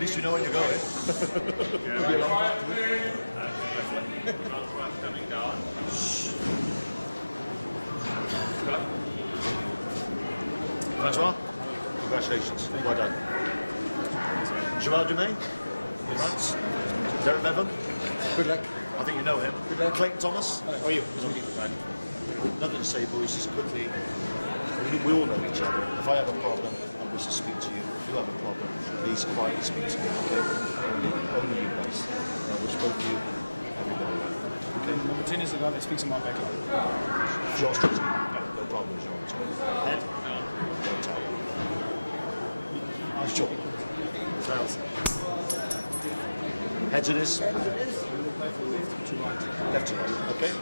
At least you know when you're going. Coming down. Francois, congratulations. Well done. Joël Dumais, France. Derek Bevan. Good luck. I think you know him. Good luck. Clayton Thomas. How are you? Nothing to say, boys. Just quickly, we all know each other. If I have a problem, I wish to speak to you. If you have a problem, please quietly speak to me, okay? Only you guys. I wish both of you everybody well. Okay? Number 10 is the guy that speaks in my backline. George Tristan. No problem, George. Head? Don't tell you. Sure. Tails. Heads it is. Left to right. Okay?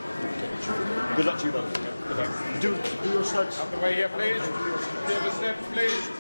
Good luck to you both. Good luck. Do your slugs. Out the way here, please. Clear the steps, please.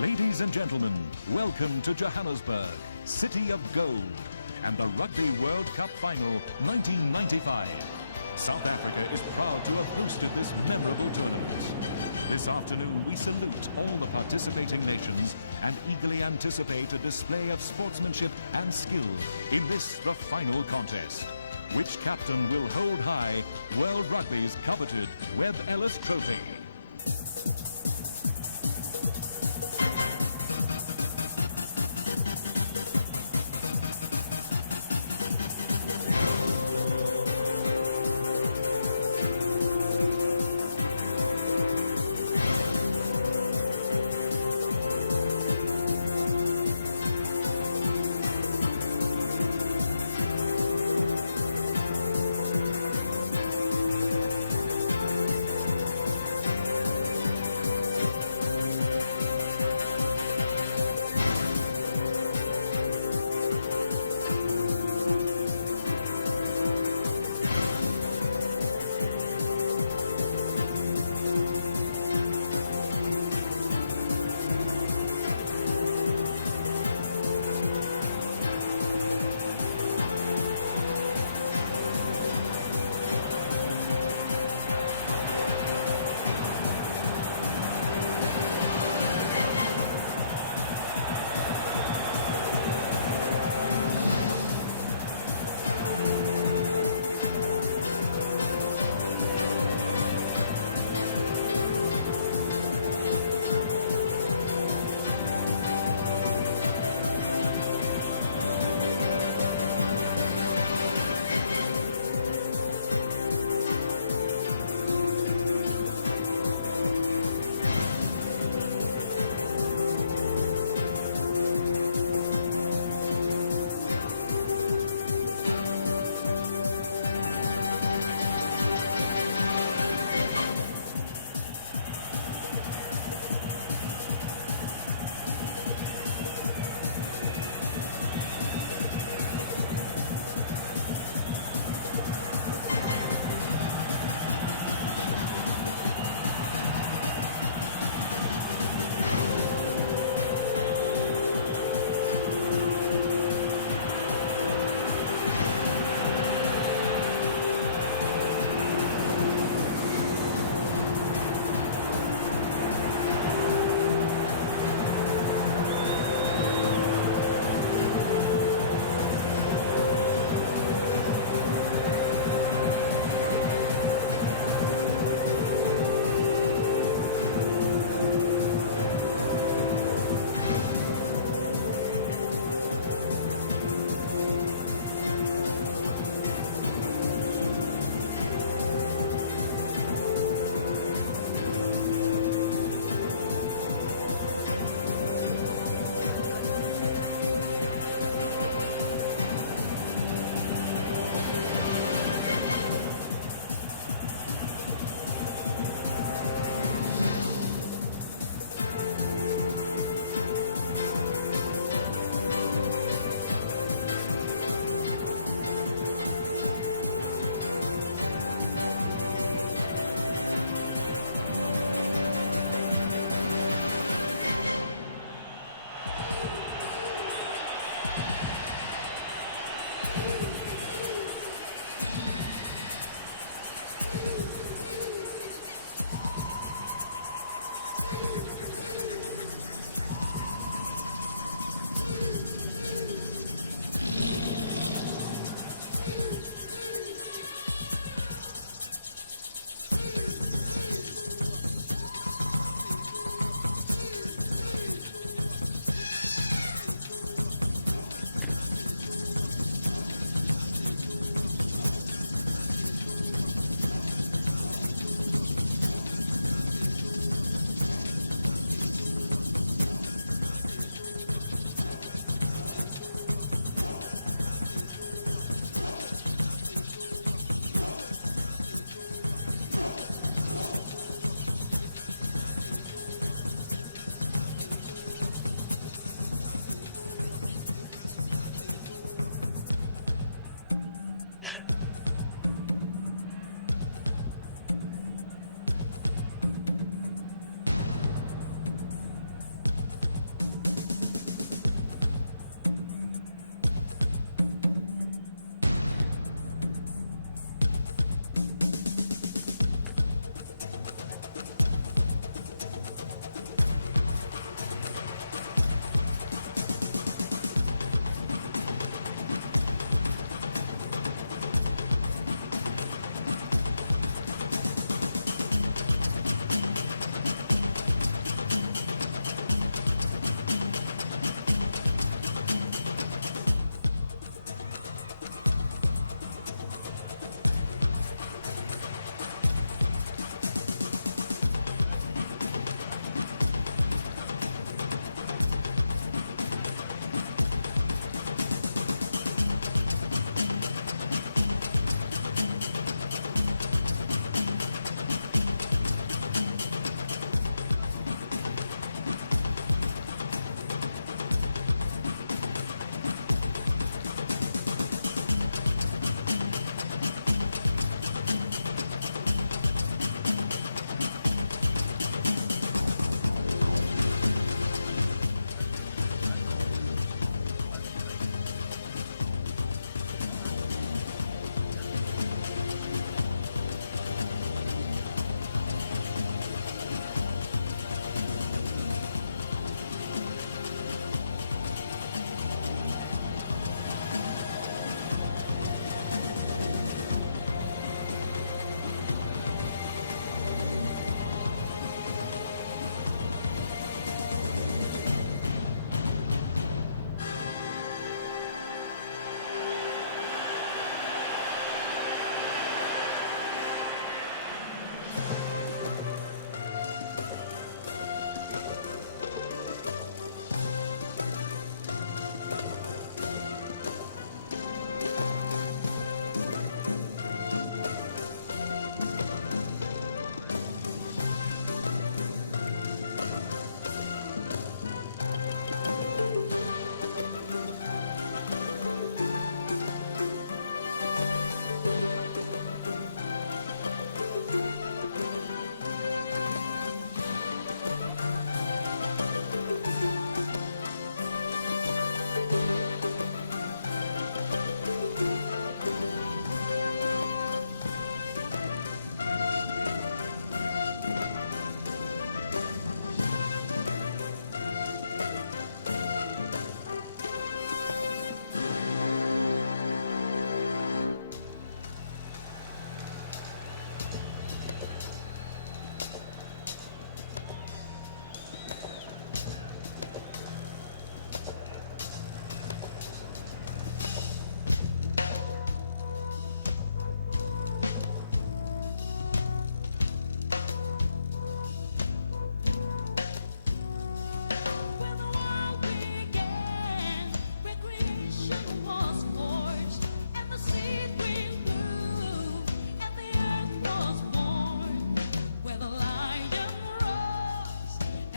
Ladies and gentlemen, welcome to Johannesburg, City of Gold, and the Rugby World Cup Final 1995. South Africa is proud to have hosted this memorable tournament. This afternoon, we salute all the participating nations and eagerly anticipate a display of sportsmanship and skill in this, the final contest. Which captain will hold high World Rugby's coveted Webb Ellis Trophy?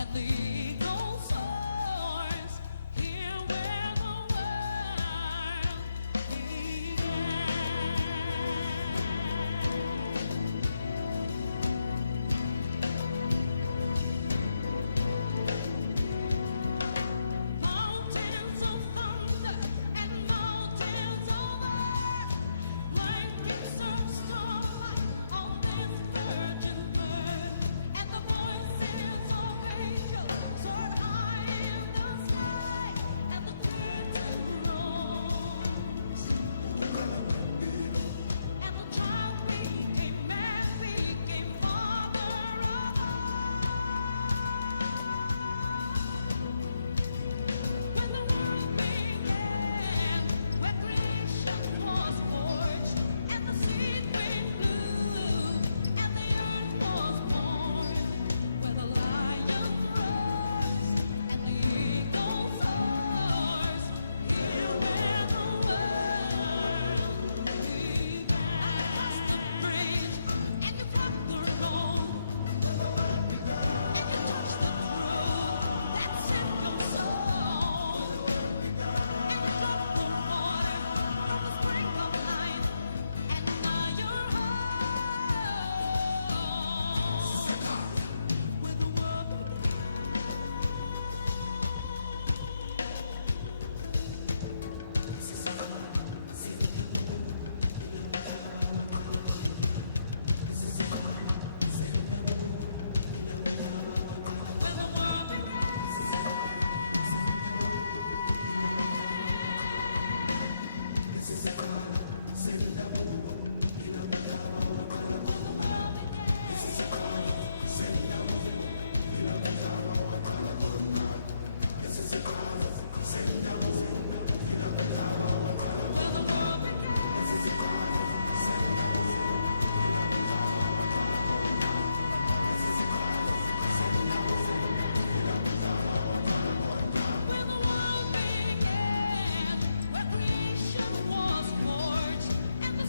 and the eagle soars here where the world began. Mountains of thunder and mountains of earth, blankets of starlight on this virgin bird, and the voices of angels soared high in the sky, and the curtain rose, and the child became man, became father of when the world began, where creation was forged, and the seed wind blew, and the earth was born, where the lion roars, and the eagle soars, here where the world began. I crossed the bridge, and you flocked the road, and you touched the truth that's in your soul. And you dropped the water from the spring of life, and now you're home where the world began, where creation was forged, and the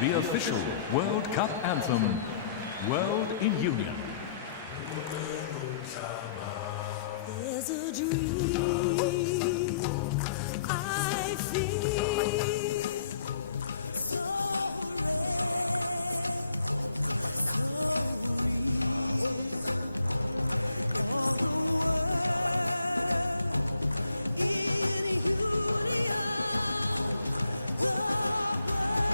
the official World Cup anthem, World in Union. There's a dream I feel so rare, so real. All the world in union, the world as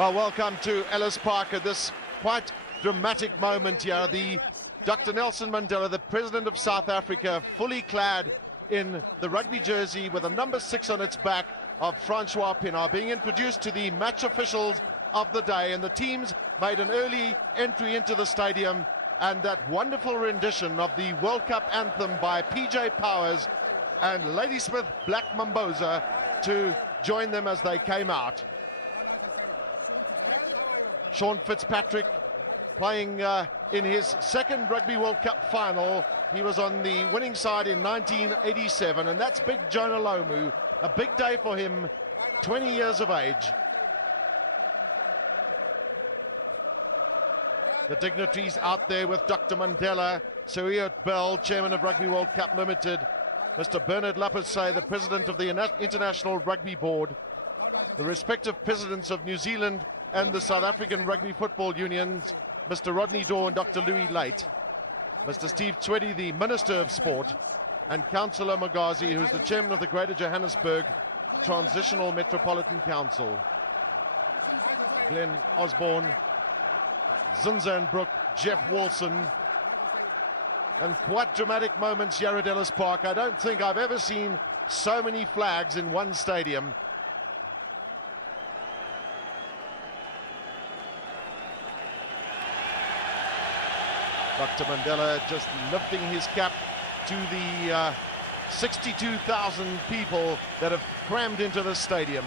Well, welcome to Ellis Park at this quite dramatic moment here. Dr. Nelson Mandela, the President of South Africa, fully clad in the rugby jersey with a number 6 on its back of Francois Pienaar, being introduced to the match officials of the day, and the teams made an early entry into the stadium, and that wonderful rendition of the World Cup anthem by PJ Powers and Ladysmith Black Mambosa to join them as they came out. Sean Fitzpatrick playing in his second Rugby World Cup final. He was on the winning side in 1987, and that's big Jonah Lomu. A big day for him, 20 years of age. The dignitaries out there with Dr. Mandela, Suryat Bell, Chairman of Rugby World Cup Limited, Mr. Bernard Lapidse, the President of the International Rugby Board, the respective presidents of New Zealand and the South African Rugby Football Union, Mr. Rodney Daw and Dr. Louis Late, Mr. Steve Tweddy, the Minister of Sport, and Councillor Magazi, who is the Chair of the Greater Johannesburg Transitional Metropolitan Council. Osborne, Zinza and Brook, Jeff Wilson. And quite dramatic moments here at Ellis Park. I don't think I've ever seen so many flags in one stadium. Dr. Mandela just lifting his cap to the 62,000 people that have crammed into the stadium.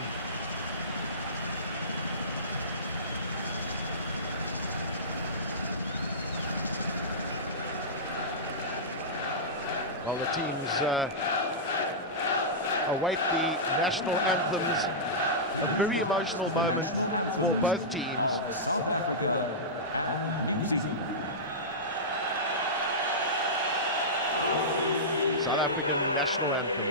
While the teams await the national anthems, a very emotional moment for both teams. Of South Africa and New Zealand. South African national anthems.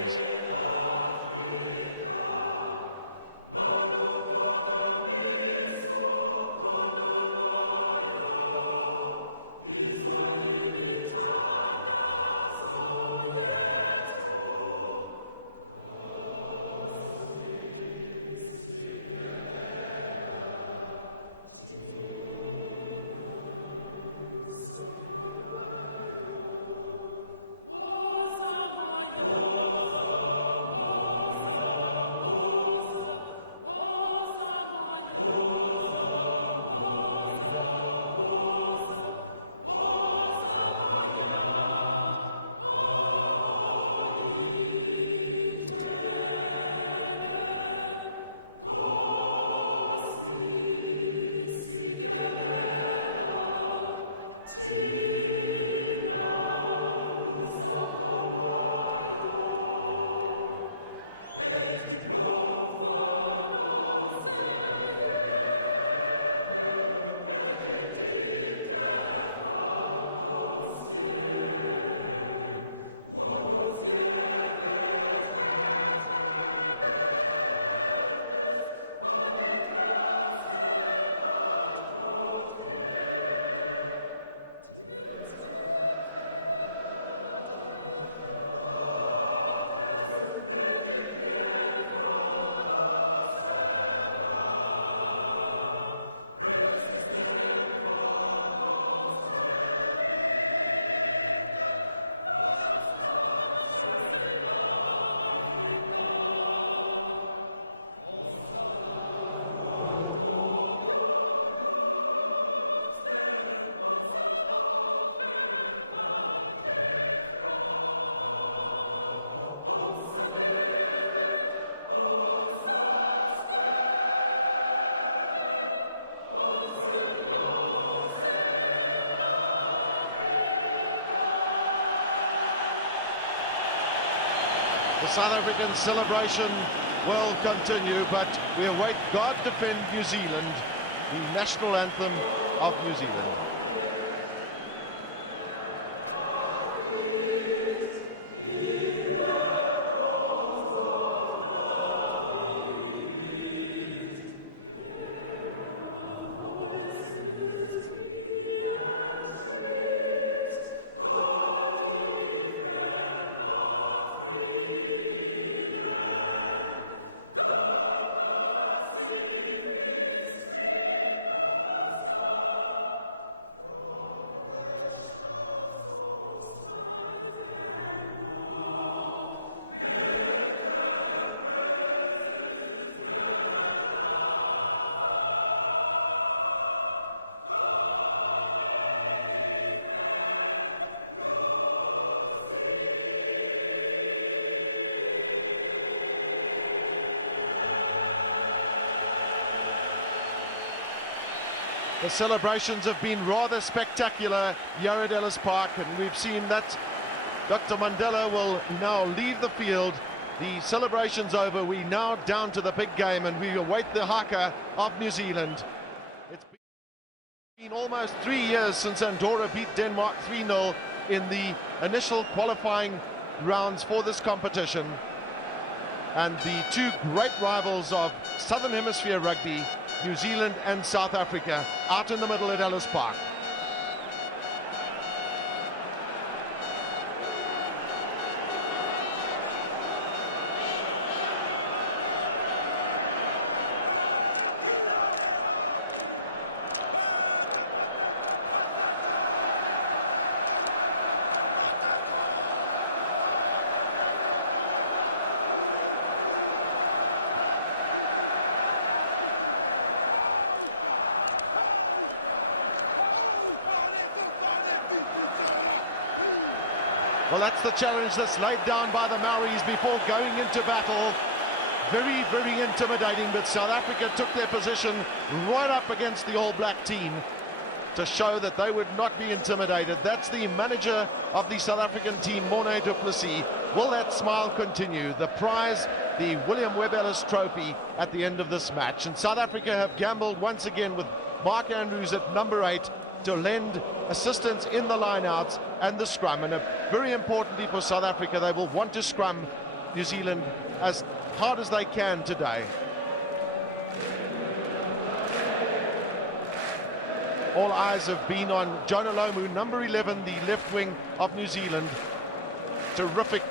South African celebration will continue, but we await God Defend New Zealand, the national anthem of New Zealand. The celebrations have been rather spectacular here at Ellis Park, and we've seen that Dr. Mandela will now leave the field. The celebration's over. We're now down to the big game, and we await the haka of New Zealand. It's been almost 3 years since Andorra beat Denmark 3-0 in the initial qualifying rounds for this competition. and the two great rivals of Southern Hemisphere rugby, New Zealand and South Africa, out in the middle at Ellis Park. Well, that's the challenge that's laid down by the Maoris before going into battle. Very, very intimidating, but South Africa took their position right up against the All Black team to show that they would not be intimidated. That's the manager of the South African team, Morné du Plessis. Will that smile continue? The prize, the William Webb Ellis Trophy at the end of this match. And South Africa have gambled once again with Mark Andrews at number 8 to lend assistance in the line-outs and the scrum. And very importantly for South Africa, they will want to scrum New Zealand as hard as they can today. All eyes have been on Jonah Lomu, number 11, the left wing of New Zealand. Terrific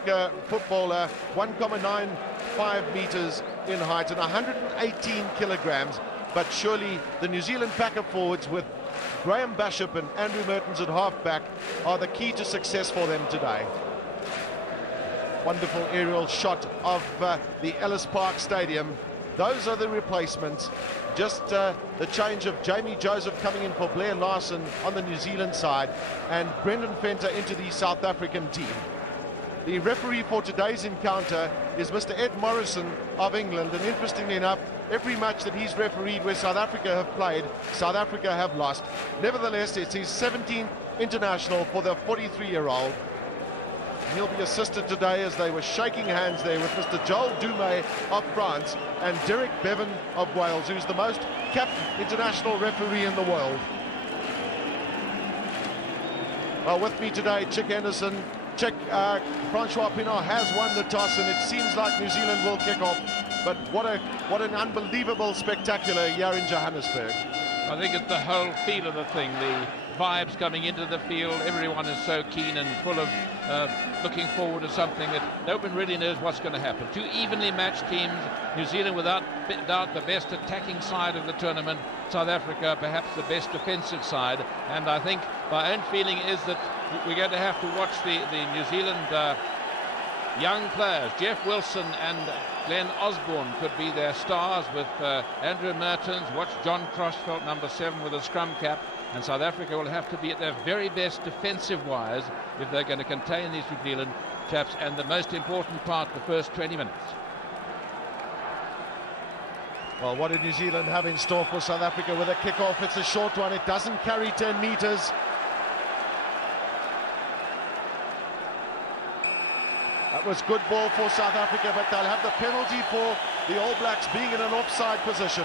footballer, 1.95 meters in height and 118 kilograms. But surely the New Zealand packer forwards with Graham Bishop and Andrew Mertens at halfback are the key to success for them today. Wonderful aerial shot of the Ellis Park Stadium. Those are the replacements. Just the change of Jamie Joseph coming in for Blair Larson on the New Zealand side and Brendan Venter into the South African team. The referee for today's encounter is Mr. Ed Morrison of England, and interestingly enough, every match that he's refereed where South Africa have played, South Africa have lost. Nevertheless, it's his 17th international for the 43-year-old. He'll be assisted today as they were shaking hands there with Mr. Joel Dumais of France and Derek Bevan of Wales, who's the most capped international referee in the world. Well, with me today, Chick Henderson. Chick, Francois Pienaar has won the toss, and it seems like New Zealand will kick off. But what an unbelievable spectacular here in Johannesburg. I think it's the whole feel of the thing, the vibes coming into the field. Everyone is so keen and full of looking forward to something that no one really knows what's going to happen. Two evenly matched teams, New Zealand without doubt the best attacking side of the tournament, South Africa perhaps the best defensive side. And I think my own feeling is that we're going to have to watch the New Zealand young players. Jeff Wilson and Glenn Osborne could be their stars with Andrew Mertens. Watch John Crossfeld, number 7, with a scrum cap. And South Africa will have to be at their very best defensive-wise if they're going to contain these New Zealand chaps. And the most important part, the first 20 minutes. Well, what did New Zealand have in store for South Africa with a kick-off? It's a short one. It doesn't carry 10 meters. That was good ball for South Africa, but they'll have the penalty for the All Blacks being in an offside position.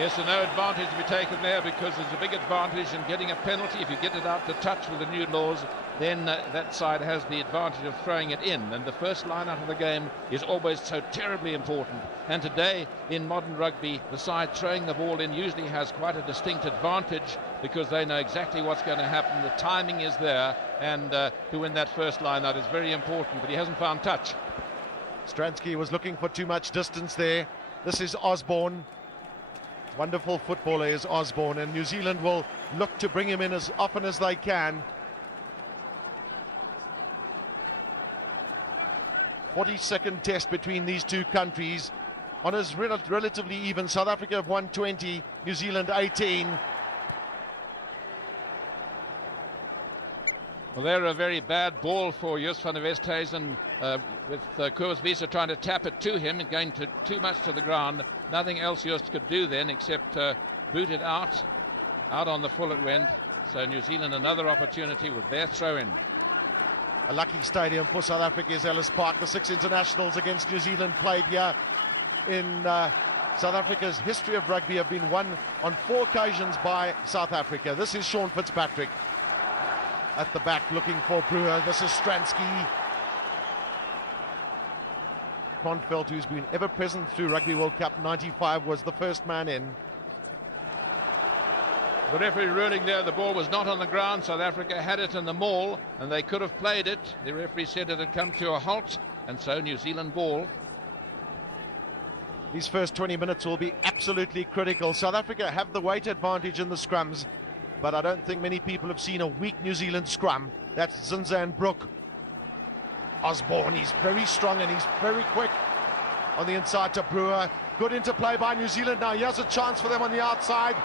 Yes, and no advantage to be taken there because there's a big advantage in getting a penalty. If you get it out to touch with the new laws, then that side has the advantage of throwing it in. And the first line out of the game is always so terribly important. And today, in modern rugby, the side throwing the ball in usually has quite a distinct advantage because they know exactly what's going to happen. The timing is there, and to win that first line out is very important, but he hasn't found touch. Stransky was looking for too much distance there. This is Osborne. Wonderful footballer is Osborne, and New Zealand will look to bring him in as often as they can. 42nd test between these two countries. On his relatively even, South Africa have won 20, New Zealand 18. Well, they're a very bad ball for Jos van der Westhuizen with Koos Wiese trying to tap it to him and going too much to the ground. Nothing else Jos could do then except boot it out on the full length. So New Zealand another opportunity with their throwing. Lucky stadium for South Africa is Ellis Park. The 6 internationals against New Zealand played here in South Africa's history of rugby have been won on 4 occasions by South Africa. This is Sean Fitzpatrick at the back looking for Boer. This is Stransky. Montfeld, who's been ever present through Rugby World Cup 95, was the first man in. The referee ruling there the ball was not on the ground. South Africa had it in the maul and they could have played it. The referee said it had come to a halt, and so New Zealand ball. These first 20 minutes will be absolutely critical. South Africa have the weight advantage in the scrums, but I don't think many people have seen a weak New Zealand scrum. That's Zinzan Brook. Osborne, he's really strong and he's very quick on the inside to Brewer. Good interplay by New Zealand now. Here's a chance for them on the outside.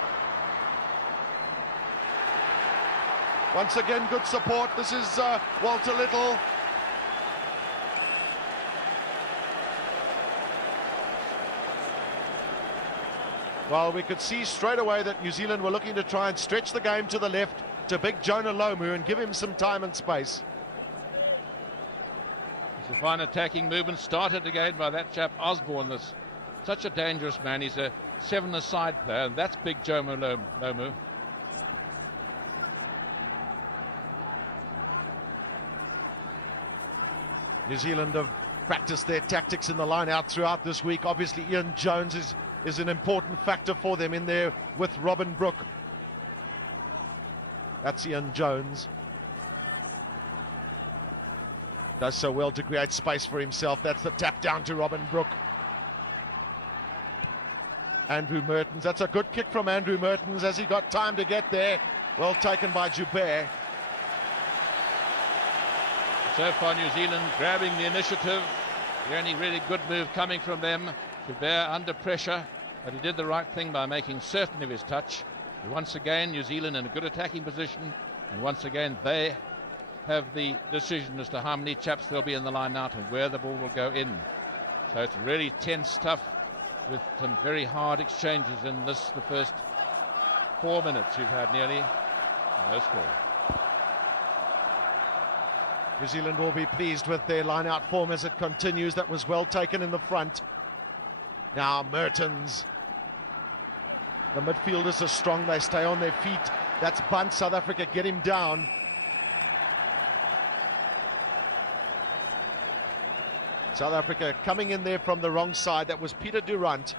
Once again, good support. This is Walter Little. Well, we could see straight away that New Zealand were looking to try and stretch the game to the left to big Jonah Lomu and give him some time and space. The fine attacking movement started again by that chap Osborne. Was such a dangerous man. He's a 7-a-side player, and that's big Jonah Lomu. New Zealand have practiced their tactics in the line out throughout this week. Obviously, Ian Jones is an important factor for them in there with Robin Brook. That's Ian Jones. Does so well to create space for himself. That's the tap down to Robin Brook. Andrew Mertens. That's a good kick from Andrew Mertens as he got time to get there. Well taken by Joubert. So far New Zealand grabbing the initiative. The only really good move coming from them. Joubert under pressure, but he did the right thing by making certain of his touch. And once again, New Zealand in a good attacking position. And once again, they have the decision as to how many chaps will be in the line out and where the ball will go in. So it's really tense stuff with some very hard exchanges in the first 4 minutes. We've had nearly most of it. New Zealand will be pleased with their line-out form as it continues. That was well taken in the front. Now Mertens. The midfielders are strong. They stay on their feet. That's Bunt. South Africa get him down. South Africa coming in there from the wrong side. That was Peter Durant.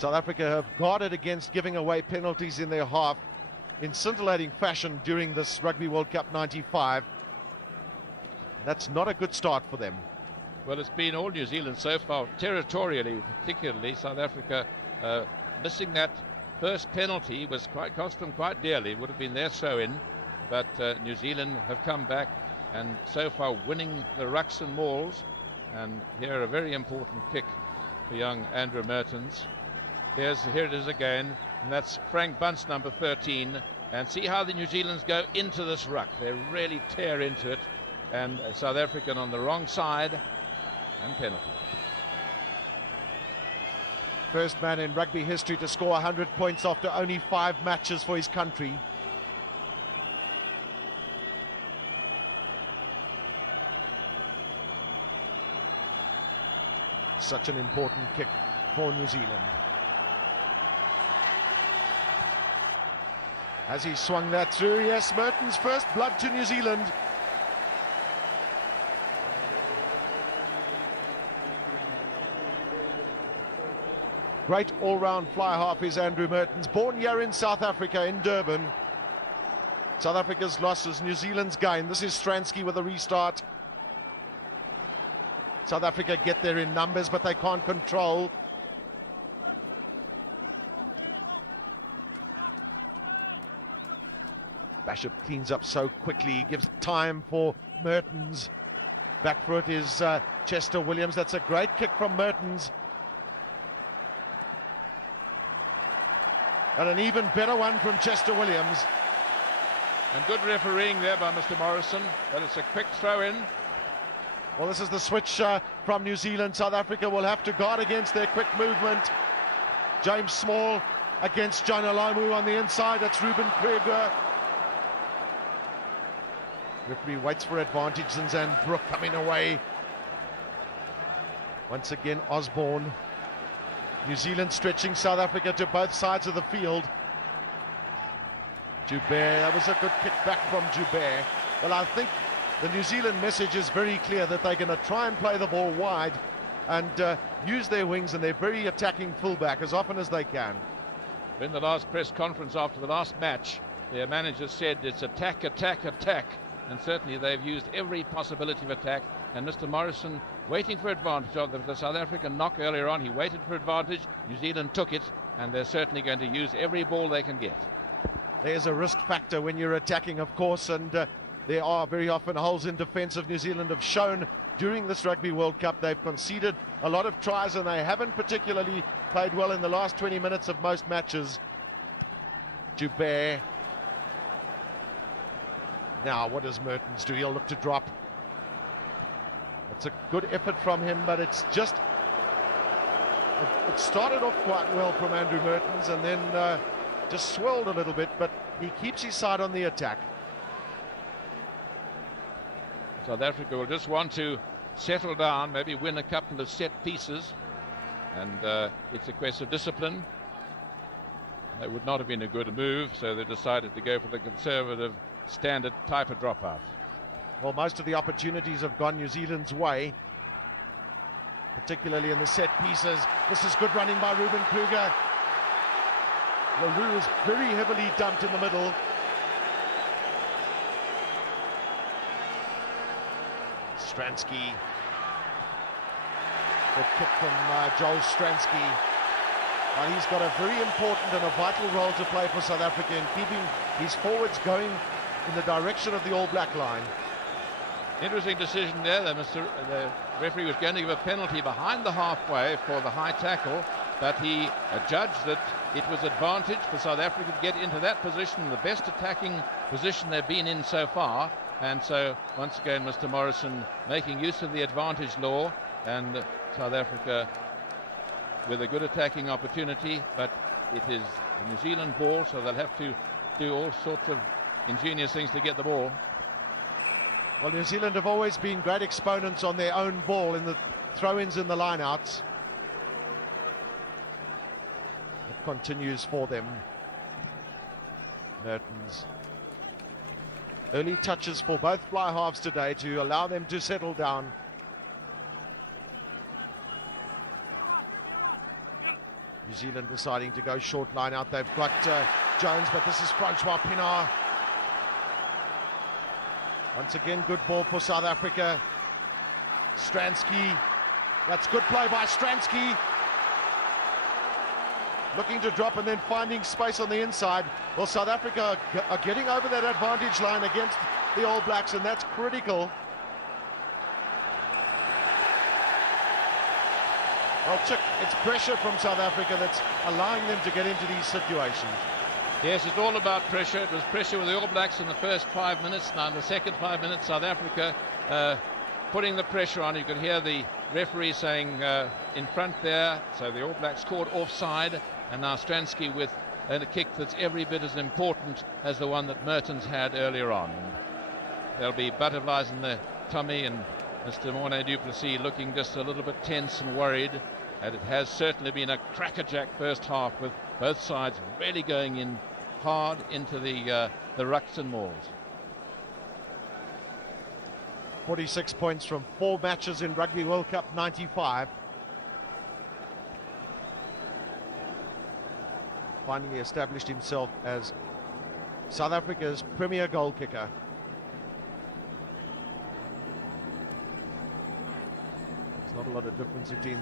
South Africa have guarded against giving away penalties in their half in scintillating fashion during this Rugby World Cup 95. That's not a good start for them. Well, it's been all New Zealand so far, territorially particularly. South Africa missing that first penalty was quite cost them quite dearly. Would have been their throw-in, but New Zealand have come back and so far winning the rucks and mauls. And here a very important pick for young Andrew Mertens. Here it is again, and that's Frank Bunt's number 13. And see how the New Zealanders go into this ruck. They really tear into it. And South African on the wrong side. First man in rugby history to score 100 points after only 5 matches for his country. Such an important pick for New Zealand. As he swung that through, yes, Mertens' first blood to New Zealand. Great all-round fly half is Andrew Mertens, born here in South Africa, in Durban. South Africa's loss is New Zealand's gain. This is Stransky with a restart. South Africa get there in numbers, but they can't control. Bashir cleans up so quickly, gives time for Mertens. Back foot is Chester Williams. That's a great kick from Mertens. And an even better one from Chester Williams. And good refereeing there by Mr. Morrison. But it's a quick throw-in. Well, this is the switch from New Zealand. South Africa will have to guard against their quick movement. James Small against Jonah Lomu on the inside. That's Ruben Kruger. Rugby waits for advantage. Zinzan Brook coming away. Once again, Osborne. New Zealand stretching South Africa to both sides of the field. Joubert, that was a good kick back from Joubert. Well, I think the New Zealand message is very clear that they're going to try and play the ball wide and use their wings and their very attacking fullback as often as they can. In the last press conference after the last match, their manager said it's attack, attack, attack. And certainly they've used every possibility of attack. And Mr. Morrison waiting for advantage of the South African knock earlier on. He waited for advantage. New Zealand took it, and they're certainly going to use every ball they can get. There's a risk factor when you're attacking, of course, and there are very often holes in defence of New Zealand have shown during this Rugby World Cup. They've conceded a lot of tries, and they haven't particularly played well in the last 20 minutes of most matches. Joubert. Now, what does Mertens do? He'll look to drop. It's a good effort from him, but it's just... It started off quite well from Andy Mertens and then just swelled a little bit, but he keeps his side on the attack. South Africa will just want to settle down, maybe win a couple of set pieces, and it's a question of discipline. It would not have been a good move, so they decided to go for the conservative standard type of dropout. Well, most of the opportunities have gone New Zealand's way, particularly in the set pieces. This is good running by Ruben Kruger. Well, he was very heavily dumped in the middle. Stransky. Good kick from Joe Stransky. And he's got a very important and a vital role to play for South Africa in keeping his forwards going in the direction of the All Black line. Interesting decision there. The referee was going to give a penalty behind the halfway for the high tackle, but he judged that it was advantage for South Africa to get into that position, the best attacking position they've been in so far. And so, once again, Mr. Morrison making use of the advantage law, and South Africa with a good attacking opportunity, but it is a New Zealand ball, so they'll have to do all sorts of ingenious things to get the ball. Well, New Zealand have always been great exponents on their own ball in the throw-ins and the line-outs. It continues for them. Mertens. Early touches for both fly halves today to allow them to settle down. New Zealand deciding to go short line out. They've got Jones, but this is Francois Pienaar. Once again, good ball for South Africa. Stransky. That's good play by Stransky. Looking to drop and then finding space on the inside. Well, South Africa are getting over that advantage line against the All Blacks, and that's critical. It's pressure from South Africa that's allowing them to get into these situations. Yes, it's all about pressure. There's pressure on the All Blacks in the first 5 minutes. Now, in the second 5 minutes, South Africa putting the pressure on. You can hear the referee saying in front there. So the All Blacks scored offside, and now Stransky with a kick that's every bit as important as the one that Mertens had earlier on. There'll be butterflies in the tummy, and Mr. Morne du Plessis looking just a little bit tense and worried. And it has certainly been a crackerjack first half, with both sides really going in hard into the rucks and mauls. 46 points from 4 matches in Rugby World Cup 95. Finally established himself as South Africa's premier goal kicker. Not a lot of difference between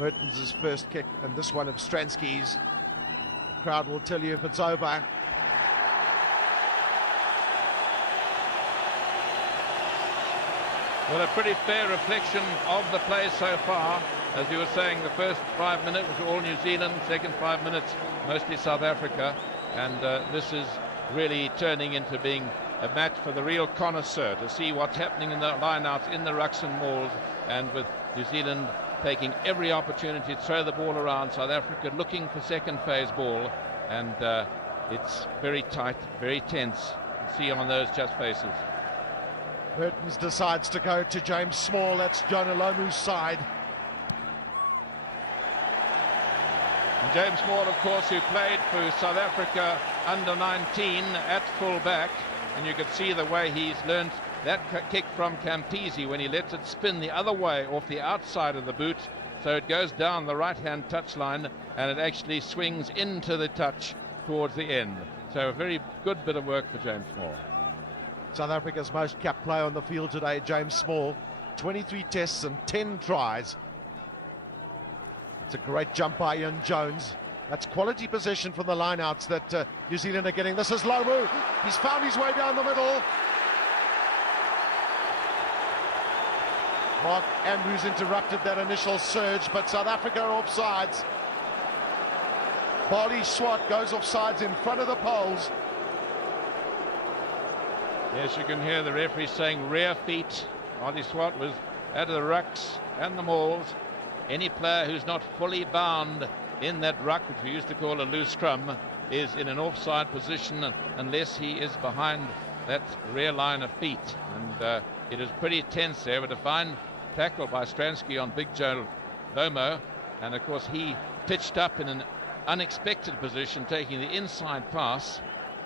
Mertens' first kick and this one at Stransky's. Crowd will tell you if it's over. Well, a pretty fair reflection of the play so far. As you were saying, the first 5 minutes were all New Zealand, second 5 minutes mostly South Africa, and this is really turning into being a match for the real connoisseur to see what's happening in the line-outs, in the rucks and mauls, and with New Zealand taking every opportunity to throw the ball around. South Africa looking for second phase ball, and it's very tight, very tense. See on those just faces. Mertens decides to go to James Small. That's John Olomu's side. And James Small, of course, who played for South Africa under 19 at full back, and you can see the way he's learned that kick from Campese when he lets it spin the other way off the outside of the boot, so it goes down the right-hand touchline and it actually swings into the touch towards the end. So a very good bit of work for James Small. South Africa's most capped player on the field today, James Small. 23 tests and 10 tries. It's a great jump by Ian Jones. That's quality possession for the lineouts that New Zealand are getting. This is Lomu. He's found his way down the middle. Mark Andrews interrupted that initial surge, but South Africa are offsides. Barley Swart goes offsides in front of the poles. Yes, you can hear the referee saying rear feet. Barley Swart was out of the rucks and the mauls. Any player who's not fully bound in that ruck, which we used to call a loose scrum, is in an offside position unless he is behind that rear line of feet. And it is pretty tense there, with a fine tackle by Stransky on Big Joe Lomo. And of course he pitched up in an unexpected position, taking the inside pass.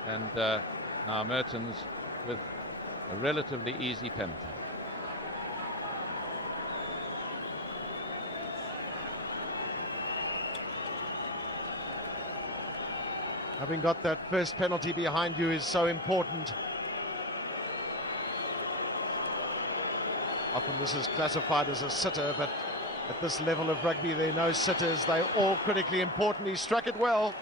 And now Mertens with a relatively easy penalty. Having got that first penalty behind you is so important. Often this is classified as a sitter, but at this level of rugby there are no sitters. They're all critically important. He struck it well.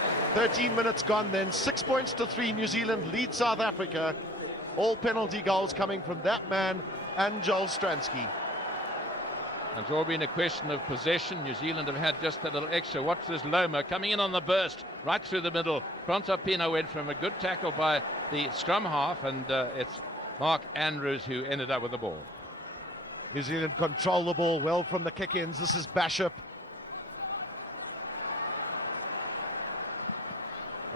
And 13 minutes gone then. 6 points to 3. New Zealand leads South Africa. All penalty goals coming from that man and Joel Stransky. It's all been a question of possession. New Zealand have had just a little extra. Watch this Lomo coming in on the burst, right through the middle. Prontapino went from a good tackle by the scrum half, and it's Mark Andrews who ended up with the ball. New Zealand control the ball well from the kick-ins. This is Bishop.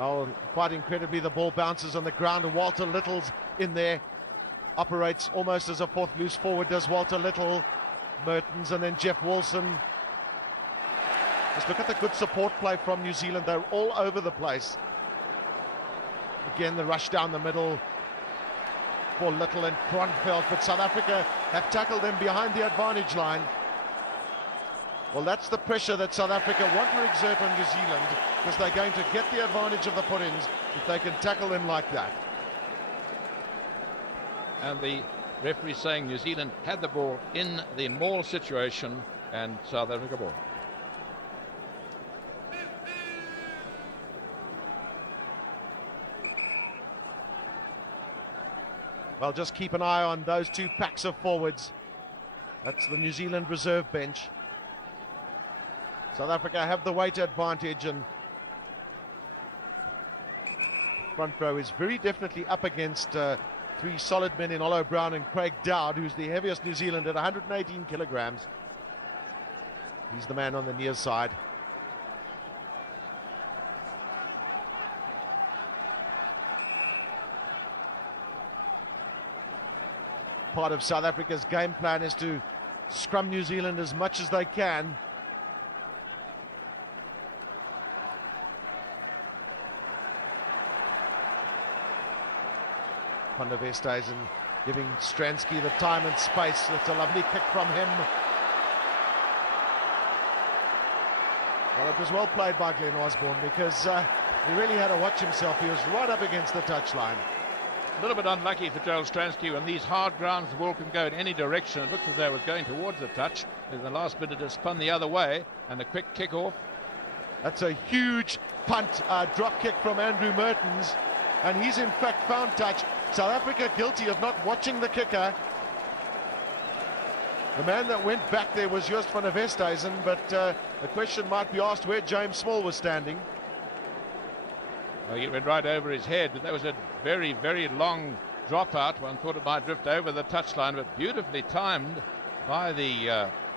Oh, quite incredibly, the ball bounces on the ground, and Walter Little's in there. Operates almost as a fourth loose forward, does Walter Little. Mertens and then Jeff Wilson. Just look at the good support play from New Zealand. They're all over the place. Again, the rush down the middle for Little and Kronfeld, but South Africa have tackled them behind the advantage line. Well, that's the pressure that South Africa want to exert on New Zealand, because they're going to get the advantage of the puddings if they can tackle them like that. And the referee saying New Zealand had the ball in the maul situation and South Africa ball. Well, just keep an eye on those two packs of forwards. That's the New Zealand reserve bench. South Africa have the weight advantage, and front row is very definitely up against three solid men in Ollo Brown and Craig Dowd, who's the heaviest New Zealand at 118 kilograms. He's the man on the near side. Part of South Africa's game plan is to scrum New Zealand as much as they can. Van der Westhuizen giving Stransky the time and space. It's a lovely kick from him. Well, it was well played by Glenn Osborne, because he really had to watch himself. He was right up against the touchline. A little bit unlucky for Joel Stransky when these hard grounds, the ball can go in any direction. It looks as though it was going towards the touch. In the last minute, it spun the other way, and a quick kick off. That's a huge punt, drop kick from Andrew Mertens, and he's in fact found touch. South Africa guilty of not watching the kicker. The man that went back there was Joost van der Westhuizen, but the question might be asked where James Small was standing. Well, he went right over his head, but that was a very, very long dropout. One thought it might drift over the touchline, but beautifully timed by the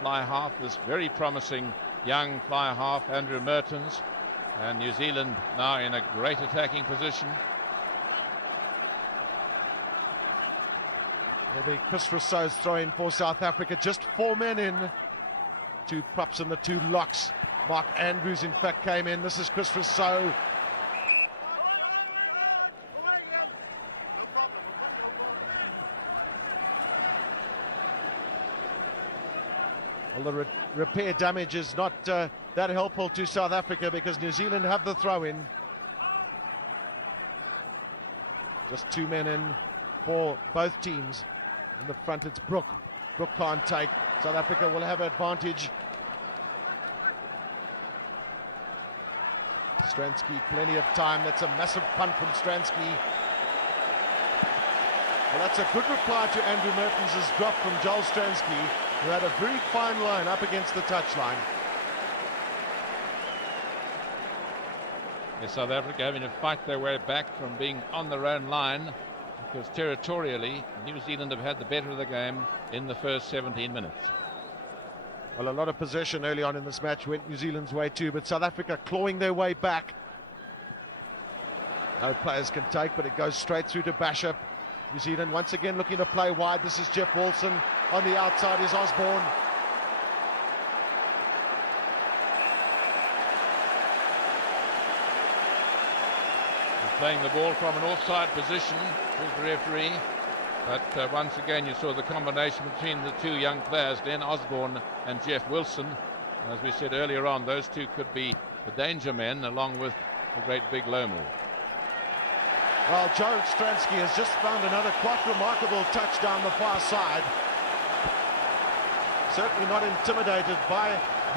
fly half, this very promising young fly half, Andrew Mertens. And New Zealand now in a great attacking position. And then Chris Rousseau's throwing for South Africa, just 4 men in. Two props and the two locks. Mark Andrews, in fact, came in. This is Christopher So. No problem, okay, no problem. Well, the repair damage is not that helpful to South Africa because New Zealand have the throw-in. There's two men in for both teams. In the front, it's Brook. Brook can't take. South Africa will have advantage. Stransky, plenty of time. That's a massive punt from Stransky. That's a good reply to Andrew Mertens' drop from Joel Stransky, who had a very fine line up against the touchline. South Africa having to fight their way back from being on their own line, because territorially New Zealand have had the better of the game in the first 17 minutes. Well, a lot of possession early on in this match went New Zealand's way too, but South Africa clawing their way back. No players can take, but it goes straight through to Bishop. New Zealand once again looking to play wide. This is Jeff Wilson. On the outside is Osborne. Playing the ball from an offside position with the referee. But once again you saw the combination between the two young players, Glenn Osborne and Jeff Wilson. As we said earlier on, those two could be the danger men along with the great big Lomu. George Stransky has just found another quite remarkable touch down the far side. Certainly not intimidated by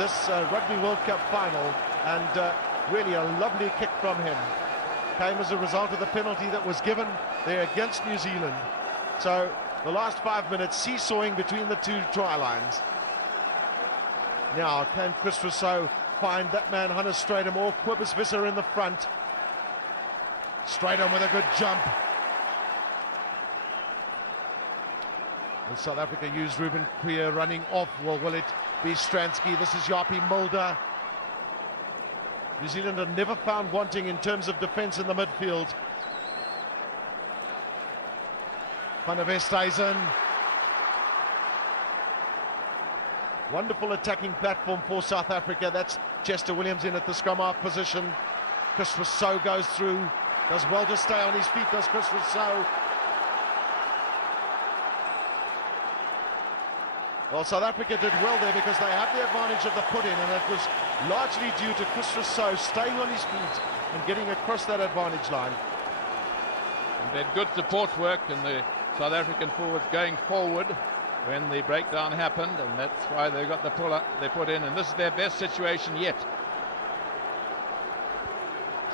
this Rugby World Cup final, and really a lovely kick from him. Came as a result of the penalty that was given there against New Zealand. So the last 5 minutes seesawing between the two try lines. Now can Chris Rousseau find that man Hunter Stratham or Cobus Visser in the front? Stratham with a good jump. And South Africa use Ruben Krier running off. Well, will it be Stransky? This is Yapi Mulder. New Zealand have never found wanting in terms of defence in the midfield. Van der Westhuizen. Wonderful attacking platform for South Africa. That's Chester Williams in at the scrum half position. Chris Rousseau goes through. As well to stay on his feet as Chris Rousseau. Well, South Africa did well there because they had the advantage of the put-in, and that was largely due to Chris Rousseau staying on his feet and getting across that advantage line. And then good support work in the South African forward going forward when the breakdown happened, and that's why they got the pull up they put in, and this is their best situation yet.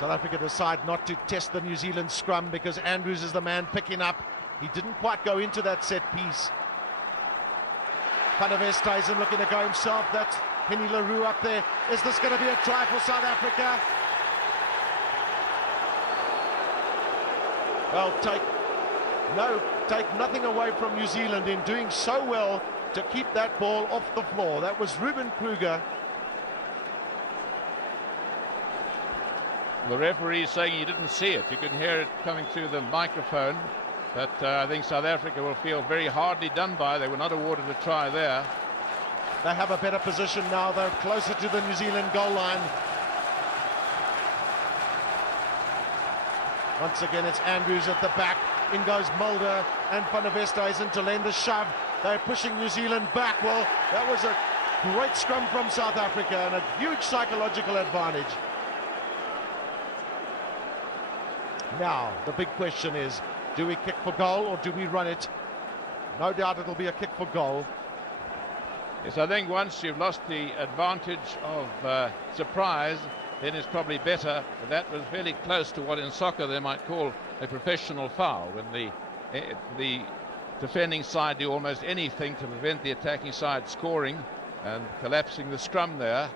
South Africa decide not to test the New Zealand scrum because Andrews is the man picking up. He didn't quite go into that set piece. Van der Westhuizen looking to go himself. That's Henny LaRue up there. Is this going to be a try for South Africa? Well, take nothing away from New Zealand in doing so well to keep that ball off the floor. That was Ruben Kruger. The referee saying he didn't see it. You can hear it coming through the microphone. But I think South Africa will feel very hardly done by. They were not awarded a try there. They have a better position now. They're closer to the New Zealand goal line. Once again, it's Andrews at the back. In goes Mulder and Van der Westhuizen to lend a shove. They're pushing New Zealand back. Well, that was a great scrum from South Africa and a huge psychological advantage. Now, the big question is, do we kick for goal or do we run it? No doubt it'll be a kick for goal. Yes, I think once you've lost the advantage of surprise, then it's probably better. That was very close to what in soccer they might call a professional foul, when the defending side do almost anything to prevent the attacking side scoring and collapsing the scrum there.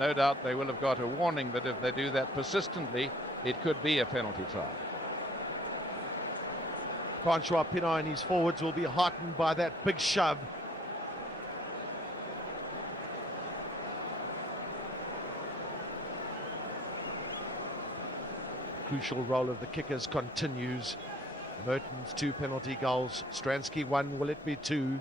No doubt they will have got a warning, but if they do that persistently, it could be a penalty try. Francois Pienaar and his forwards will be heartened by that big shove. Crucial role of the kickers continues. Mertens 2 penalty goals, Stransky 1, will it be 2?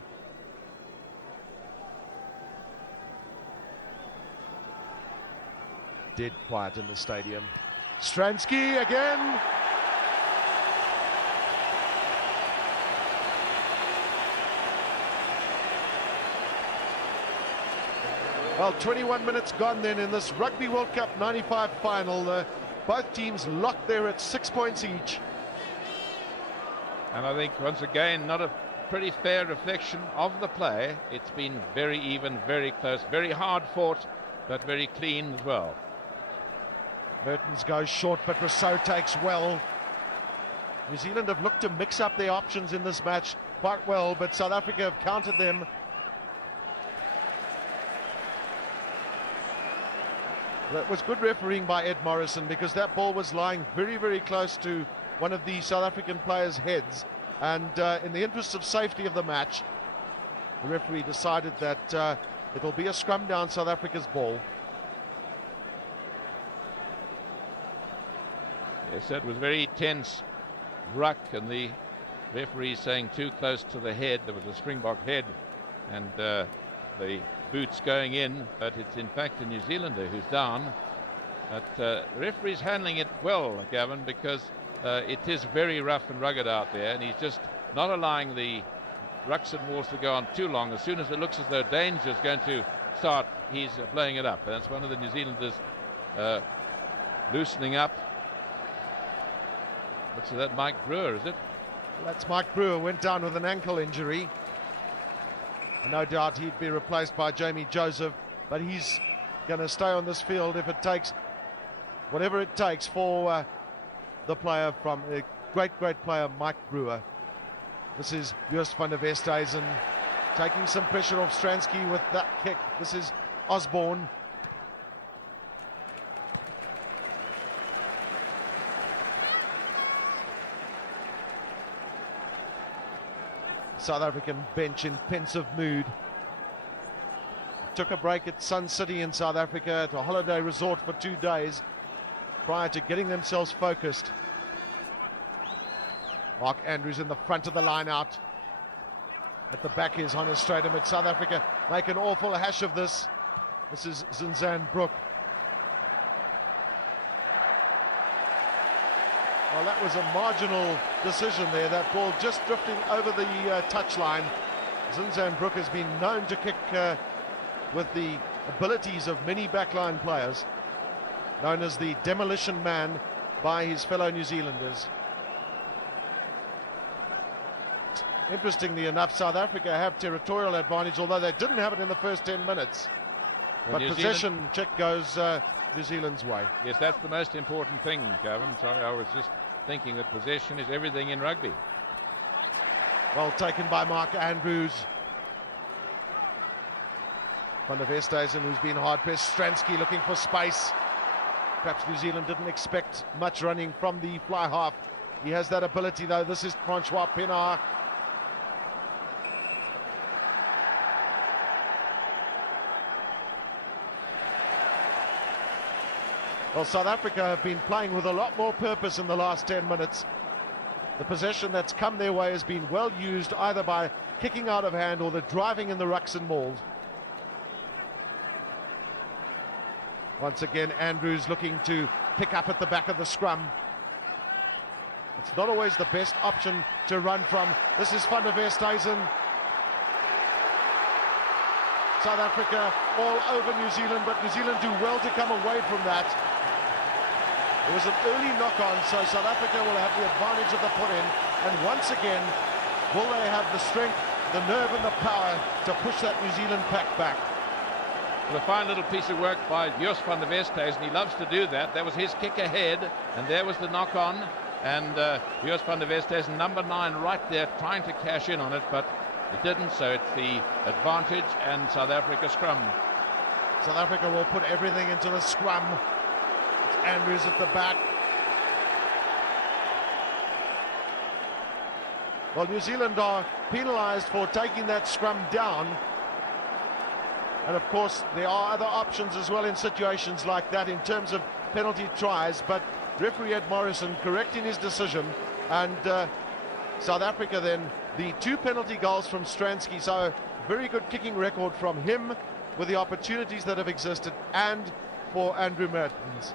dead quiet in the stadium. Stransky again. Well, 21 minutes gone then in this Rugby World Cup 95 final. Both teams locked there at 6 points each. And I think, once again, not a pretty fair reflection of the play. It's been very even, very close, very hard fought, but very clean as well. Mertens goes short, but Rousseau takes well. New Zealand have looked to mix up their options in this match quite well, but South Africa have countered them. It was good refereeing by Ed Morrison, because that ball was lying very, very close to one of the South African players' heads, and in the interest of safety of the match, the referee decided that it will be a scrum down South Africa's ball. They said it was very tense ruck, and the referee saying too close to the head. There was a Springbok head, and the boots going in, but it's in fact the New Zealander who's down. But the referee's handling it well, Gavin, because it is very rough and rugged out there, and he's just not allowing the rucks and balls to go on too long. As soon as it looks as though danger is going to start, he's playing it up. And it's one of the New Zealanders loosening up. So that Mike Brewer, is it? That's Mike Brewer, went down with an ankle injury. No doubt he'll be replaced by Jamie Joseph, but he's going to stay on this field if it takes whatever it takes for the player from the great player Mike Brewer. This is Joost van der Westhuizen taking some pressure off Stransky with that kick. This is Osborne. South African bench in pensive mood. Took a break at Sun City in South Africa, at a holiday resort for 2 days prior to getting themselves focused. Mark Andrews in the front of the line out. At the back is on the straight, but South Africa make an awful hash of this. This is Zinzan Brook. Was a marginal decision there, that ball just drifting over the touchline. Zinzan Brook has been known to kick with the abilities of many backline players, known as the demolition man by his fellow New Zealanders. Interestingly enough, South Africa have territorial advantage, although they didn't have it in the first 10 minutes. But possession check goes New Zealand's way. Yes, that's the most important thing, Gavin. So I was just thinking that possession is everything in rugby. Well taken by Mark Andrews. Van der Westhuizen, who's been hard-pressed. Stransky looking for space. Perhaps New Zealand didn't expect much running from the fly half. He has that ability, though. This is Francois Pienaar. Well, South Africa have been playing with a lot more purpose in the last 10 minutes. The possession that's come their way has been well used, either by kicking out of hand or the driving in the rucks and mauls. Once again, Andrews looking to pick up at the back of the scrum. It's not always the best option to run from. This is Van der Westhuizen. South Africa all over New Zealand, but New Zealand do well to come away from that. It was an early knock-on, so South Africa will have the advantage of the pull-in, and once again, will they have the strength, the nerve and the power to push that New Zealand pack back? A fine little piece of work by Joost van der Westhuizen. He loves to do that. That was his kick ahead, and there was the knock-on, and Joost van der Westhuizen, number 9, right there, trying to cash in on it, but it didn't, so it's the advantage, and South Africa scrum. South Africa will put everything into the scrum. Andrews at the back. Well, New Zealand are penalised for taking that scrum down. And of course, there are other options as well in situations like that in terms of penalty tries, but referee Ed Morrison correcting his decision, and South Africa then, the 2 penalty goals from Stransky, so very good kicking record from him with the opportunities that have existed, and for Andrew Mertens.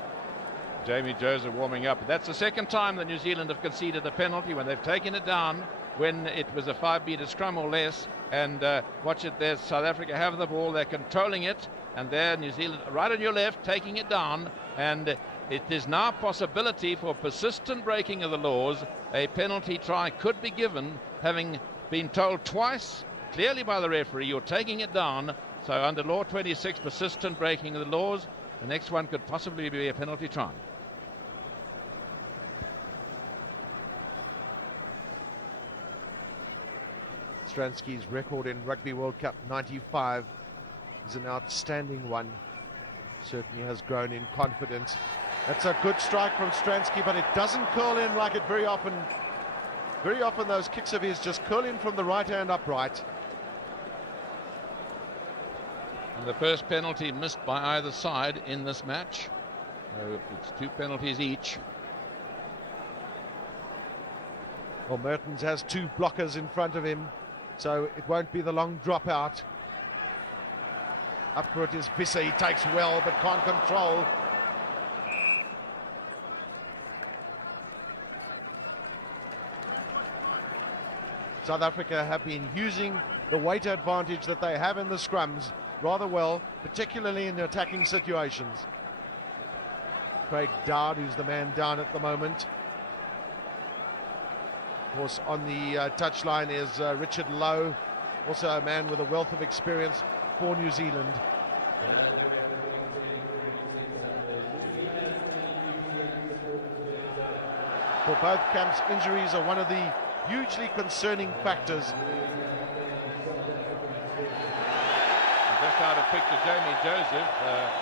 Jamie Joseph warming up. That's the second time that New Zealand have conceded the penalty when they've taken it down when it was a 5-metre scrum or less. And watch it there, South Africa have the ball, they're controlling it, and there New Zealand right on your left taking it down, and it is now a possibility for persistent breaking of the laws. A penalty try could be given, having been told twice clearly by the referee you're taking it down. So under law 26, persistent breaking of the laws, the next one could possibly be a penalty try. Stransky's record in Rugby World Cup 95 is an outstanding one. Certainly has grown in confidence. That's a good strike from Stransky, but it doesn't curl in like it very often. Very often those kicks of his just curl in from the right hand upright. The first penalty missed by either side in this match. It's 2 penalties each. Well, Mertens has 2 blockers in front of him, so it won't be the long dropout. Upward is Visser, he takes well but can't control. South Africa have been using the weight advantage that they have in the scrums rather well, particularly in attacking situations. Craig Dowd, who's the man down at the moment. Of course, on the touchline is Richard Lowe, also a man with a wealth of experience for New Zealand. There we have the things getting For both camps, injuries are one of the hugely concerning factors. Joseph,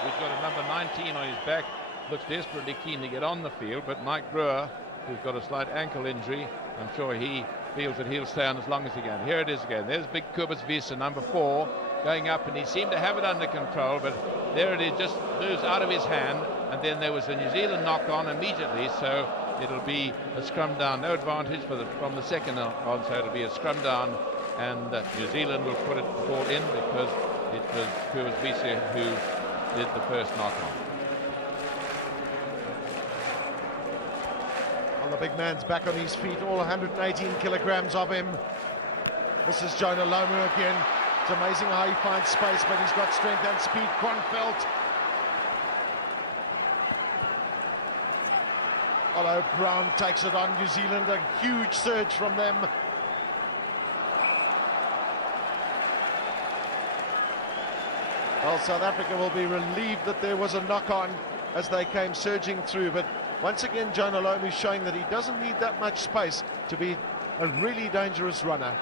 he's got a number 19 on his back, looks desperately keen to get on the field, but Mike Brewer, who's got a slight ankle injury, I'm sure he feels that he'll stay on as long as he can. Here it is again. There's big Kobus Wiese, number 4, going up, and he seemed to have it under control, but there it is, just moves out of his hand, and then there was a New Zealand knock-on immediately, so it'll be a scrum down. No advantage from the second on, so it'll be a scrum down, and New Zealand will put it forward in because it was Kobus Wiese who did the first knock-on. The big man's back on his feet, all 118 kilograms of him. This is Jonah Lomu again. It's amazing how he finds space, but he's got strength and speed. Kronfeldt. Oh, Brown takes it on. New Zealand, a huge surge from them. Well, South Africa will be relieved that there was a knock-on as they came surging through, but once again, Jonah Lomu showing that he doesn't need that much space to be a really dangerous runner.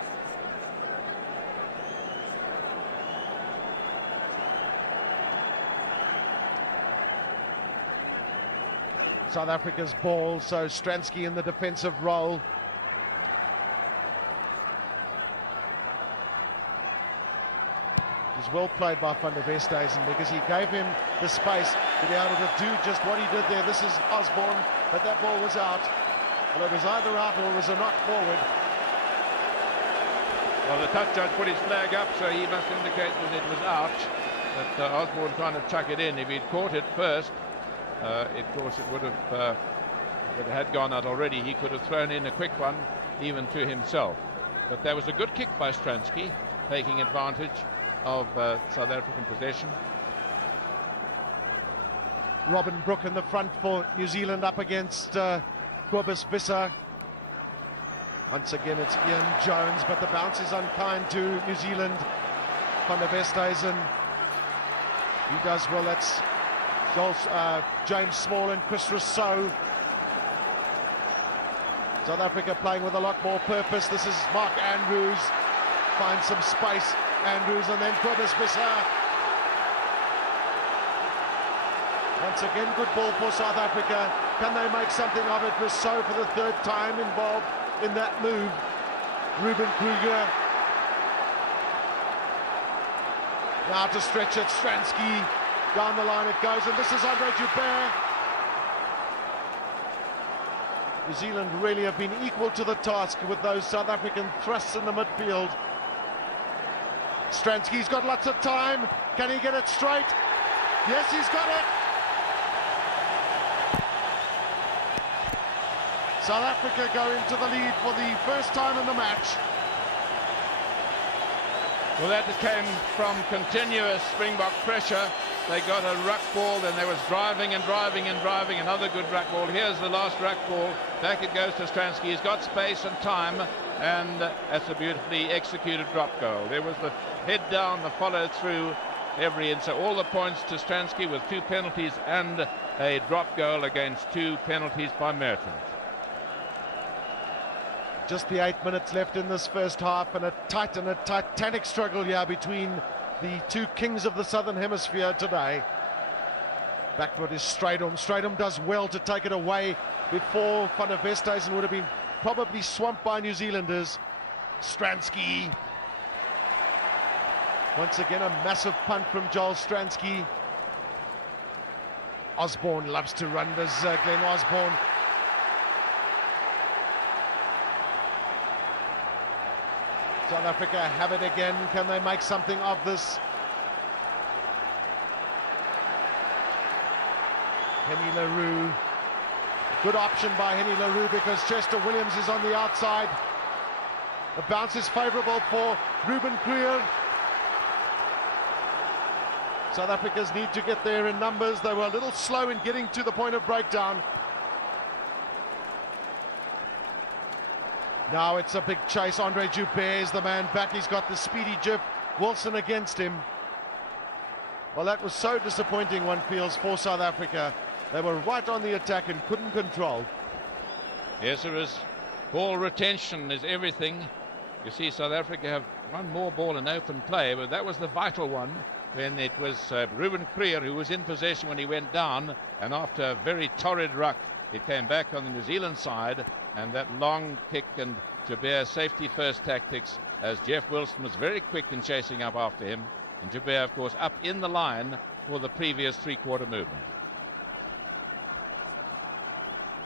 South Africa's ball, so Stransky in the defensive role. It was well played by Van der Westhuizen because he gave him the space to be able to do just what he did there. This is Osborne, but that ball was out. Well, it was either out or it was a knock forward. Well, the touchdown put his flag up, so he must indicate that it was out. But Osborne trying to chuck it in. If he'd caught it first, of course it would have, if it had gone out already, he could have thrown in a quick one, even to himself. But there was a good kick by Stransky, taking advantage of South African possession. Robin Brook in the front for New Zealand up against Kobus Wiese. Once again it's Ian Jones, but the bounce is unkind to New Zealand. Van der Westhuizen, he does well. That's James Small and Chris Rousseau. South Africa playing with a lot more purpose. This is Mark Andrews, finds some space. Andrews and then Kobus Wiese. Once again, good ball for South Africa. Can they make something of it? Rousseau for the 3rd time involved in that move. Ruben Kruger. Now to stretch it, Stransky. Down the line it goes, and this is Andre Joubert. New Zealand really have been equal to the task with those South African thrusts in the midfield. Stransky's got lots of time. Can he get it straight? Yes, he's got it. Africa go into the lead for the first time in the match. Well, that came from continuous Springbok pressure. They got a ruck ball, then there was driving and driving and driving. Another good ruck ball. Here's the last ruck ball. Back it goes to Stransky. He's got space and time, and that's a beautifully executed drop goal. There was the head down, the follow through, every inch. So all the points to Stransky with 2 penalties and a drop goal against 2 penalties by Merton. Just the 8 minutes left in this first half, and a titanic struggle here between the 2 kings of the Southern Hemisphere today. Backward is Strydom. Strydom does well to take it away before Van der Westhuizen would have been probably swamped by New Zealanders. Stransky. Once again, a massive punt from Joel Stransky. Osborne loves to run this, Glenn Osborne. South Africa have it again. Can they make something of this? Henny LaRue. Good option by Henny LaRue because Chester Williams is on the outside. The bounce is favourable for Ruben Kruger. South Africa's need to get there in numbers. They were a little slow in getting to the point of breakdown. Now it's a big chase. Andre Joubert is the man back. He's got the speedy Jeff Wilson against him. Well, that was so disappointing, one feels, for South Africa. They were right on the attack and couldn't control. Yes, there is. Ball retention is everything. You see, South Africa have one more ball in open play, but that was the vital one. And it was Ruben Kruger who was in possession when he went down, and after a very torrid ruck, he came back on the New Zealand side, and that long kick and Joubert safety first tactics, as Jeff Wilson was very quick in chasing up after him, and Joubert, of course, up in the line for the previous three-quarter move.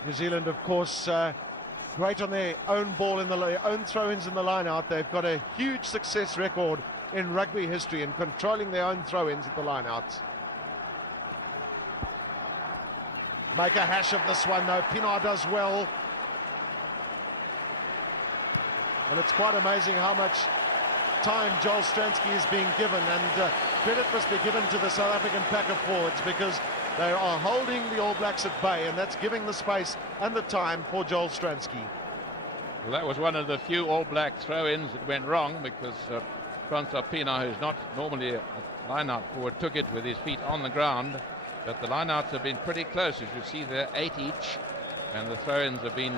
New Zealand, of course, great on their own ball in their own throw-ins in the line-out. They've got a huge success record in rugby history in controlling their own throw-ins in the line-outs. Make a hash of this one, though. Pienaar does well. And it's quite amazing how much time Joel Stransky is being given, and credit must be given to the South African pack of forwards because they are holding the All Blacks at bay, and that's giving the space and the time for Joel Stransky. Well, that was one of the few All Black throw-ins that went wrong because Francois Pienaar, who's not normally a line-out forward, took it with his feet on the ground. But the line-outs have been pretty close. You can see they're 8 each, and the throw-ins have been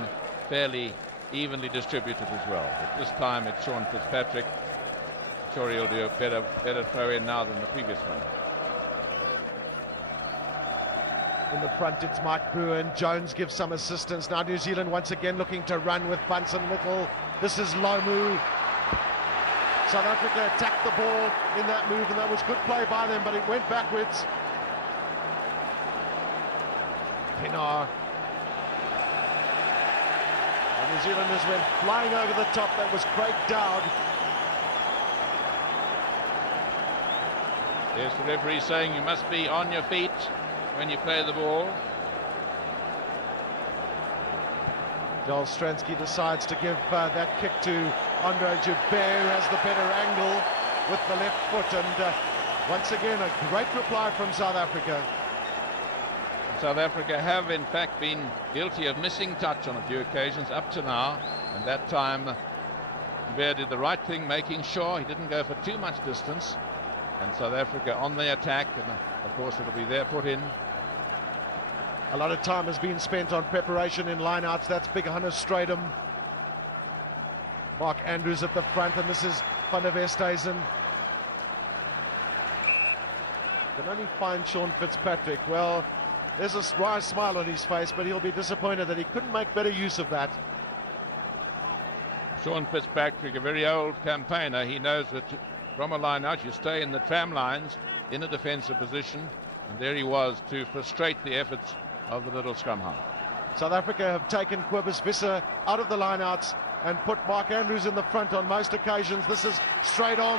fairly evenly distributed as well. This time it's Sean Fitzpatrick. I'm sure he'll do a better throw-in now than previously. Front it's Mike Bruin. Jones gives some assistance. Now New Zealand once again looking to run with Bunsen Whittle. This is Manu. South Africa attacked the ball in that move, and that was good play by them, but it went backwards. Pienaar. New Zealanders went flying over the top. That was break down. There's the referee saying you must be on your feet when you play the ball. Joel Stransky decides to give that kick to Andre Joubert. He has the better angle with the left foot, and once again a great reply from South Africa. South Africa have in fact been guilty of missing touch on a few occasions up to now. And that time Joubert did the right thing, making sure he didn't go for too much distance. And South Africa on the attack, and of course it will be their foot in. A lot of time has been spent on preparation in lineouts. That's Big Hannes Strydom. Mark Andrews at the front, and this is Van der Westhuizen. Only find Sean Fitzpatrick. Well, there's a wry smile on his face, but he'll be disappointed that he couldn't make better use of that. Sean Fitzpatrick, a very old campaigner, he knows that from a line-out you stay in the tram lines in a defensive position. And there he was to frustrate the efforts of the little scrum half. South Africa have taken Cobus Visser out of the lineouts and put Mark Andrews in the front on most occasions. This is straight on.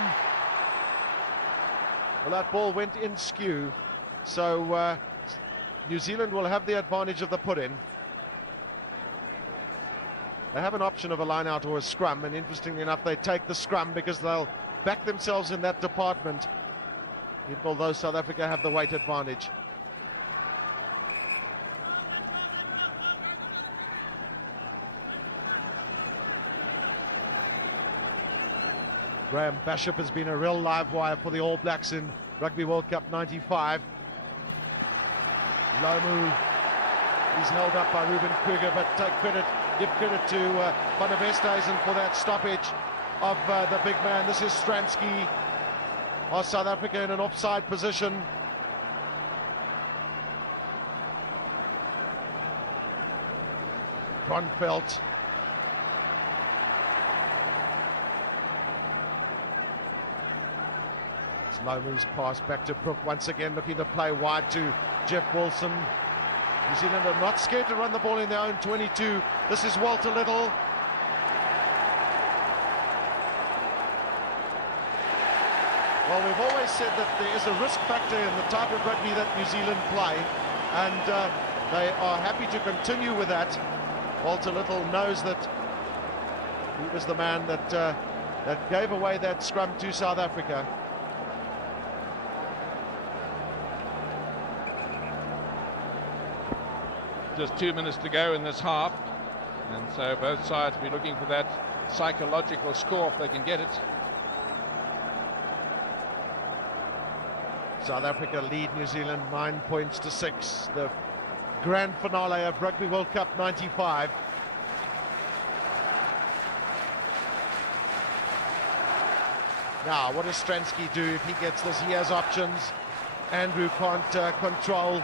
Well, that ball went in skew, so New Zealand will have the advantage of the put-in. They have an option of a line-out or a scrum, and interestingly enough, they take the scrum because they'll back themselves in that department, although South Africa have the weight advantage. Graham Bishop has been a real live wire for the All Blacks in Rugby World Cup 95. Lomu is held up by Ruben Kruger, but give credit to Van der Westhuizen for that stoppage of the big man. This is Stransky of South Africa in an offside position. Ronfeld. Lomu's pass back to Brook, once again looking to play wide to Jeff Wilson. New Zealand are not scared to run the ball in their own 22. This is Walter Little. Well, we've always said that there is a risk factor in the type of rugby that New Zealand play, and they are happy to continue with that. Walter Little knows that he was the man that gave away that scrum to South Africa. Just 2 minutes to go in this half, and so both sides will be looking for that psychological score if they can get it. South Africa lead New Zealand 9 points to 6. The grand finale of Rugby World Cup 95. Now, what does Stransky do if he gets this? He has options. Andrew can't control.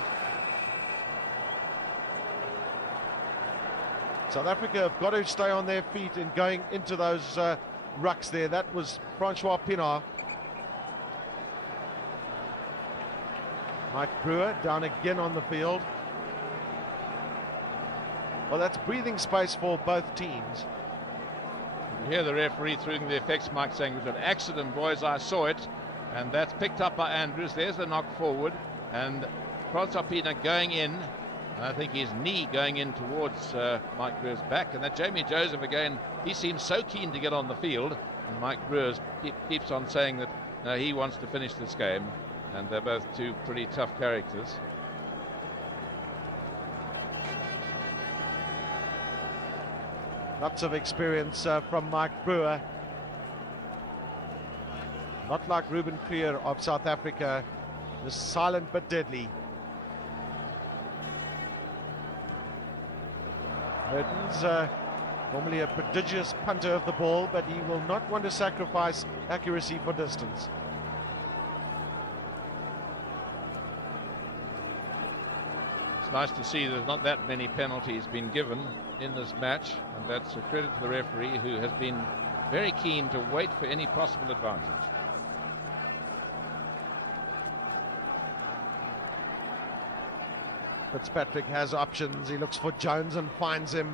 South Africa have got to stay on their feet and going into those rucks there. That was Francois Pienaar. Mike Brewer down again on the field. Well, that's breathing space for both teams. Here the referee through the effects mic saying it was an accident, boys, I saw it, and that's picked up by Andrews. There's the knock forward, and Francois Pienaar going in. I think his knee going in towards Mike Brewer's back, and then Jamie Joseph again, he seems so keen to get on the field, and Mike Brewer keeps on saying that he wants to finish this game, and they're both two pretty tough characters. Lots of experience from Mike Brewer. Not like Ruben Kruger of South Africa, was silent but deadly. He's probably a prodigious punter of the ball, but he will not want to sacrifice accuracy for distance. It's nice to see there's not that many penalties being given in this match. And that's a credit to the referee, who have been very keen to wait for any possible advantage. Fitzpatrick has options. He looks for Jones and finds him.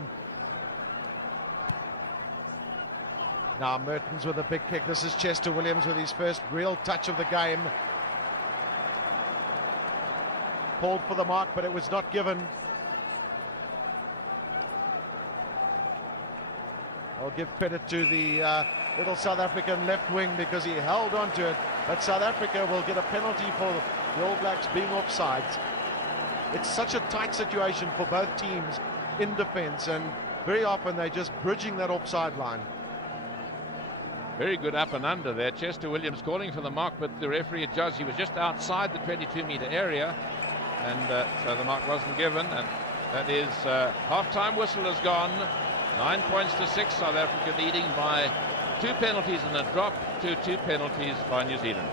Now Mertens with a big pick. This is Chester Williams with his first real touch of the game. Called for the mark, but it was not given. I'll give credit to the little South African left wing because he held on to it. But South Africa will get a penalty for the All Blacks being offside. It's such a tight situation for both teams in defence, and very often they're just bridging that offside line. Very good up and under there. Chester Williams calling for the mark, but the referee adjusts. He was just outside the 22-metre area, and so the mark wasn't given. And that is half-time whistle has gone. 9 points to 6. South Africa leading by 2 penalties and a drop to 2 penalties by New Zealand.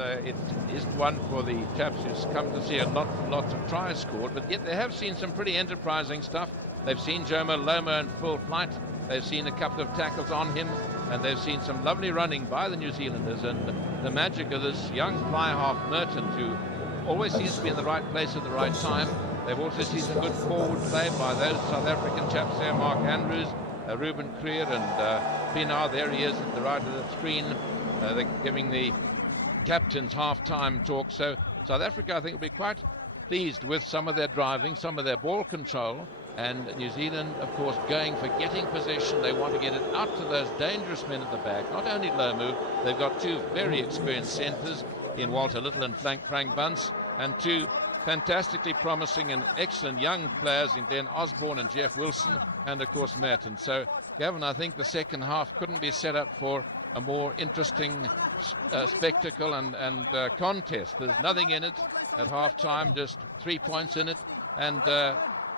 It isn't one for the chaps who's come to see a lots of tries scored, but yet they have seen some pretty enterprising stuff. They've seen Jomo Loma in full flight. They've seen a couple of tackles on him, and they've seen some lovely running by the New Zealanders, and the magic of this young fly-half Mertens, who always seems to be in the right place at the right time. They've also seen some good forward play by those South African chaps there, Mark Andrews, Ruben Kruger, and Pienaar. There he is at the right of the screen. They're giving the captain's half-time talk. So South Africa, I think, will be quite pleased with some of their driving, some of their ball control, and New Zealand, of course, going for getting possession. They want to get it out to those dangerous men at the back. Not only Lomu, they've got two very experienced centres in Walter Little and Frank Bunce, and two fantastically promising and excellent young players in Ben Osborne and Jeff Wilson, and of course Madden. So, Gavin, I think the second half couldn't be set up for a more interesting spectacle and contest. There's nothing in it. At half time, just 3 points in it, and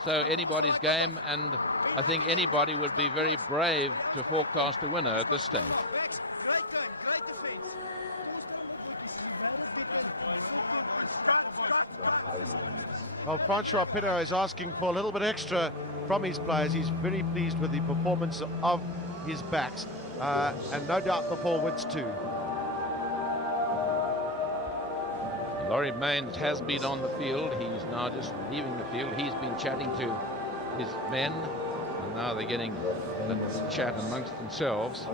so anybody's game, and I think anybody would be very brave to forecast a winner at this stage. Great game, great defense. Well, Francois Pinot is asking for a little bit extra from his players. He's very pleased with the performance of his backs, and no doubt the forwards too. Laurie Mains has been on the field. He's now just leaving the field. He's been chatting to his men. And now they're getting a chat amongst themselves.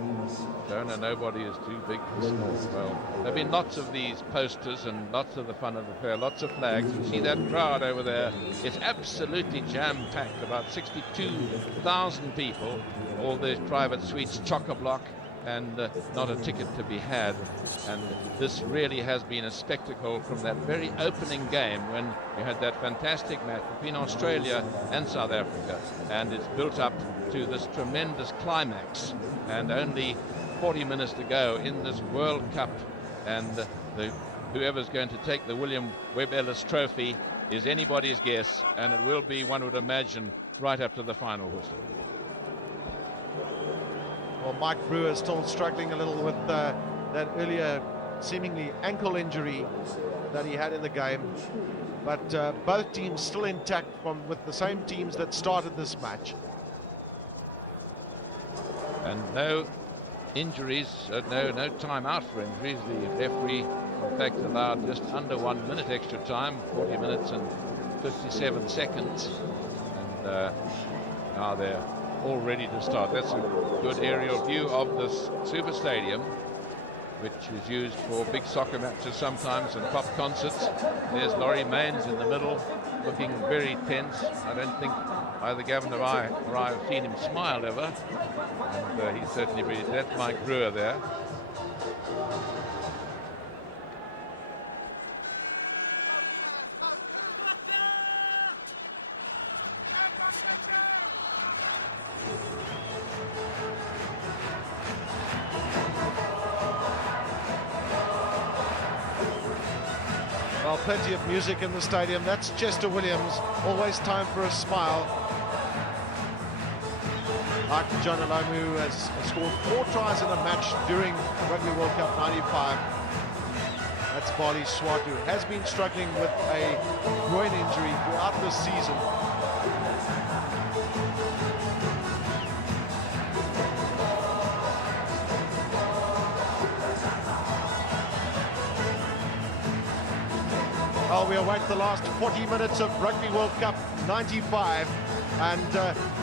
Nobody is too big for this. Well, there have been lots of these posters and lots of the fun of the fair, lots of flags. You see that crowd over there? It's absolutely jam-packed, about 62,000 people. All those private suites, chock-a-block, and not a ticket to be had. And this really has been a spectacle from that very opening game when you had that fantastic match between Australia and South Africa, and it's built up to this tremendous climax, and only 40 minutes to go in this World Cup, and whoever's going to take the William Webb Ellis Trophy is anybody's guess, and will be, one would imagine, right up to the finals. Well, Mike Brewer is still struggling a little with that earlier seemingly ankle injury that he had in the game, but both teams still intact with the same teams that started this match. And no injuries, no time out for injuries. The referee, in fact, allowed just under 1 minute extra time, 40 minutes and 57 seconds. Now they're all ready to start. That's a good aerial view of this super stadium, which is used for big soccer matches sometimes and pop concerts. There's Laurie Mains in the middle, looking very tense. I don't think either Gavin or I have seen him smile ever. And, he's certainly ready. That's Mike Brewer there. Plenty of music in the stadium. That's Chester Williams, always time for a smile. Like John Alomu has scored 4 tries in a match during Rugby World Cup 95. That's Barney Swart, who has been struggling with a groin injury throughout this season. Well, we await the last 40 minutes of Rugby World Cup 95, and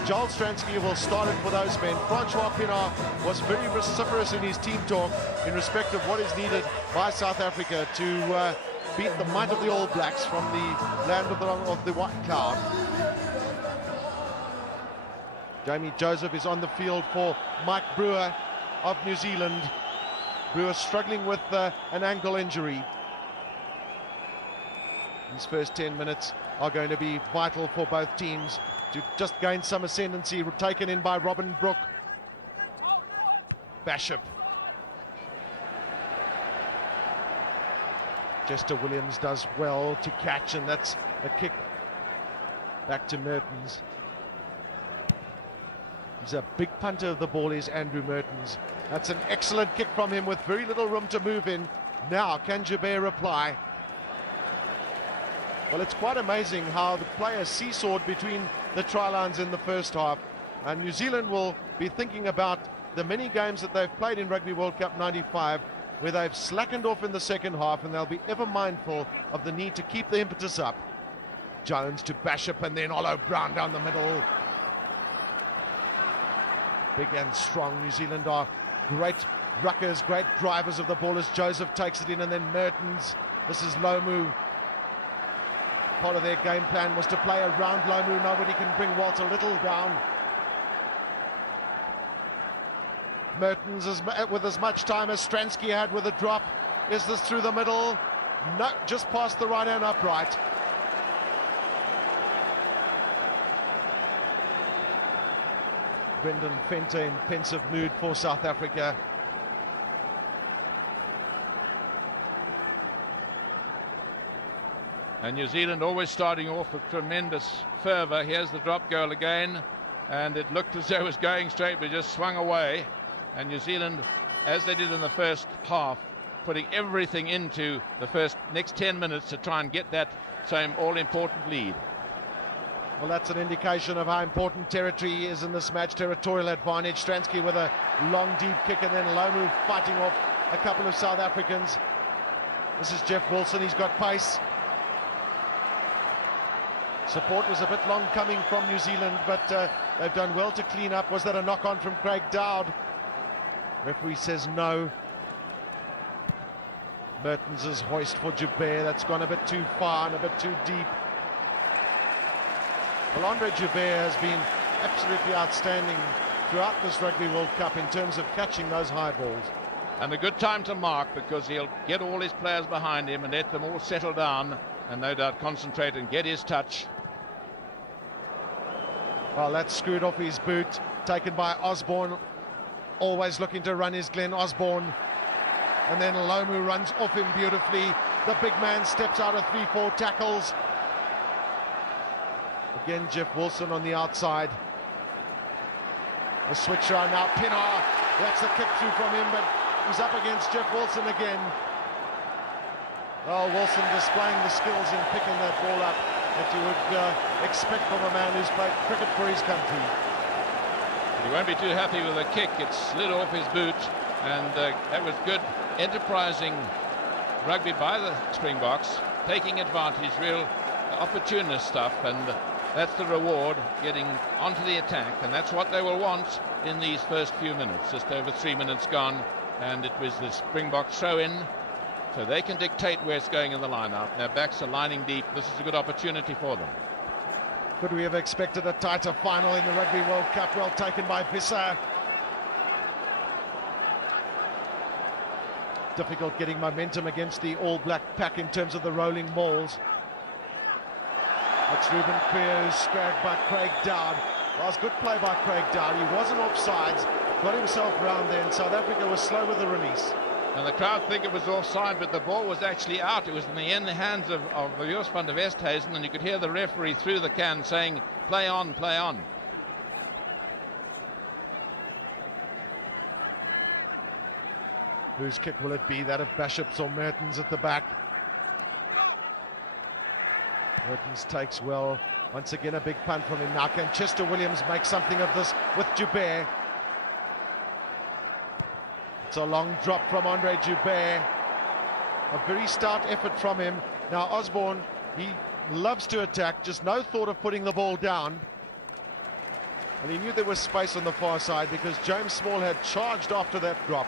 Joel Stransky will start it for those men. Francois Pinot was very vociferous in his team talk in respect of what is needed by South Africa to beat the might of the All Blacks from the land of the White Cloud. Jamie Joseph is on the field for Mike Brewer of New Zealand. Brewer struggling with an ankle injury. These first 10 minutes are going to be vital for both teams to just gain some ascendancy. Taken in by Robin Brook. Basham. Chester Williams does well to catch, and that's the kick back to Mertens. He's a big punter of the ball, is Andrew Mertens. That's an excellent kick from him with very little room to move in. Now, can Jabir reply? Well, it's quite amazing how the players seesawed between the try lines in the first half. And New Zealand will be thinking about the many games that they've played in Rugby World Cup 95, where they've slackened off in the second half, and they'll be ever mindful of the need to keep the impetus up. Jones to Basham, and then Olive Brown down the middle. Big and strong. New Zealand are great ruckers, great drivers of the ball as Joseph takes it in, and then Mertens. This is Lomu their game plan was to play around Lamu. Nobody can bring Walter Little down. Mertens with as much time as Stransky had with a drop. Is this through the middle? Not just past the right hand upright. Brendan Venter in defensive mood for South Africa. And New Zealand always starting off with tremendous fervour. Here's the drop goal again, and it looked as though it was going straight, but just swung away. And New Zealand, as they did in the first half, putting everything into the next 10 minutes to try and get that same all-important lead. Well, that's an indication of how important territory is in this match. Territorial advantage. Stransky with a long, deep kick, and then Lamu fighting off a couple of South Africans. This is Jeff Wilson. He's got pace. Support was a bit long coming from New Zealand, but they've done well to clean up. Was that a knock-on from Craig Dowd? Referee says no. Mertens' hoist for Joubert. That's gone a bit too far and a bit too deep. Alondre Joubert has been absolutely outstanding throughout this Rugby World Cup in terms of catching those high balls. And a good time to mark, because he'll get all his players behind him and let them all settle down and no doubt concentrate and get his touch. Well, that's screwed off his boot, taken by Osborne. Always looking to run his Glenn Osborne. And then Lamu runs off him beautifully. The big man steps out of 3-4 tackles. Again, Jeff Wilson on the outside. The switch right now. Pienaar. That's a kick through from him, but he's up against Jeff Wilson again. Oh, Wilson displaying the skills in picking that ball up that you would expect from a man who's played cricket for his country. He won't be too happy with a kick. It slid off his boot, and that was good, enterprising rugby by the Springboks, taking advantage, real opportunist stuff, and that's the reward, getting onto the attack, and that's what they will want in these first few minutes. Just over 3 minutes gone, and it was the Springboks so in, so they can dictate where it's going in the line-up. Their backs are lining deep. This is a good opportunity for them. Could we have expected a tighter final in the Rugby World Cup? Well taken by Visser. Difficult getting momentum against the All Black pack in terms of the rolling balls. It's Ruben Kriel who's squared by Craig Dowd. That was good play by Craig Dowd. He wasn't offsides, got himself round there, and South Africa was slow with the release. Now the crowd think it was offside, but the ball was actually out. It was in the hands of Joos van der Westhuizen, and you could hear the referee through the can saying, play on, play on. Whose kick will it be? That of Bashops or Mertens at the back? Mertens takes well. Once again a big punt from him. Now can Chester Williams make something of this with Joubert? It's a long drop from Andre Joubert. A very stout effort from him. Now Osborne, he loves to attack, just no thought of putting the ball down. And he knew there was space on the far side because James Small had charged after that drop.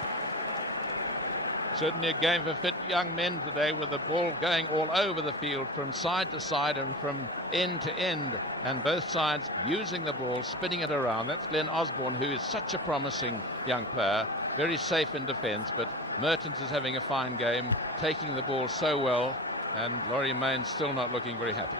Certainly a game for fit young men today, with the ball going all over the field from side to side and from end to end, and both sides using the ball, spinning it around. That's Glenn Osborne, who is such a promising young player, very safe in defence, but Mertens is having a fine game, taking the ball so well, and Laurie Main still not looking very happy.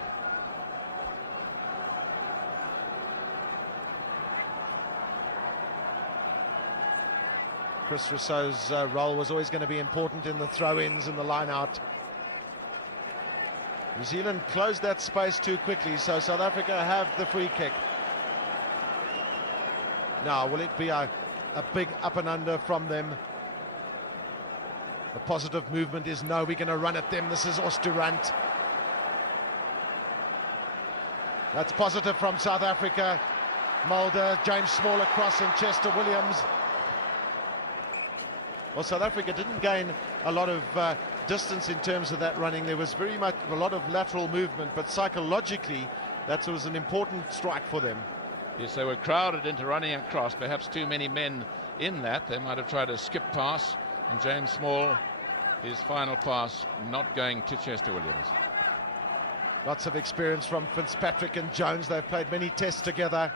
Chris Rousseau's role was always going to be important in the throw-ins and the line-out. New Zealand closed that space too quickly, so South Africa have the free kick. Now, will it be a big up and under from them? The positive movement is no, we're going to run at them. This is Osterrand. That's positive from South Africa. Mulder, James Small across, and Chester Williams. Well, South Africa didn't gain a lot of distance in terms of that running. There was very much a lot of lateral movement, but psychologically, that was an important strike for them. Yes, they were crowded into running across, perhaps too many men in that. They might have tried a skip pass, and James Small, his final pass, not going to Chester Williams. Lots of experience from Fitzpatrick and Jones. They've played many tests together.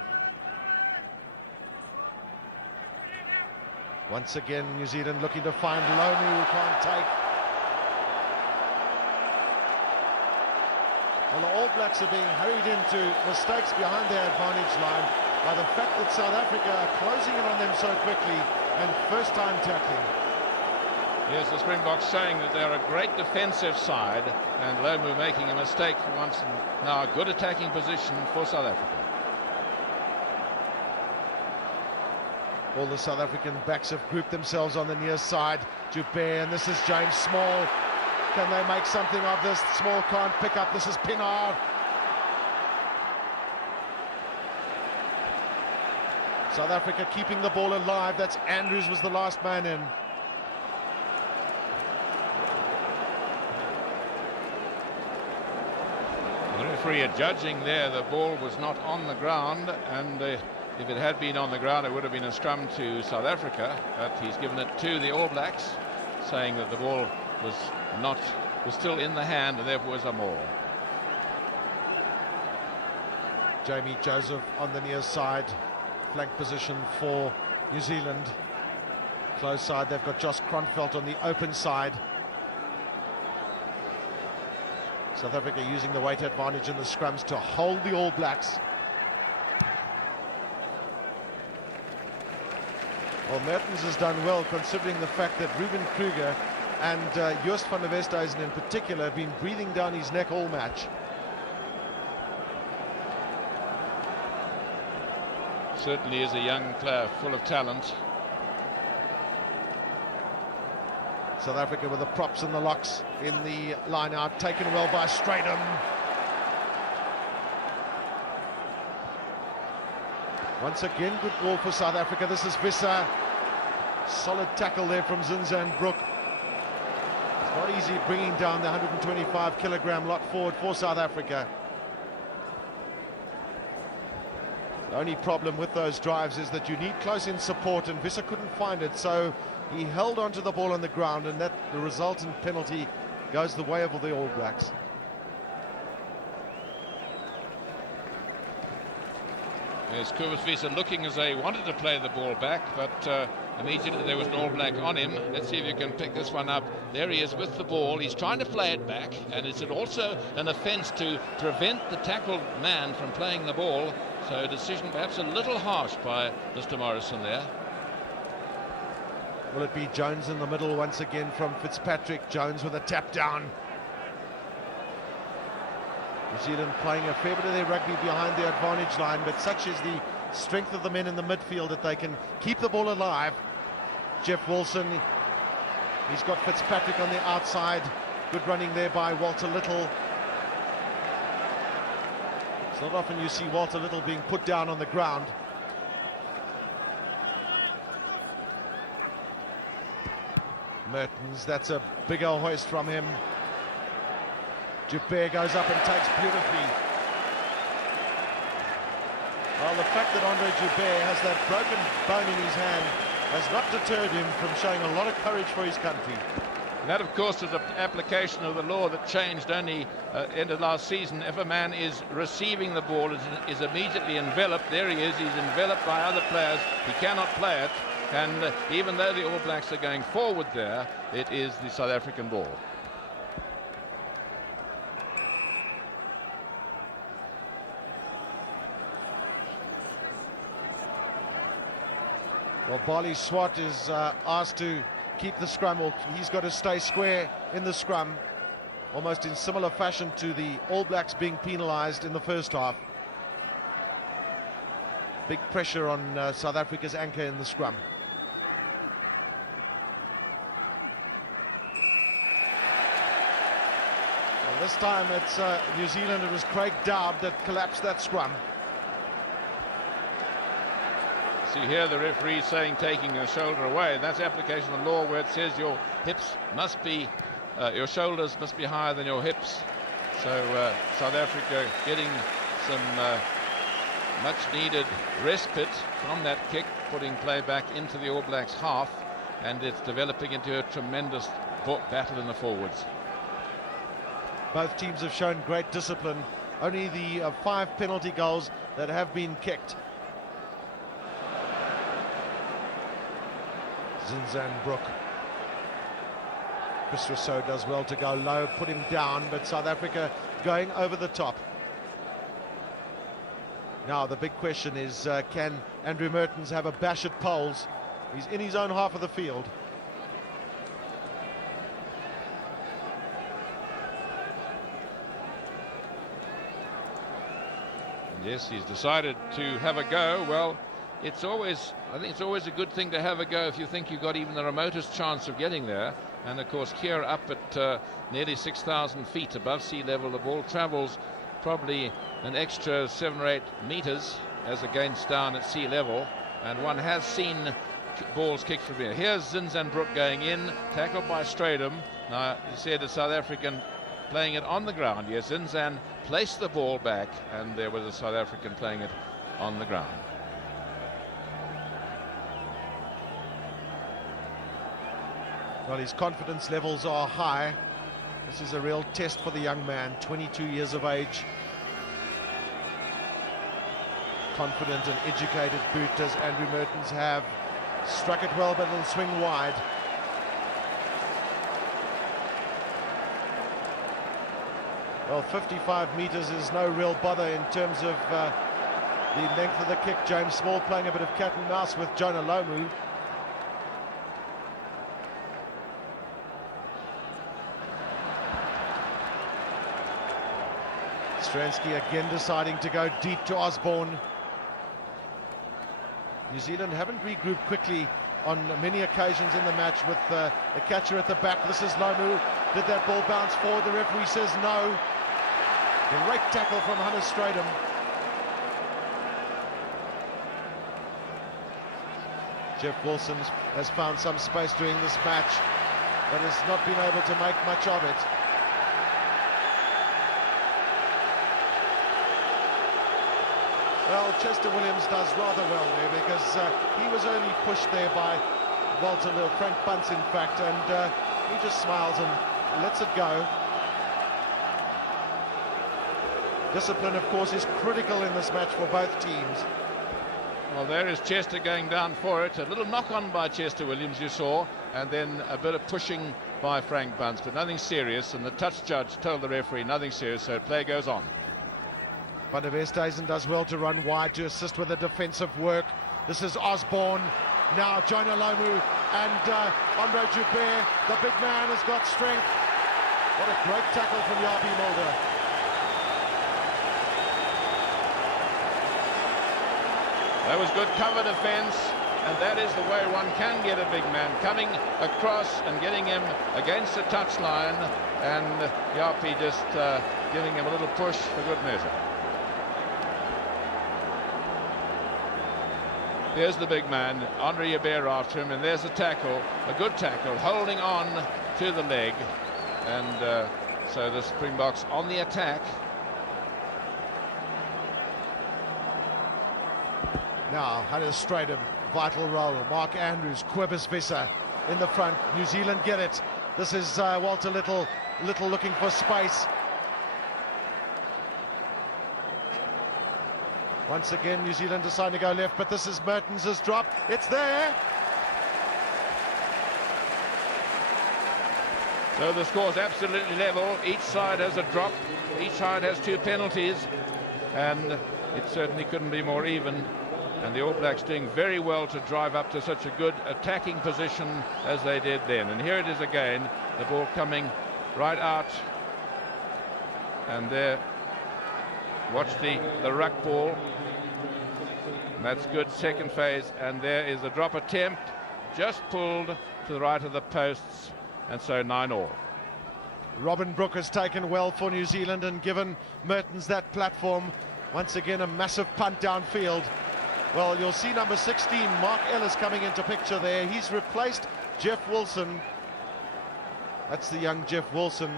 Once again, New Zealand looking to find Loney, who can take. And the All Blacks are being held into mistakes behind their advantage line. And the fact that South Africa are closing in on them so quickly on the first time attempting. Yes, the Springboks saying that they're a great defensive side, and Loney making a mistake. Now a good attacking position for South Africa. All the South African backs have grouped themselves on the near side. Joubert, and this is James Small. Can they make something of this? Small can't pick up. This is Pienaar. South Africa keeping the ball alive. That's Andrews was the last man in. Judging there, the ball was not on the ground, and if it had been on the ground, it would have been a scrum to South Africa, but he's given it to the All Blacks, saying that the ball was still in the hand, and therefore was a maul. Jamie Joseph on the near side, flank position for New Zealand. Close side, they've got Josh Cronfeld on the open side. South Africa using the weight advantage in the scrums to hold the All Blacks. Well, Mertens has done well considering the fact that Ruben Kruger and Joost van der Westhuizen in particular have been breathing down his neck all match. Certainly is a young player full of talent. South Africa with the props and the locks in the line-out, taken away by Strahan. Once again, good ball for South Africa. This is Visser. Solid tackle there from Zinzan Brook. Not easy bringing down the 125-kilogram lot forward for South Africa. The only problem with those drives is that you need close-in support, and Visser couldn't find it, so he held onto the ball on the ground, and that the resultant penalty goes the way of the All Blacks. Yes, Kobus Visser looking as they wanted to play the ball back, but immediately there was an All Black on him. Let's see if you can pick this one up. There he is with the ball. He's trying to play it back, and it's also an offence to prevent the tackled man from playing the ball. So a decision perhaps a little harsh by Mr. Morrison there. Will it be Jones in the middle once again from Fitzpatrick? Jones with a tap down. New Zealand playing a fair bit of their rugby behind the advantage line, but such is the strength of the men in the midfield that they can keep the ball alive. Jeff Wilson, he's got Fitzpatrick on the outside. Good running there by Walter Little. It's not often you see Walter Little being put down on the ground. Mertens, that's a big old hoist from him. Joubert goes up and takes beautifully. Well, the fact that Andre Joubert has that broken bone in his hand has not deterred him from showing a lot of courage for his country. That, of course, is an application of the law that changed only end of last season. If a man is receiving the ball, is immediately enveloped, there he is, he's enveloped by other players, he cannot play it, and even though the All Blacks are going forward there, it is the South African ball. Barney Swart is asked to keep the scrum, or he's got to stay square in the scrum, almost in similar fashion to the All Blacks being penalised in the first half. Big pressure on South Africa's anchor in the scrum. This time it's New Zealand. It was Craig Dowd that collapsed that scrum. Here the referee saying taking your shoulder away. That's application of law where it says your hips must be, your shoulders must be higher than your hips. So South Africa getting some much needed respite on that kick, putting play back into the All Blacks half, and it's developing into a tremendous battle in the forwards. Both teams have shown great discipline. Only the 5 penalty goals that have been kicked. Zinzan Brook. Chris Rousseau does well to go low, putting down, but South Africa going over the top. Now the big question is, can Andrew Mertens have a bash at poles? He's in his own half of the field. Yes, he's decided to have a go. Well, I think it's always a good thing to have a go if you think you've got even the remotest chance of getting there. And of course, here up at nearly 6,000 feet above sea level, the ball travels probably an extra 7 or 8 meters as against down at sea level. And one has seen balls kicked from here. Here's Zinzan Brook going in, tackled by Stradum. Now, you said a South African playing it on the ground. Yes, Zinzan placed the ball back, and there was a South African playing it on the ground. Well, his confidence levels are high. This is a real test for the young man, 22 years of age. Confident and educated boot does Andrew Mertens have. Struck it well, but will swing wide. Well, 55 meters is no real bother in terms of the length of the kick. James Small playing a bit of cat and mouse with Jonah Lomu. Stransky again deciding to go deep to Osborne. New Zealand haven't regrouped quickly on many occasions in the match with the catcher at the back. This is Lomu. Did that ball bounce forward? The referee says no. Great tackle from Hannes Stradum. Jeff Wilson has found some space during this match and has not been able to make much of it. Well, Chester Williams does rather well because he was only pushed there by Baltimore, Frank Bunce in fact, and he just smiles and lets it go. Discipline, of course, is critical in this match for both teams. Well, there is Chester going down for it. A little knock-on by Chester Williams, you saw, and then a bit of pushing by Frank Bunce, but nothing serious. And the touch judge told the referee nothing serious, so play goes on. Van der Westhuizen does well to run wide to assist with the defensive work. This is Osborne. Now Jonah Lomu and Andre Joubert. The big man has got strength. What a great tackle from Robbie Mulder. That was good cover defense, and that is the way one can get a big man, coming across and getting him against the touchline, and Yapi just giving him a little push for good measure. Here's the big man, Andre Joubert after him, and there's the tackle, a good tackle, holding on to the leg, and so the Springboks on the attack. Stradum, vital role. Mark Andrews, Quibus Visser in the front. New Zealand get it. This is Walter Little looking for space. Once again, New Zealand decide to go left, but this is Mertens' drop. It's there. So the score's absolutely level. Each side has a drop. Each side has 2 penalties, and it certainly couldn't be more even. And the All Blacks doing very well to drive up to such a good attacking position as they did then. And here it is again, the ball coming right out. And there, watch the ruck ball. That's good, second phase. And there is a drop attempt, just pulled to the right of the posts. And so 9-all. Robin Brook has taken well for New Zealand and given Mertens that platform. Once again, a massive punt downfield. Well, you'll see number 16, Mark Ellis, coming into picture there. He's replaced Jeff Wilson. That's the young Jeff Wilson.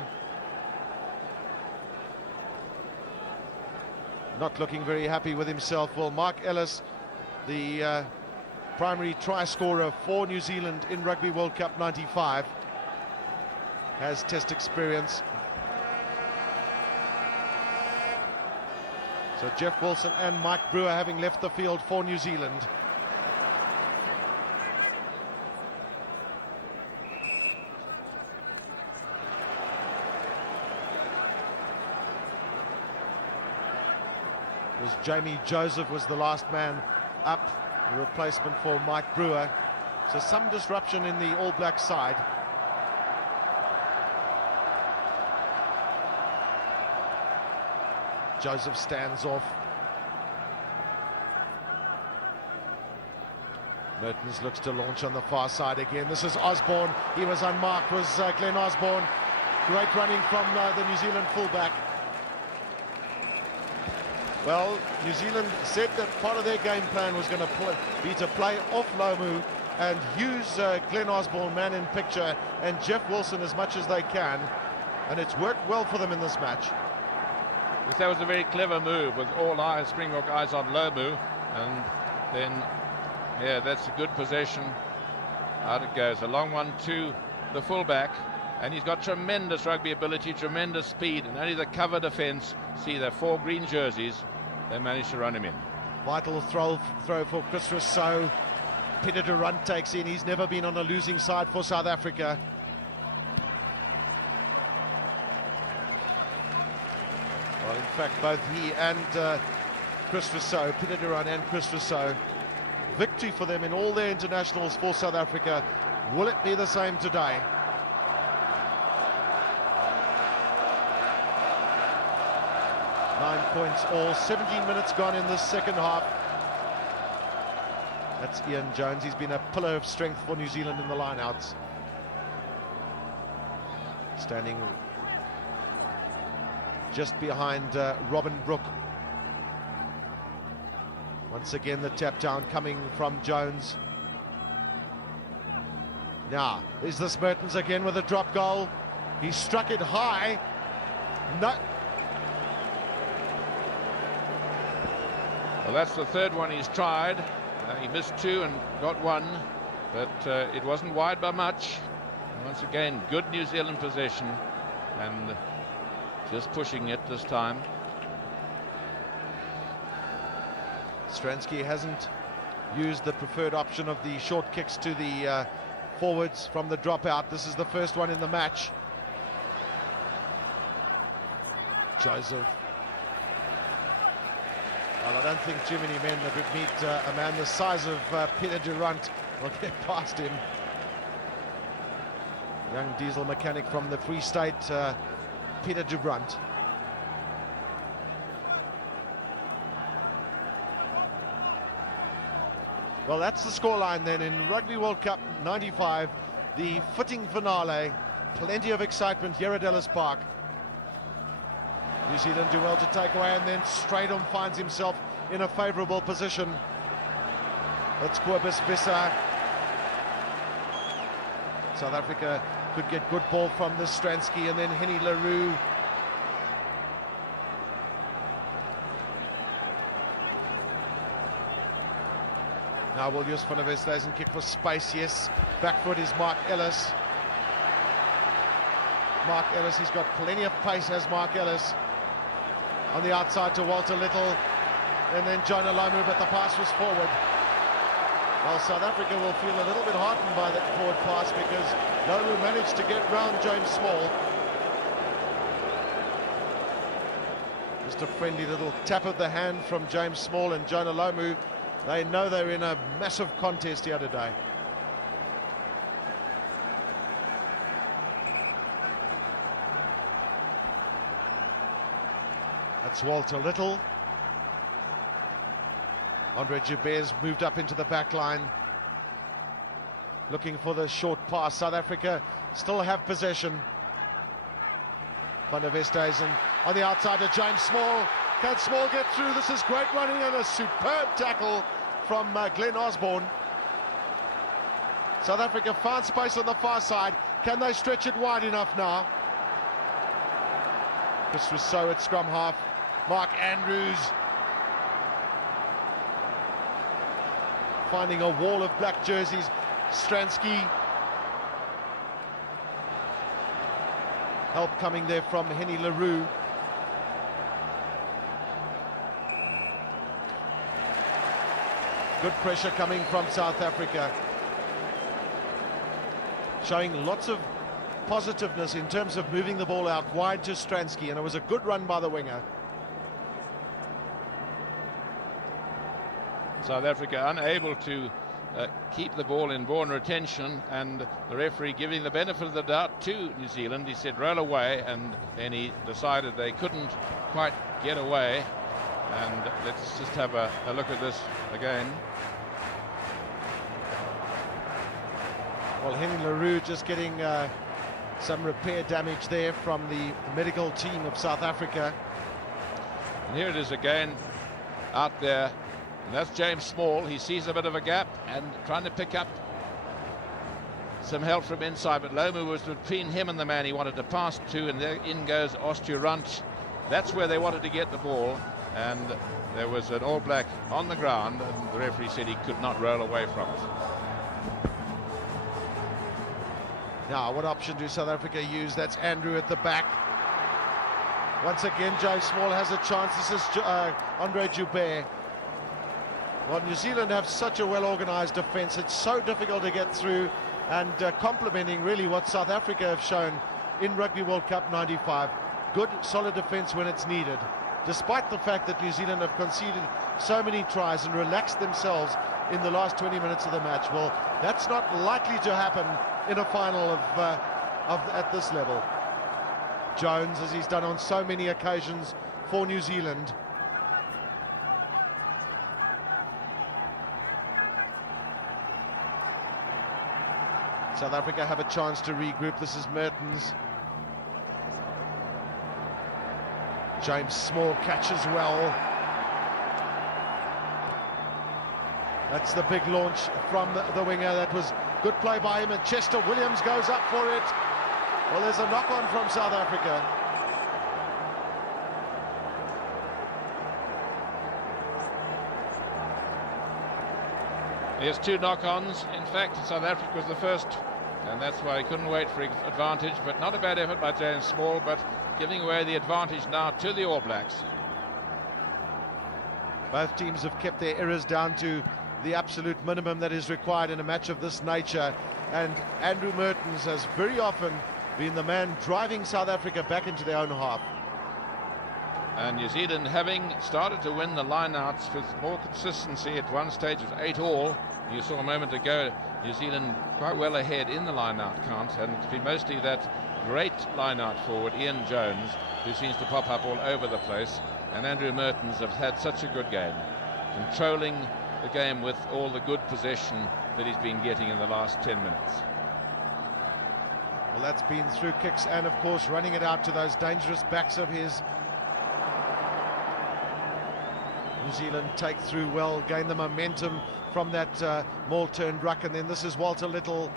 Not looking very happy with himself. Well, Mark Ellis, the primary try scorer for New Zealand in Rugby World Cup '95, has test experience. So Jeff Wilson and Mike Brewer having left the field for New Zealand. Jamie Joseph was the last man up, the replacement for Mike Brewer. So some disruption in the All Black side. Joseph stands off. Mertens looks to launch on the far side again. This is Osborne. He was unmarked, was Glenn Osborne. Great running from the New Zealand fullback. Well, New Zealand said that part of their game plan was going to be to play off Lomu and use Glenn Osborne, man in picture, and Jeff Wilson as much as they can. And it's worked well for them in this match. That was a very clever move with all eyes, Springbok eyes on Lomu. And then, yeah, that's a good possession. Out it goes. A long one to the fullback. And he's got tremendous rugby ability, tremendous speed. And only the cover defence, see the 4 green jerseys, they managed to run him in. Vital throw for Chris Rousseau. Peter Durant takes in. He's never been on a losing side for South Africa. Well, in fact, both he and Chris Rousseau, Peter Durant and Chris Rousseau, victory for them in all their internationals for South Africa. Will it be the same today? All 17 minutes gone in this second half. That's Ian Jones. He's been a pillar of strength for New Zealand in the lineouts. Standing just behind Robin Brooke. Once again the tap down coming from Jones. Now, is this Mertens again with a drop goal? He struck it high. No. That's the third one he's tried. He missed 2 and got 1, but it wasn't wide by much. Once again, good New Zealand possession and just pushing it this time. Stransky hasn't used the preferred option of the short kicks to the forwards from the dropout. This is the first one in the match. Joseph. I don't think too many men would meet a man the size of Peter Durant when they passed him. Young diesel mechanic from the Free State, Peter Durant. Well, that's the scoreline then in Rugby World Cup 95, the fitting finale, plenty of excitement here at Ellis Park. New Zealand do well to take away, and then straight on finds himself in a favourable position. It's Cobus Bissa. South Africa could get good ball from the Stransky, and then Henny LaRue. Now Willius Van doesn't kick for space. Yes, back foot is Mark Ellis. Mark Ellis has got plenty of pace as Mark Ellis. On the outside to Walter Little, and then Jonah Lomu, but the pass was forward. Well, South Africa will feel a little bit heartened by that forward pass because Lomu managed to get round James Small. Just a friendly little tap of the hand from James Small and Jonah Lomu. They know they're in a massive contest here today. Walter Little. Andre Jabez moved up into the back line, looking for the short pass. South Africa still have possession. Van der Westhuizen on the outside to James Small. Can Small get through? This is great running and a superb tackle from Glenn Osborne. South Africa found space on the far side. Can they stretch it wide enough now? This was so at scrum half. Mark Andrews finding a wall of black jerseys. Stransky. Help coming there from Henny LaRue. Good pressure coming from South Africa. Showing lots of positiveness in terms of moving the ball out wide to Stransky, and it was a good run by the winger. South Africa unable to keep the ball in born retention, and the referee giving the benefit of the doubt to New Zealand. He said roll away, and he decided they couldn't quite get away. And let's just have a look at this again. Well, Henry LaRue just getting some repair damage there from the medical team of South Africa. And here it is again, out there. That's James Small. He sees a bit of a gap and trying to pick up some help from inside, but Lomu was between him and the man he wanted to pass to, and there in goes Osturanch. That's where they wanted to get the ball, and there was an All Black on the ground. The referee said he could not roll away from it. Now, what option do South Africa use? That's Andrew at the back. Once again, James Small has a chance. This is Andre Joubert. Well, New Zealand have such a well-organised defence. It's so difficult to get through, and complementing really what South Africa have shown in Rugby World Cup 95. Good, solid defence when it's needed. Despite the fact that New Zealand have conceded so many tries and relaxed themselves in the last 20 minutes of the match. Well, that's not likely to happen in a final at this level. Jones, as he's done on so many occasions for New Zealand. South Africa have a chance to regroup. This is Mertens. James Small catches well. That's the big launch from the winger. That was good play by him, and Chester Williams goes up for it. Well, there's a knock-on from South Africa. There's two knock-ons. In fact, South Africa was the first, and that's why he couldn't wait for advantage. But not a bad effort by James Small, but giving away the advantage now to the All Blacks. Both teams have kept their errors down to the absolute minimum that is required in a match of this nature. And Andrew Mertens has very often been the man driving South Africa back into their own half. And New Zealand, having started to win the line-outs with more consistency, at one stage of 8-all. You saw a moment ago New Zealand quite well ahead in the line-out counts, and to be mostly that great line-out forward, Ian Jones, who seems to pop up all over the place. And Andrew Mertens have had such a good game, controlling the game with all the good possession that he's been getting in the last 10 minutes. And that's been through kicks and, of course, running it out to those dangerous backs of his. New Zealand take through well, gain the momentum from that ball-turned ruck, and then this is Walter Little.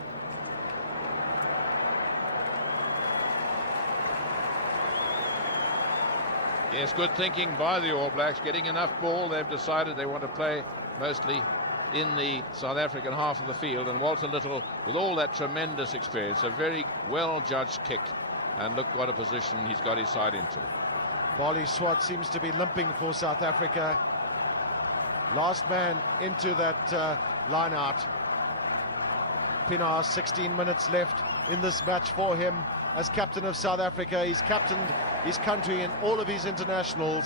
There's good thinking by the All Blacks, getting enough ball. They've decided they want to play mostly in the South African half of the field, and Walter Little, with all that tremendous experience, a very well-judged kick, and look what a position he's got his side into. Bali Swart seems to be limping for South Africa. Last man into that line-out. Pienaar, 16 minutes left in this match for him as captain of South Africa. He's captain his country in all of his internationals.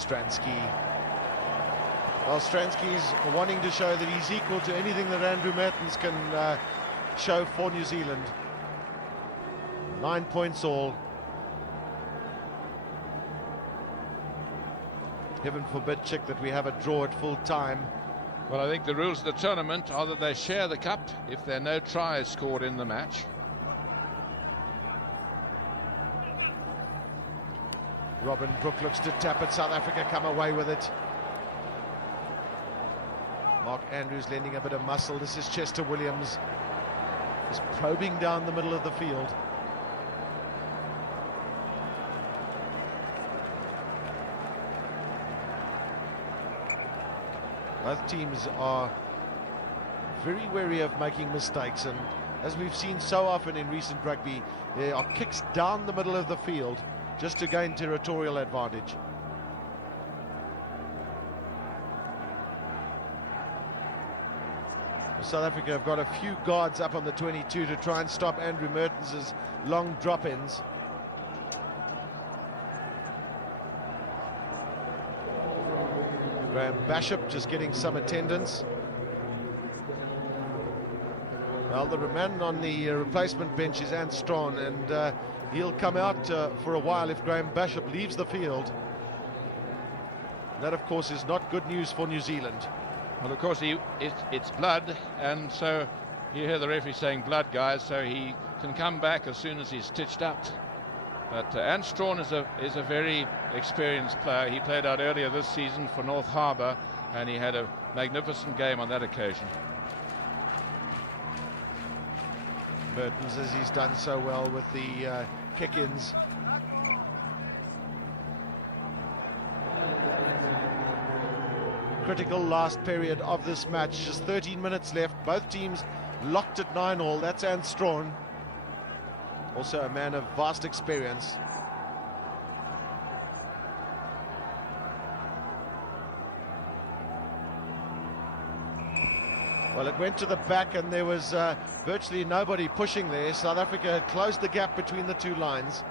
Stransky. Well, Stransky is wanting to show that he's equal to anything that Andrew Mertens can show for New Zealand. 9 points all. Heaven forbid, Chick, that we have a draw at full time. Well, I think the rules of the tournament are that they share the cup if there are no tries scored in the match. Robin Cook looks to tap it. South Africa come away with it. Mark Andrews lending a bit of muscle. This is Chester Williams. He's probing down the middle of the field. Both teams are very wary of making mistakes, and as we've seen so often in recent rugby, there are kicks down the middle of the field just to gain territorial advantage. South Africa have got a few guards up on the 22 to try and stop Andrew Mertens' long drop-ins. Graham Bishop just getting some attendance. Well, the man on the replacement bench is Ant Strawn, and he'll come out for a while if Graham Bishop leaves the field. That, of course, is not good news for New Zealand. Well, of course, it's blood, and so you hear the referee saying blood, guys, so he can come back as soon as he's stitched up. But Ant Strawn is a very experienced player. He played out earlier this season for North Harbour, and he had a magnificent game on that occasion. Mertens, as he's done so well with the kick-ins. Critical last period of this match. Just 13 minutes left. Both teams locked at 9-all. That's Ant Strawn, also a man of vast experience. Well, it went to the back, and there was virtually nobody pushing there. South Africa had closed the gap between the two lines.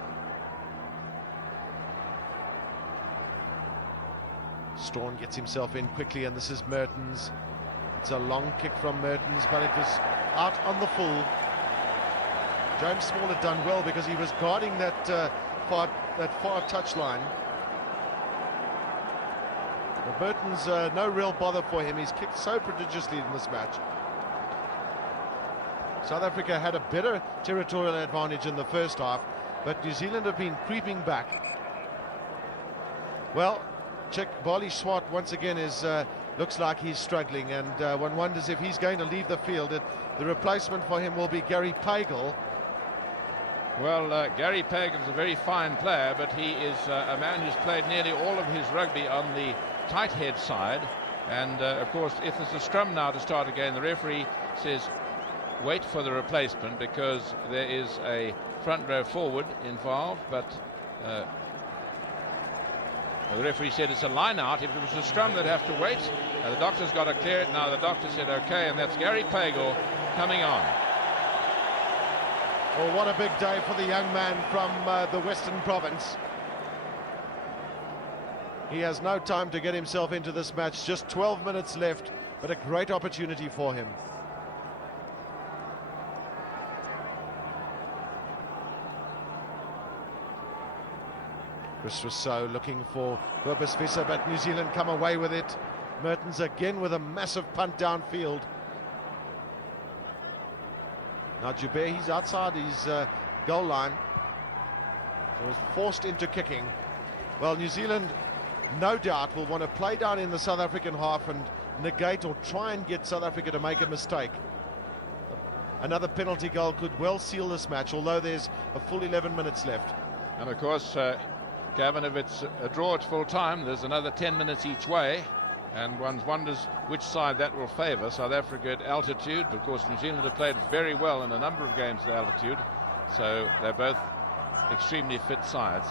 Strawn gets himself in quickly, and this is Mertens. It's a long kick from Mertens, but it was out on the full. James Small had done well because he was guarding that far touchline. Mertens, no real bother for him. He's kicked so prodigiously in this match. South Africa had a better territorial advantage in the first half, but New Zealand have been creeping back. Well, Chick Bali Swart once again looks like he's struggling, and one wonders if he's going to leave the field. And the replacement for him will be Gary Pagel. Well, Gary Pagan's a very fine player, but he is a man who's played nearly all of his rugby on the tight head side. And, of course, if it's a scrum now to start again, the referee says wait for the replacement because there is a front row forward involved, but the referee said it's a line out. If it was a scrum, they'd have to wait. The doctor's got to clear it now. The doctor said okay, and that's Gary Pagel coming on. Well, what a big day for the young man from the Western Province. He has no time to get himself into this match. Just 12 minutes left, but a great opportunity for him. This was so looking for Cobus Visser, but New Zealand come away with it. Mertens again with a massive punt downfield. Now Joubert, he's outside his goal line. Forced into kicking. Well, New Zealand, no doubt, will want to play down in the South African half and negate or try and get South Africa to make a mistake. Another penalty goal could well seal this match, although there's a full 11 minutes left. And of course, Gavin, if it's a draw at full time, there's another 10 minutes each way, and one wonders which side that will favour. South Africa at altitude, of course, New Zealand have played very well in a number of games at altitude, so they're both extremely fit sides.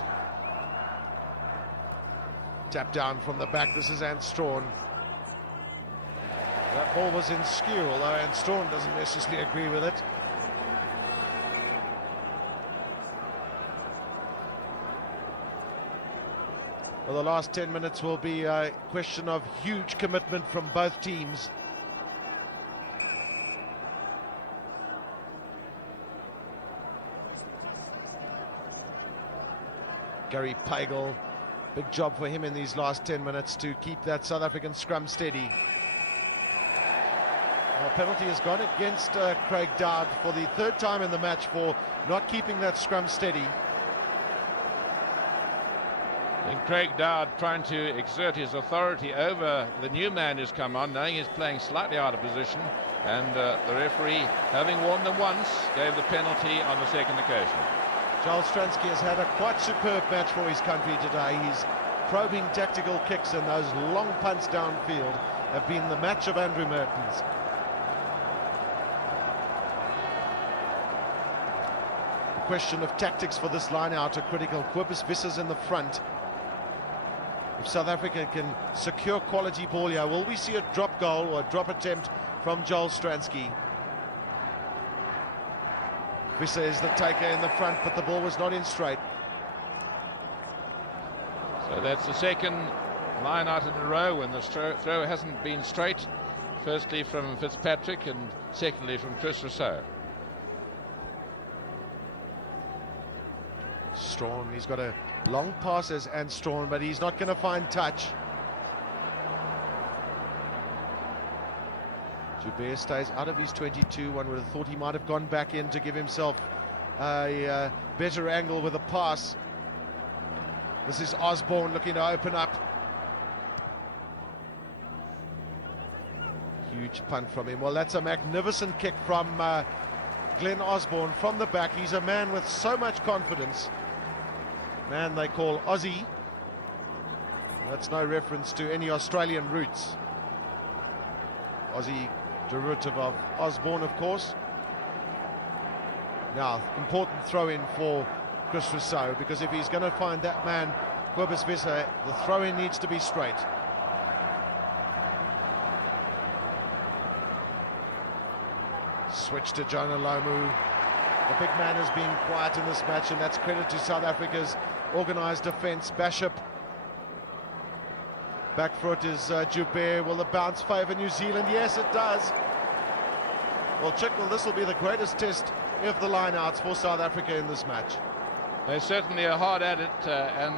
Tap down from the back. This is Ant Strawn. That ball was in school. Ant Strawn doesn't necessarily agree with it. Well, the last 10 minutes will be a question of huge commitment from both teams. Gary Pagel, big job for him in these last 10 minutes to keep that South African scrum steady. And the penalty has gone against Craig Dowd for the third time in the match for not keeping that scrum steady. Craig Dowd trying to exert his authority over the new man who's come on, knowing he's playing slightly out of position, and the referee, having warned them once, gave the penalty on the second occasion. Charles Stransky has had a quite superb match for his country today. He's probing tactical kicks, and those long punts downfield have been the match of Andrew Mertens. question of tactics for this line out are critical. Cobus Visser's in the front. If South Africa can secure quality ball here, will we see a drop goal or drop attempt from Joel Stransky? Visser is the taker in the front, but the ball was not in straight. So that's the second line out in a row when the throw hasn't been straight. Firstly from Fitzpatrick and secondly from Chris Rousseau. Strawn, he's got a long passes and Strawn, but he's not going to find touch. Joubert stays out of his 22. One would have thought he might have gone back in to give himself a better angle with a pass. This is Osborne looking to open up. Huge punt from him. Well, that's a magnificent kick from Glenn Osborne from the back. He's a man with so much confidence. And they call Aussie. That's no reference to any Australian roots. Aussie, derivative of Osborne, of course. Now, important throw-in for Chris Rousseau, because if he's going to find that man, Cobus Visser, the throw-in needs to be straight. Switch to John Olomu. The big man has been quiet in this match, and that's credit to South Africa's organised defence. Bishop. Back foot is Joubert. Will the bounce favour New Zealand? Yes, it does. Well, Chicknell, this will be the greatest test with the line-outs for South Africa in this match. They certainly are hard at it, and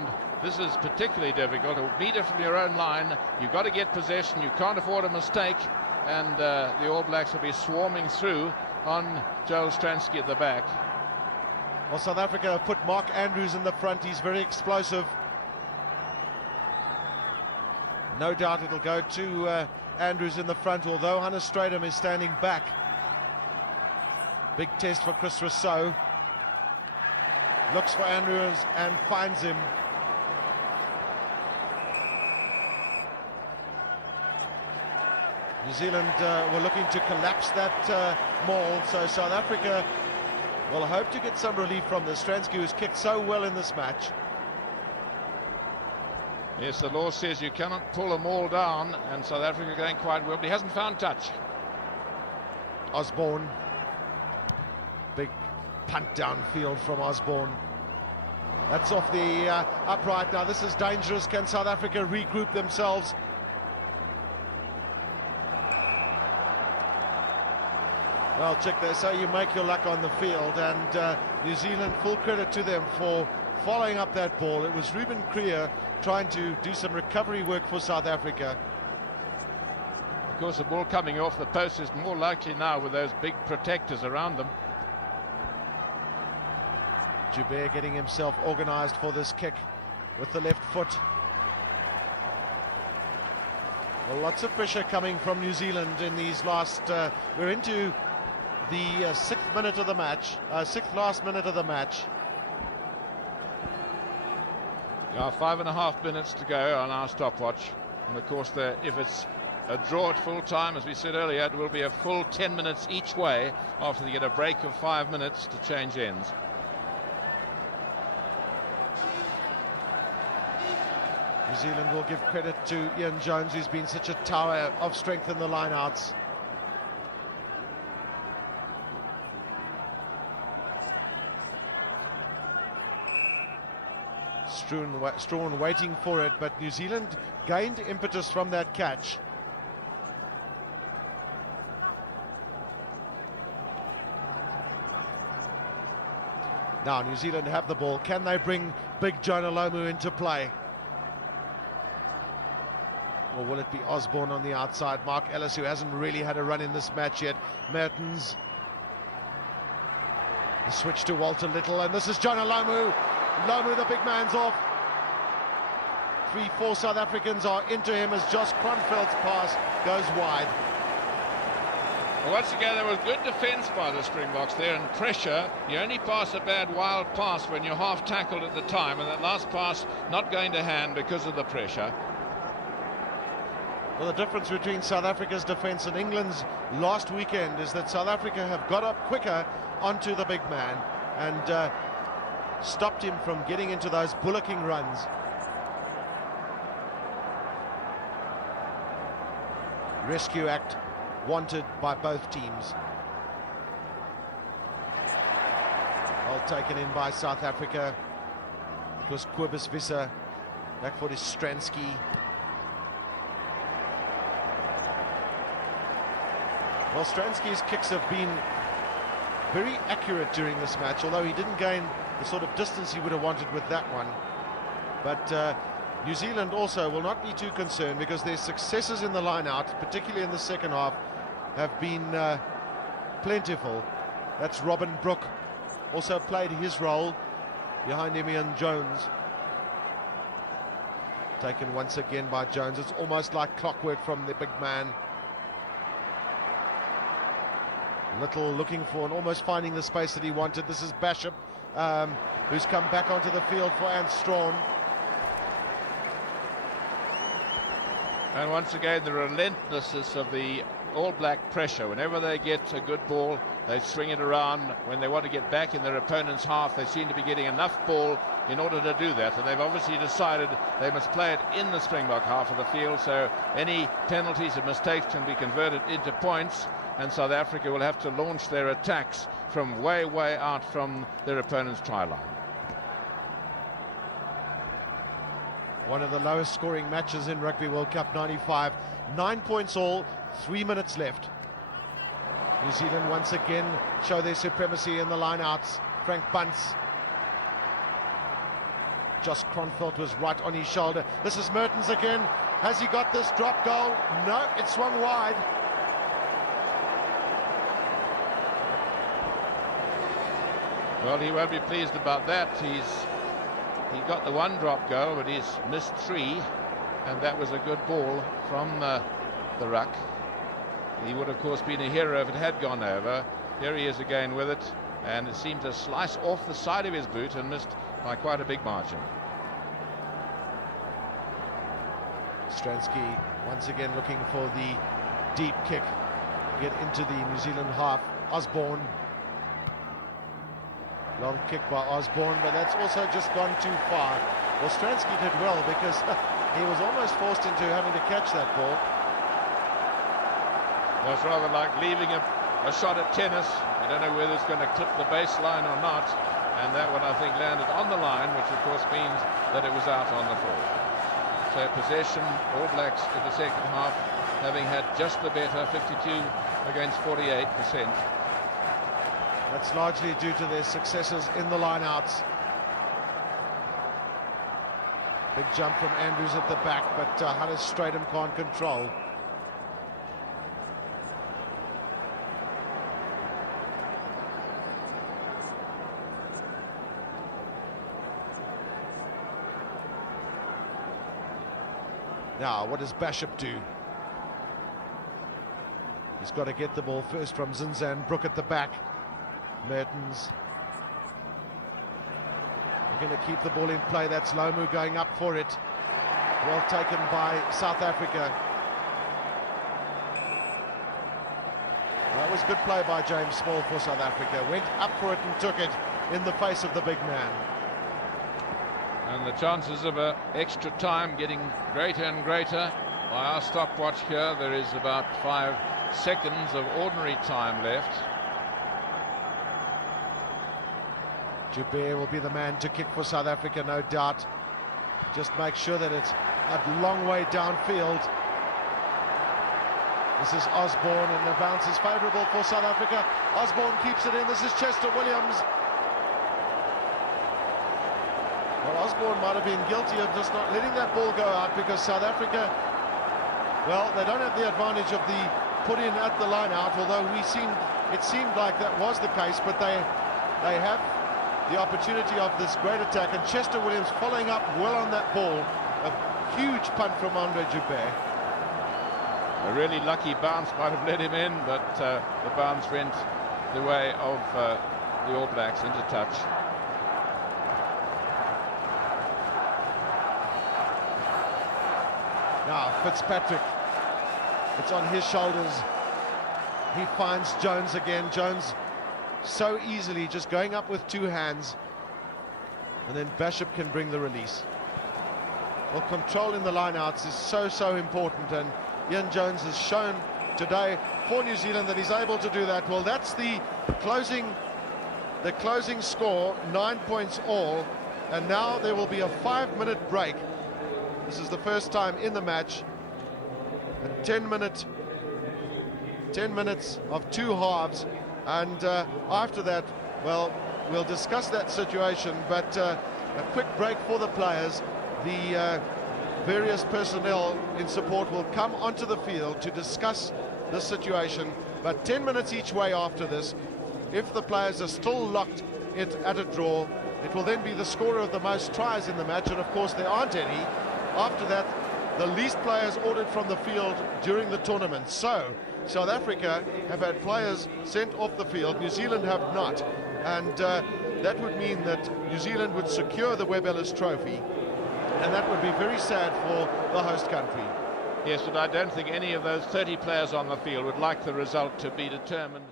this is particularly difficult. To beat it from your own line, you've got to get possession. You can't afford a mistake, and the All Blacks will be swarming through on Joel Stransky at the back. Well, South Africa have put Mark Andrews in the front. He's very explosive. No doubt it'll go to Andrews in the front, although Anna Stradham is standing back. Big test for Chris Rousseau. Looks for Andrews and finds him. New Zealand were looking to collapse that maul, so South Africa will hope to get some relief from this. Stransky, who's kicked so well in this match. Yes, the law says you cannot pull them all down, and South Africa going quite well. He hasn't found touch. Osborne. Big punt downfield from Osborne. That's off the upright. Now this is dangerous. Can South Africa regroup themselves? Well, Chick, they say you make your luck on the field, and New Zealand, full credit to them for following up that ball. It was Ruben Krier trying to do some recovery work for South Africa. Of course, the ball coming off the post is more likely now with those big protectors around them. Joubert getting himself organised for this kick with the left foot. Lots of pressure coming from New Zealand in these last... we're into the sixth minute of the match, last minute of the match. Now 5.5 minutes to go on our stopwatch. And of course, if it's a draw at full time, as we said earlier, it will be a full 10 minutes each way after you get a break of 5 minutes to change ends. New Zealand will give credit to Ian Jones, who's been such a tower of strength in the lineouts. Strawn waiting for it, but New Zealand gained impetus from that catch. Now New Zealand have the ball. Can they bring big John Olomu into play? Or will it be Osborne on the outside? Mark Ellis, who hasn't really had a run in this match yet. Mertens. Switch to Walter Little, and this is John Olomu. Olomu, the big man's off. 3-4 South Africans are into him as Josh Kronfeld's pass goes wide. Once again, there was good defence by the Springboks there, and pressure. You only pass a bad wild pass when you're half tackled at the time, and that last pass not going to hand because of the pressure. Well, the difference between South Africa's defence and England's last weekend is that South Africa have got up quicker onto the big man, and stopped him from getting into those bullocking runs. Rescue act wanted by both teams. Well taken in by South Africa. This Kobus-Visser, back for this Stransky. Well, Stransky's kicks have been very accurate during this match, although he didn't gain the sort of distance he would have wanted with that one. But New Zealand also will not be too concerned, because their successes in the line-out, particularly in the second half, have been plentiful. That's Robin Brooke, also played his role behind Emian Jones. Taken once again by Jones. It's almost like clockwork from the big man. Little looking for and almost finding the space that he wanted. This is Basham, who's come back onto the field flying strong. And once again, the relentlessness of the All Black pressure. Whenever they get a good ball, they string it around. When they want to get back in their opponent's half, they seem to be getting enough ball in order to do that. And they've obviously decided they must play it in the Springbok half of the field, so any penalties or mistakes can be converted into points, and South Africa will have to launch their attacks from way, way out from their opponent's try line. One of the lowest scoring matches in Rugby World Cup 95. 9 points all, 3 minutes left. New Zealand once again show their supremacy in the line-outs. Frank Bunce. Just Confront was right on his shoulder. This is Mertens again. Has he got this drop goal? No, it swung wide. Well, he won't be pleased about that. He's got the one drop goal, but he's missed 3, and that was a good ball from the ruck. He would, of course, been a hero if it had gone over. Here he is again with it, and it seemed to slice off the side of his boot and missed by quite a big margin. Stransky once again looking for the deep kick. Get into the New Zealand half. Osborne. Long kick by Osborne, but that's also just gone too far. Well, Stransky did well, because he was almost forced into having to catch that ball. Well, it's rather like leaving him a shot at tennis. You don't know whether it's going to clip the baseline or not. And that one, I think, landed on the line, which of course means that it was out on the court. So possession, All Blacks in the second half, having had just the better, 52 against 48%. That's largely due to their successes in the line-outs. Good jump from Andrews at the back, but Hannes Strydom can't control. Now, what does Basham do? He's got to get the ball first from Zinzan Brook at the back. Mertens going to keep the ball in play. That's Lomu going up for it. Well taken by South Africa. That was good play by James Small for South Africa. Went up for it and took it in the face of the big man. And the chances of extra time getting greater and greater. By our stopwatch here, there is about 5 seconds of ordinary time left. Jabir will be the man to kick for South Africa, no doubt. Just make sure that it's a long way downfield. This is Osborne, and the bounce is favourable for South Africa. Osborne keeps it in. This is Chester Williams. Well, Osborne might have been guilty of just not letting that ball go out, because South Africa, well, they don't have the advantage of the put-in at the line-out, although it seemed like that was the case, but they have the opportunity of this great attack, and Chester Williams following up well on that ball. A huge punt from Andre Joubert. A really lucky bounce might have let him in, but the bounce went the way of the All Blacks into touch. Now, Fitzpatrick, it's on his shoulders. He finds Jones again. Jones so easily, just going up with two hands, and then Bishop can bring the release. And controlling the lineouts is so important, and Ian Jones has shown today for New Zealand that he's able to do that. Well, that's the closing score, 9 points all, and now there will be a 5-minute break. This is the first time in the match. 10 minutes of two halves, and after that, well, we'll discuss that situation, but a quick break for the players. The various personnel in support will come onto the field to discuss the situation, but 10 minutes each way after this. If the players are still locked in at a draw, it will then be the scorer of the most tries in the match, and of course there aren't any. After that, the least players ordered from the field during the tournament. So South Africa have had players sent off the field, New Zealand have not, and that would mean that New Zealand would secure the Webb Ellis Trophy, and that would be very sad for the host country. Yes, but I don't think any of those 30 players on the field would like the result to be determined.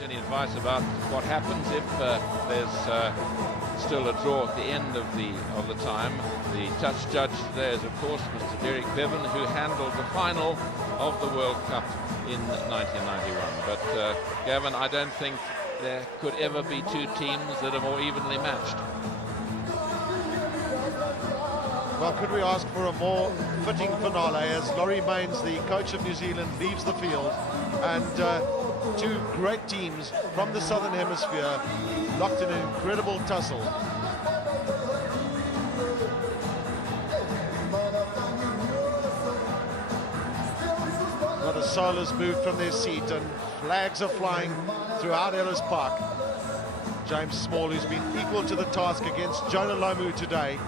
Any advice about what happens if there's still a draw at the end of the time? The touch judge today is, of course, Eric Bevan, who handled the final of the World Cup in 1991. But Gavin, I don't think there could ever be two teams that are more evenly matched. Well, could we ask for a more fitting finale as Laurie Mains, the coach of New Zealand, leaves the field, and two great teams from the Southern Hemisphere locked in an incredible tussle. Well, the sailors moved from their seat and flags are flying throughout Ellis Park. James Small, who's been equal to the task against Jonah Lomu today.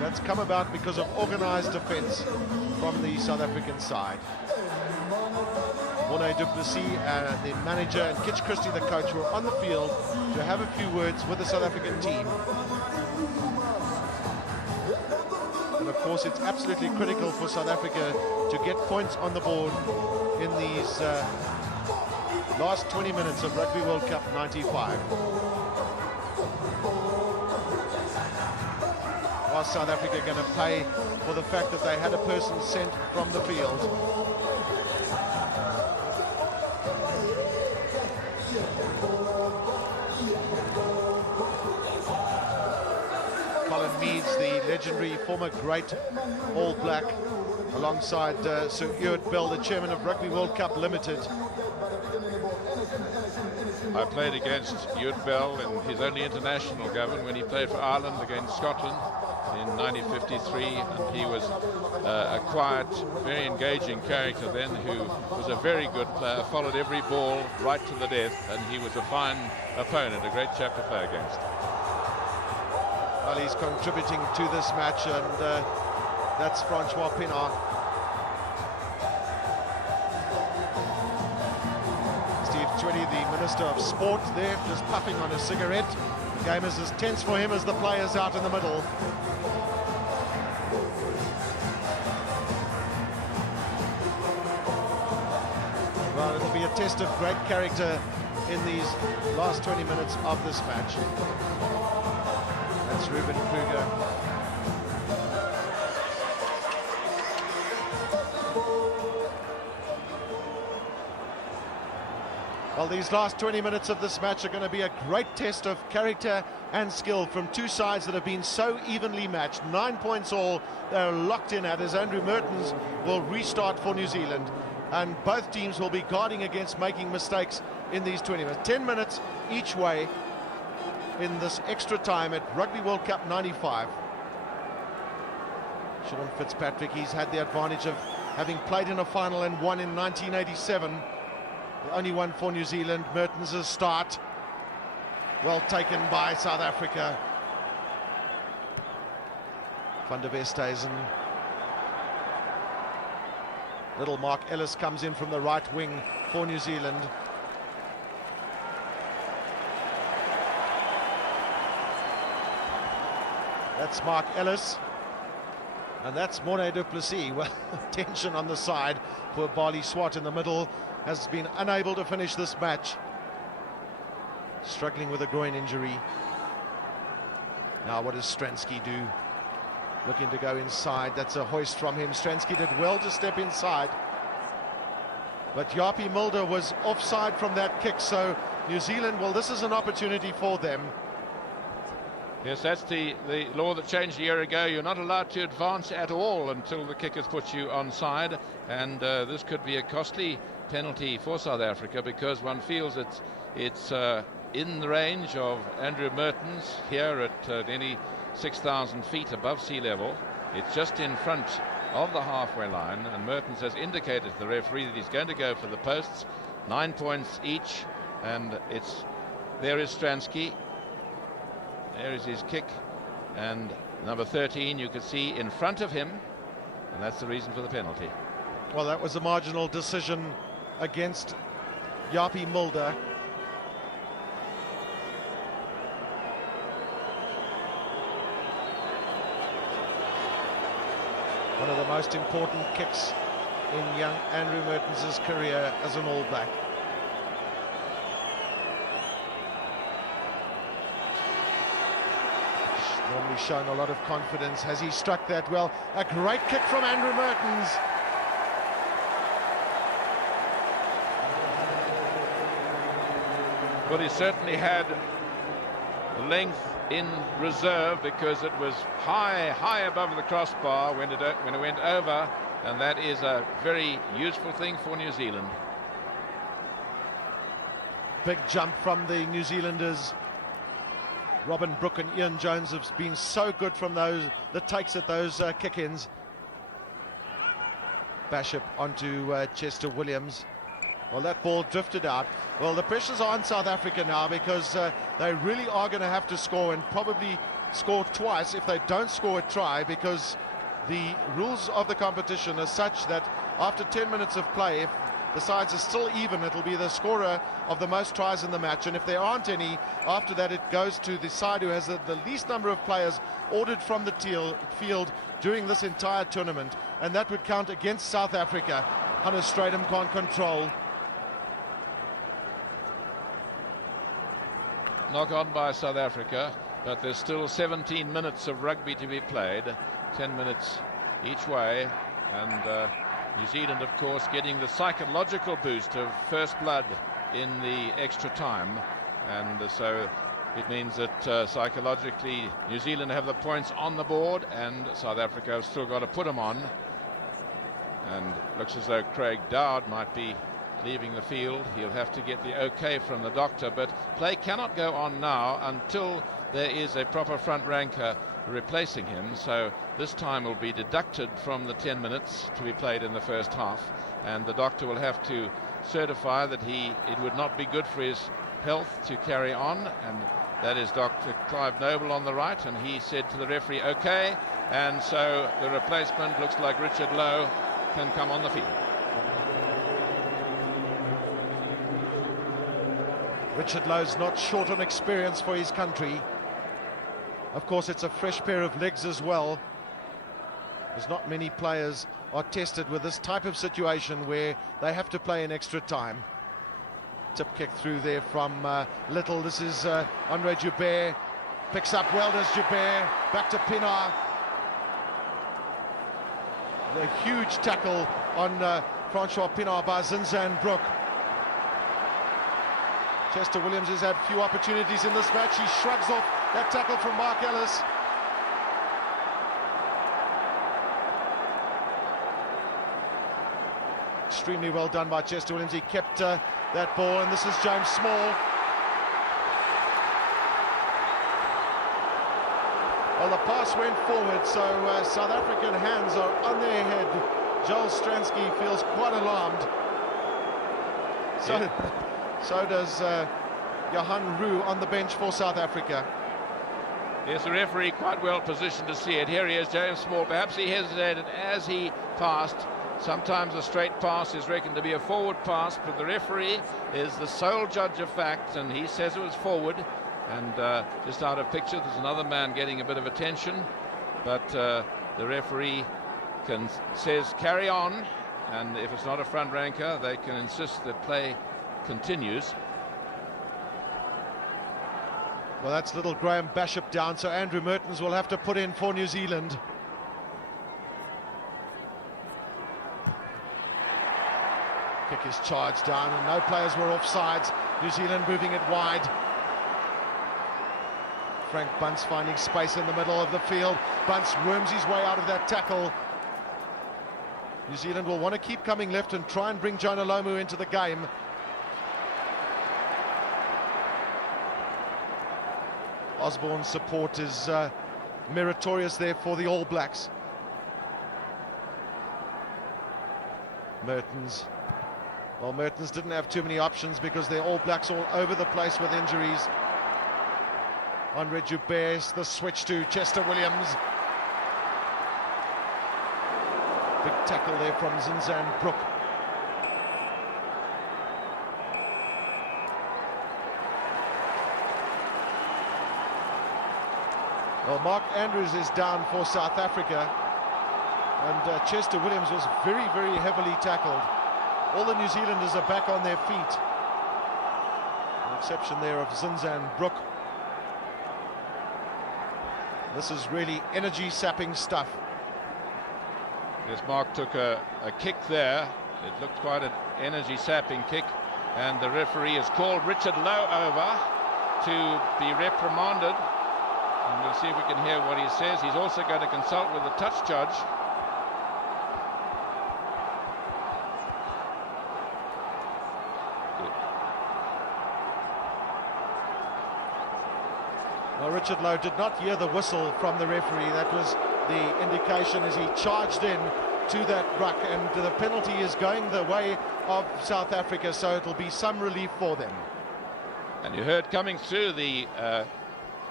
That's come about because of organised defence from the South African side. Morné du Plessis and the manager and Kitch Christie, the coach, were on the field to have a few words with the South African team. And of course, it's absolutely critical for South Africa to get points on the board in these last 20 minutes of Rugby World Cup 95. South Africa going to pay for the fact that they had a person sent from the field. Colin Meads, the legendary former great All Black, alongside Sir Ewart Bell, the chairman of Rugby World Cup Limited. I played against Ewart Bell in his only international government when he played for Ireland against Scotland in 1953, and he was a quiet, very engaging character then, who was a very good player, followed every ball right to the death, and he was a fine opponent, a great chap to play against. Well, he's contributing to this match, and that's Francois Pinard. Steve Twitty, the Minister of Sport, there, just puffing on a cigarette. The game is as tense for him as the players out in the middle. Well, it'll be a test of great character in these last 20 minutes of this match. That's Ruben Kruger. Well, these last 20 minutes of this match are going to be a great test of character and skill from two sides that have been so evenly matched. 9 points all, they're locked in at as Andrew Mertens will restart for New Zealand. And both teams will be guarding against making mistakes in these 20 minutes. 10 minutes each way in this extra time at Rugby World Cup 95. Sean Fitzpatrick, he's had the advantage of having played in a final and won in 1987. Only one for New Zealand. Mertens' start, well taken by South Africa. Van der Westhuizen. Little Mark Ellis comes in from the right wing for New Zealand. That's Mark Ellis. And that's Morne du Plessis. Well, tension on the side. Poor Barley Swart in the middle has been unable to finish this match. Struggling with a groin injury. Now what does Stransky do? Looking to go inside. That's a hoist from him. Stransky did well to step inside. But Yapi Mulder was offside from that kick, so New Zealand, well, this is an opportunity for them. Yes, that's the law that changed a year ago. You're not allowed to advance at all until the kickers put you onside, and this could be a costly penalty for South Africa, because one feels it's in the range of Andrew Mertens here at nearly 6,000 feet above sea level. It's just in front of the halfway line, and Mertens has indicated to the referee that he's going to go for the posts. 9 points each, and there is Stransky. There is his kick, and number 13 you can see in front of him, and that's the reason for the penalty. Well, that was a marginal decision against Yapi Mulder. One of the most important kicks in young Andrew Mertens' career as an All Black. Showing a lot of confidence. Has he struck that well? A great kick from Andrew Mertens. Well, he certainly had length in reserve, because it was high above the crossbar when it went over, and that is a very useful thing for New Zealand. Big jump from the New Zealanders. Robin Brooke and Ian Jones have been so good from the takes at those kick-ins. Basham onto Chester Williams. Well, that ball drifted out. Well, the pressure's on South Africa now, because they really are going to have to score, and probably score twice if they don't score a try, because the rules of the competition are such that after 10 minutes of play, the sides are still even. It'll be the scorer of the most tries in the match, and if there aren't any, after that it goes to the side who has the least number of players ordered from the field during this entire tournament, and that would count against South Africa on a straight and point control. Not on by South Africa, but there's still 17 minutes of rugby to be played, 10 minutes each way, and New Zealand, of course, getting the psychological boost of first blood in the extra time, and so it means that psychologically New Zealand have the points on the board, and South Africa have still got to put them on. And looks as though Craig Dowd might be leaving the field. He'll have to get the okay from the doctor, but play cannot go on now until there is a proper front ranker replacing him, so this time will be deducted from the 10 minutes to be played in the first half, and the doctor will have to certify that it would not be good for his health to carry on. And that is Dr. Clive Noble on the right, and he said to the referee, okay, and so the replacement looks like Richard Lowe can come on the field. Richard Lowe's not short of experience for his country. Of course, it's a fresh pair of legs as well. There's not many players are tested with this type of situation where they have to play in extra time. Tip kick through there from Little. This is Andre Joubert. Picks up well as Joubert. Back to Pienaar. A huge tackle on Francois Pienaar by Zinzan Brook. Chester Williams has had few opportunities in this match. He shrugs off that tackle from Mark Ellis. Extremely well done by Chester Williams. He kept that ball, and this is James Small. Well, the pass went forward, so South African hands are on their head. Joel Stransky feels quite alarmed. So does Johan Roux on the bench for South Africa. Yes, the referee quite well positioned to see it. Here he is, James Small. Perhaps he hesitated as he passed. Sometimes a straight pass is reckoned to be a forward pass, but the referee is the sole judge of facts, and he says it was forward. And just out of picture, there's another man getting a bit of attention, but the referee says carry on, and if it's not a front ranker, they can insist that play continues. Well, that's little Graham Bishop down, so Andrew Mertens will have to put in for New Zealand. Pick his charge down, and no players were offsides. New Zealand moving it wide. Frank Bunce finding space in the middle of the field. Bunce worms his way out of that tackle. New Zealand will want to keep coming left and try and bring Jonah Lomu into the game. Osborne's support is meritorious there for the All Blacks. Mertens. Well, Mertens didn't have too many options because the All Blacks all over the place with injuries. Henri Joubert, the switch to Chester Williams. Big tackle there from Zinzan Brook. Well, Mark Andrews is down for South Africa, and Chester Williams was very, very heavily tackled. All the New Zealanders are back on their feet. An exception there of Zinzan Brook. This is really energy-sapping stuff. Yes, Mark took a kick there. It looked quite an energy-sapping kick, and the referee has called Richard Lowe over to be reprimanded. And we'll see if we can hear what he says. He's also going to consult with the touch judge. Well, Richard Lowe did not hear the whistle from the referee. That was the indication as he charged in to that ruck, and the penalty is going the way of South Africa, so it'll be some relief for them. And you heard coming through the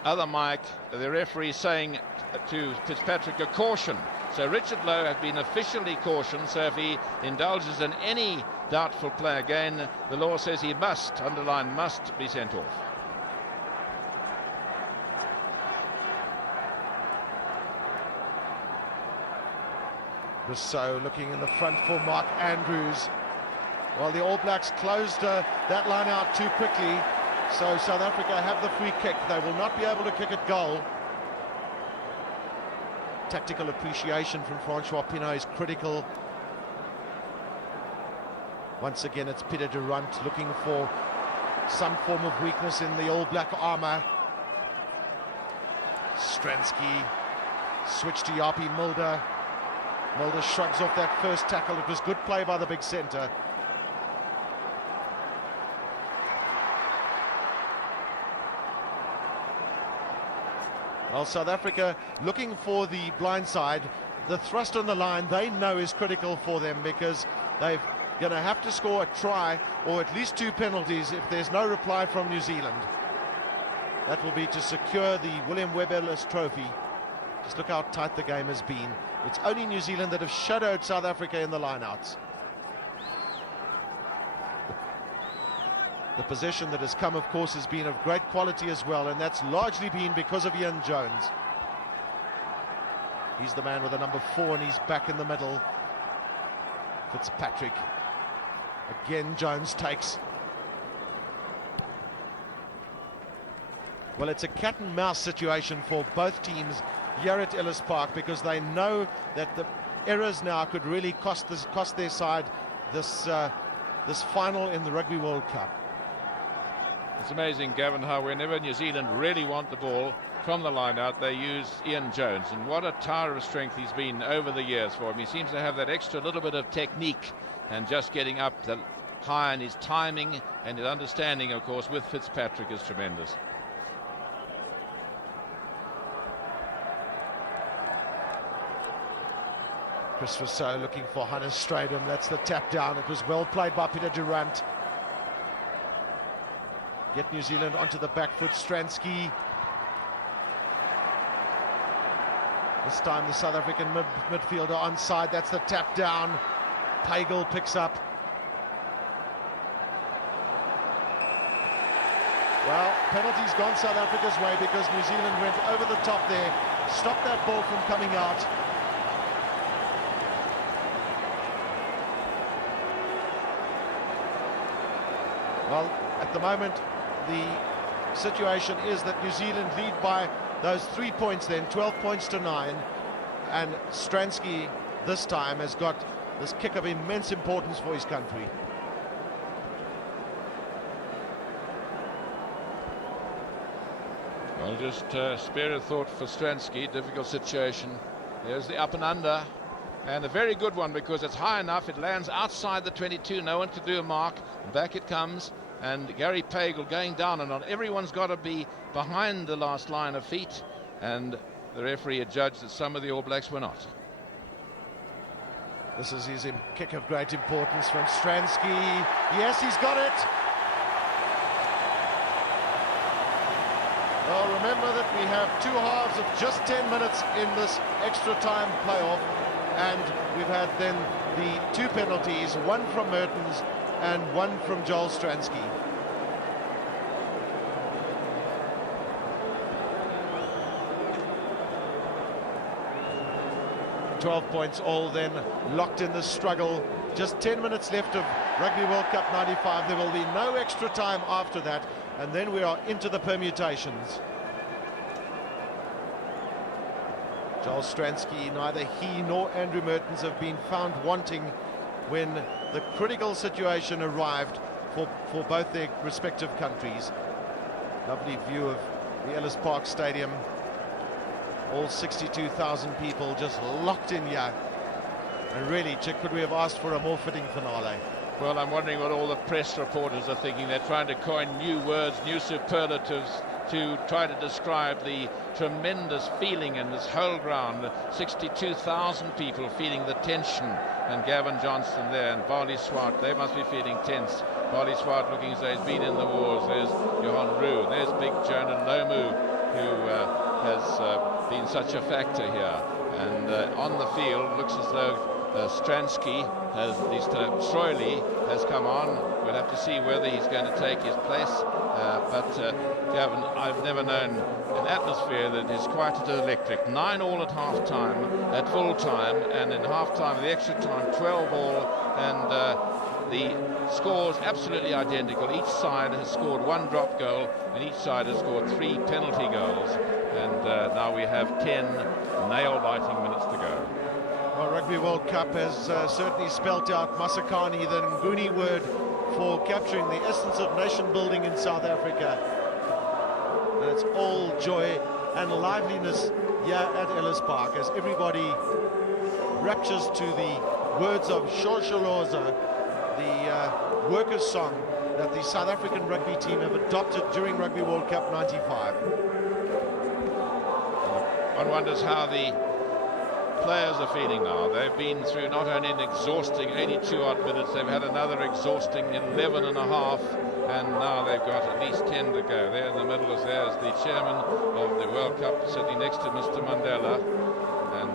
other mic, the referee saying to Fitzpatrick a caution. So Richard Lowe has been officially cautioned, so if he indulges in any doubtful play again, the law says he must, underline must, be sent off. So looking in the front for Mark Andrews. Well, the All Blacks closed that line out too quickly. So South Africa have the free kick. They will not be able to kick a goal. Tactical appreciation from Francois Pinault is critical. Once again, it's Peter Durant looking for some form of weakness in the All Black armour. Stransky, switch to Yapi Mulder. Mulder shrugs off that first tackle. It was good play by the big centre. Well, South Africa looking for the blind side. The thrust on the line they know is critical for them, because they're going to have to score a try or at least 2 penalties if there's no reply from New Zealand. That will be to secure the William Webber-less trophy. Just look how tight the game has been. It's only New Zealand that have shadowed South Africa in the lineouts. The possession that has come, of course, has been of great quality as well, and that's largely been because of Ian Jones. He's the man with the number 4, and he's back in the middle. Fitzpatrick. Again, Jones takes. Well, it's a cat-and-mouse situation for both teams here at Ellis Park, because they know that the errors now could really cost their side this final in the Rugby World Cup. It's amazing, Gavin, how whenever New Zealand really want the ball from the line out, they use Ian Jones, and what a tower of strength he's been over the years for him. He seems to have that extra little bit of technique and just getting up high, and his timing and his understanding, of course, with Fitzpatrick is tremendous. Chris Rousseau looking for Hannes Strydom. That's the tap down. It was well played by Peter Durant. Get New Zealand into the back foot. Stransky. This time the South African midfielder onside. That's the tap down. Pagel picks up. Well, penalty's gone South Africa's way, because New Zealand went over the top there, stopped that ball from coming out. moment, the situation is that New Zealand lead by those 3 points then, 12 points to 9, and Stransky this time has got this kick of immense importance for his country. Well, just spare a thought for Stransky, difficult situation. There's the up and under, and a very good one because it's high enough, it lands outside the 22, no one to do a mark, back it comes, and Gary Pagel going down and on. Everyone's got to be behind the last line of feet, and the referee had judged that some of the All Blacks were not. This is his kick of great importance from Stransky. Yes, he's got it. Well, remember that we have 2 halves of just 10 minutes in this extra time playoff, and we've had then the 2 penalties, one from Mertens and one from Joel Stransky. 12 points all then locked in the struggle. Just 10 minutes left of Rugby World Cup 95. There will be no extra time after that, and then we are into the permutations. Joel Stransky, neither he nor Andrew Mertens have been found wanting when the critical situation arrived for both their respective countries. Lovely view of the Ellis Park Stadium. All 62,000 people just locked in here. And really, could we have asked for a more fitting finale? Well, I'm wondering what all the press reporters are thinking. They're trying to coin new words, new superlatives to try to describe the tremendous feeling in this whole ground. 62,000 people feeling the tension. And Gavin Johnson there and Paulie Swart, they must be feeling tense. Paulie Swart looking as though he's been in the wars. There's Johan Roux, there's Big Jonah Nomu, who has been such a factor here. And on the field, looks as though Stransky, has, at least Troyley, has come on. We'll have to see whether he's going to take his place. Gavin, I've never known an atmosphere that is quite as electric. 9 all at half-time, at full time, and in half-time, the extra time, 12 all, and the scores absolutely identical. Each side has scored 1 drop goal, and each side has scored 3 penalty goals. And now we have 10 nail-biting minutes to go. Rugby World Cup has certainly spelt out Masakani, the Nguni word for capturing the essence of nation building in South Africa. And it's all joy and liveliness here at Ellis Park as everybody raptures to the words of Shosholoza, the workers' song that the South African rugby team have adopted during Rugby World Cup 95. One wonders how the players are feeling now. They've been through not only an exhausting 82-odd minutes, they've had another exhausting 11 and a half, and now they've got at least 10 to go. There in the middle, there's the chairman of the World Cup sitting next to Mr. Mandela, and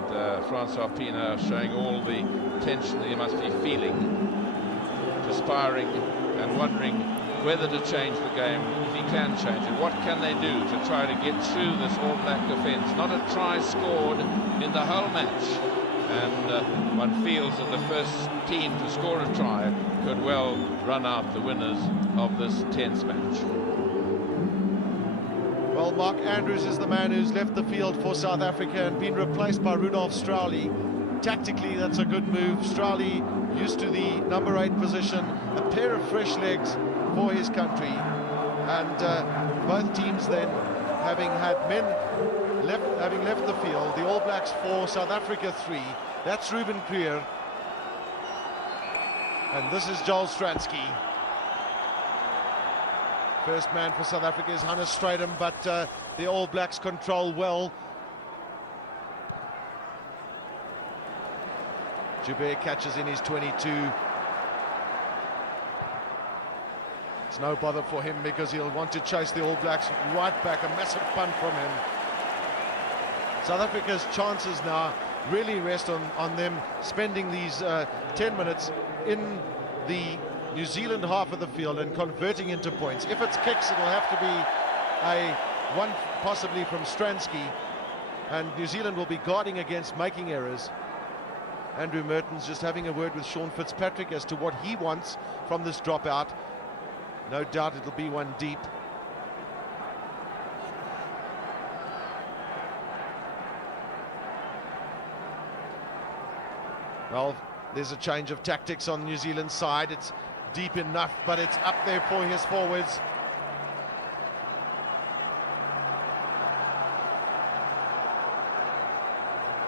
Francois Pienaar showing all the tension that he must be feeling, perspiring and wondering whether to change the game. He can change it. What can they do to try to get through this All Black defence? Not a try scored in the whole match, and one feels that the first team to score a try could well run out the winners of this tense match. Well, Mark Andrews is the man who's left the field for South Africa and been replaced by Rudolf Strali. Tactically, that's a good move. Strali used to the number 8 position, a pair of fresh legs for his country, and both teams then having had men having left the field. The All Blacks 4, South Africa 3. That's Ruben Creer, and this is Joel Stransky. First man for South Africa is Hannes Strydom, but the All Blacks control well. Joubert catches in his 22. It's no bother for him because he'll want to chase the All Blacks right back. A massive punt from him. South Africa's chances now really rest on them spending these 10 minutes in the New Zealand half of the field and converting into points. If it's kicks, it'll have to be a one possibly from Stransky, and New Zealand will be guarding against making errors. Andrew Mertens just having a word with Sean Fitzpatrick as to what he wants from this dropout. No doubt it'll be one deep. Well, there's a change of tactics on the New Zealand side. It's deep enough, but it's up there for his forwards.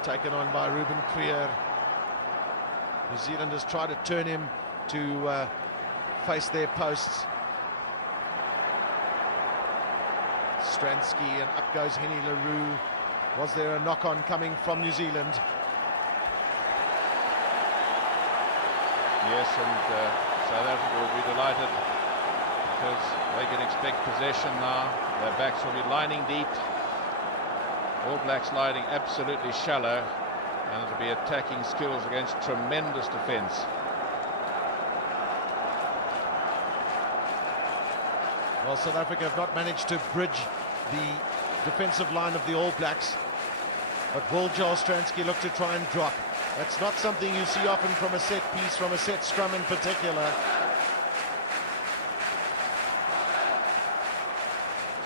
Taken on by Ruben Kriel. New Zealand has tried to turn him to face their posts. Stransky, and up goes Henry LaRue. Was there a knock-on coming from New Zealand? Yes, and South Africa will be delighted because they can expect possession now. Their backs will be lining deep. All Blacks lining absolutely shallow, and it'll be attacking skills against tremendous defence. Well, South Africa have not managed to bridge the defensive line of the All Blacks. But Joel Stransky looked to try and drop. That's not something you see often from a set piece, from a set scrum in particular.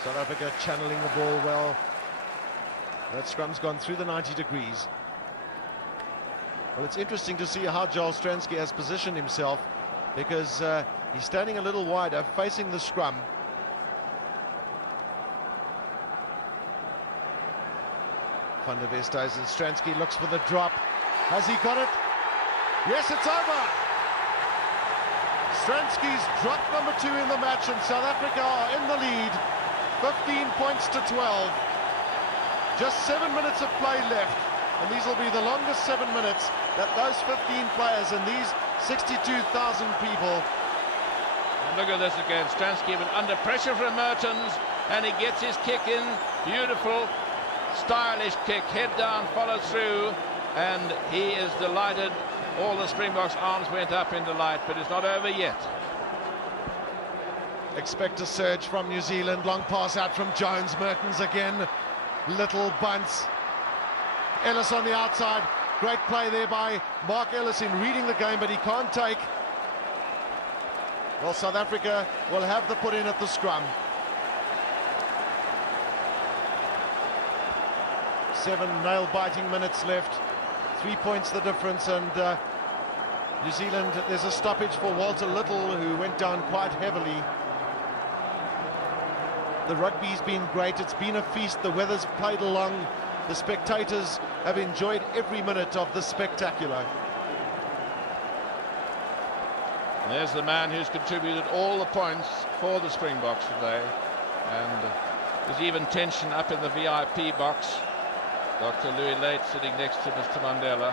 South Africa channeling the ball well. That scrum's gone through the 90 degrees. Well, it's interesting to see how Joel Stransky has positioned himself, because he's standing a little wider, facing the scrum. From the West Days, and Stransky looks for the drop. Has he got it? Yes, it's over. Stransky's drop number 2 in the match, and South Africa are in the lead. 15 points to 12. Just 7 minutes of play left, and these will be the longest 7 minutes that those 15 players and these 62,000 people. Look at this again. Stransky under pressure from Mertens, and he gets his kick in. Beautiful, stylish kick, head down, follow through, and he is delighted. All the Springboks' arms went up in delight, but it's not over yet. Expect a surge from New Zealand. Long pass out from Jones. Mertens again. Little bunts. Ellis on the outside. Great play there by Mark Ellis in reading the game, but he can't take. Well, South Africa will have to put in at the scrum. 7 nail-biting minutes left. 3 points the difference, and New Zealand, there's a stoppage for Walter Little, who went down quite heavily. The rugby's been great. It's been a feast. The weather's played along. The spectators have enjoyed every minute of the spectacular. There's the man who's contributed all the points for the Springboks today. And there's even tension up in the VIP box. Dr. Louis Late sitting next to Mr. Mandela.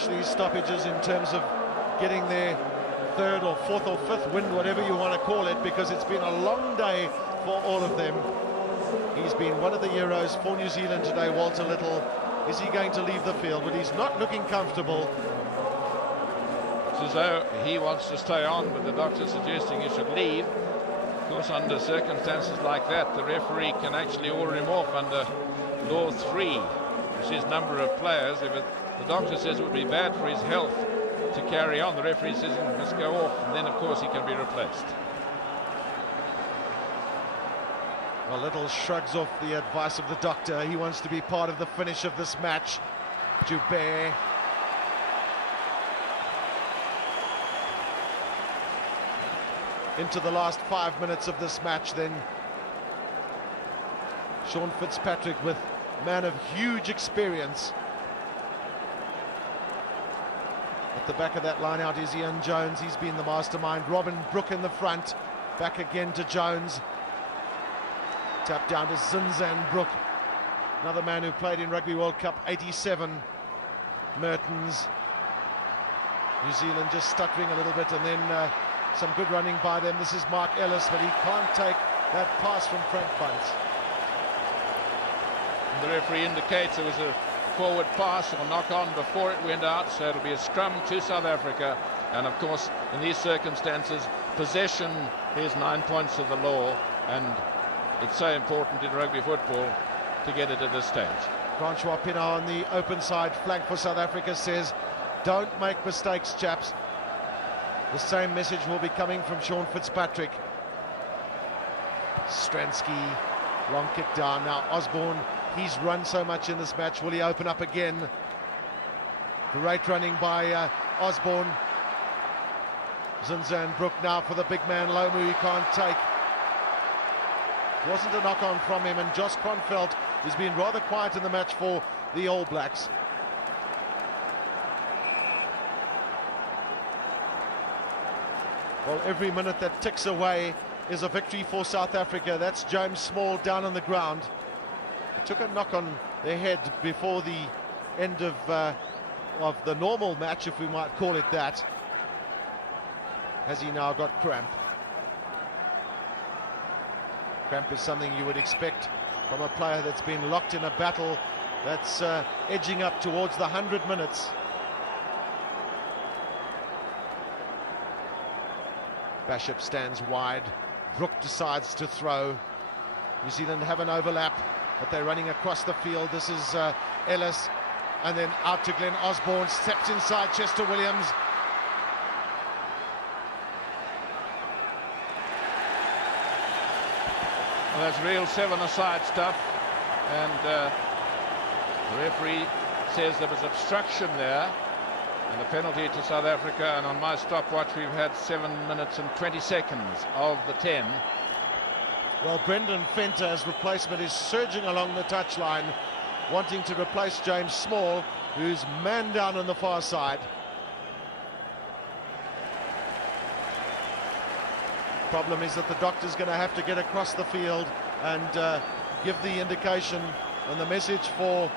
These stoppages in terms of getting their 3rd or 4th or 5th win, whatever you want to call it, because it's been a long day for all of them. He's been one of the heroes for New Zealand today, Walter Little. Is he going to leave the field? But he's not looking comfortable. It's as though he wants to stay on, but the doctor's suggesting he should leave. Of course, under circumstances like that, the referee can actually order him off under Law 3, which is number of players. The doctor says it would be bad for his health to carry on. The referee says he must go off, and then of course he can be replaced. Well, Little shrugs off the advice of the doctor. He wants to be part of the finish of this match. Joubert. Into the last 5 minutes of this match then. Sean Fitzpatrick, with man of huge experience. The back of that line out is Ian Jones. He's been the mastermind. Robin Brooke in the front. Back again to Jones. Tap down to Zinzan Brooke. Another man who played in Rugby World Cup 87. Mertens. New Zealand just stuttering a little bit, and then some good running by them. This is Mark Ellis, but he can't take that pass from Frank Butt. The referee indicates it was a forward pass and a knock-on before it went out, so it'll be a scrum to South Africa. And of course, in these circumstances, possession is 9 points of the law, and it's so important in rugby football to get it at this stage. Francois Pienaar on the open side, flag for South Africa, says, don't make mistakes, chaps. The same message will be coming from Sean Fitzpatrick. Stransky, long kick down. Now Osborne, he's run so much in this match. Will he open up again? Great running by Osborne. Zinza and Brook now for the big man Lomu, he can't take. Wasn't a knock-on from him, and Josh Kronfeldt has been rather quiet in the match for the All Blacks. Well, every minute that ticks away is a victory for South Africa. That's James Small down on the ground. Took a knock on the head before the end of the normal match, if we might call it that. Has he now got cramp? Cramp is something you would expect from a player that's been locked in a battle that's edging up towards the 100 minutes. Bishop stands wide. Brook decides to throw. New Zealand have an overlap, but they're running across the field. This is Ellis, and then out to Glenn Osborne, steps inside Chester Williams. There's real seven-a-side stuff, and the referee says there was obstruction there, and a penalty to South Africa. And on my stopwatch, we've had 7 minutes and 20 seconds of the 10. Well, Brendan Fenter's replacement is surging along the touchline, wanting to replace James Small, who's man down on the far side. Problem is that the doctor's going to have to get across the field and give the indication and the message for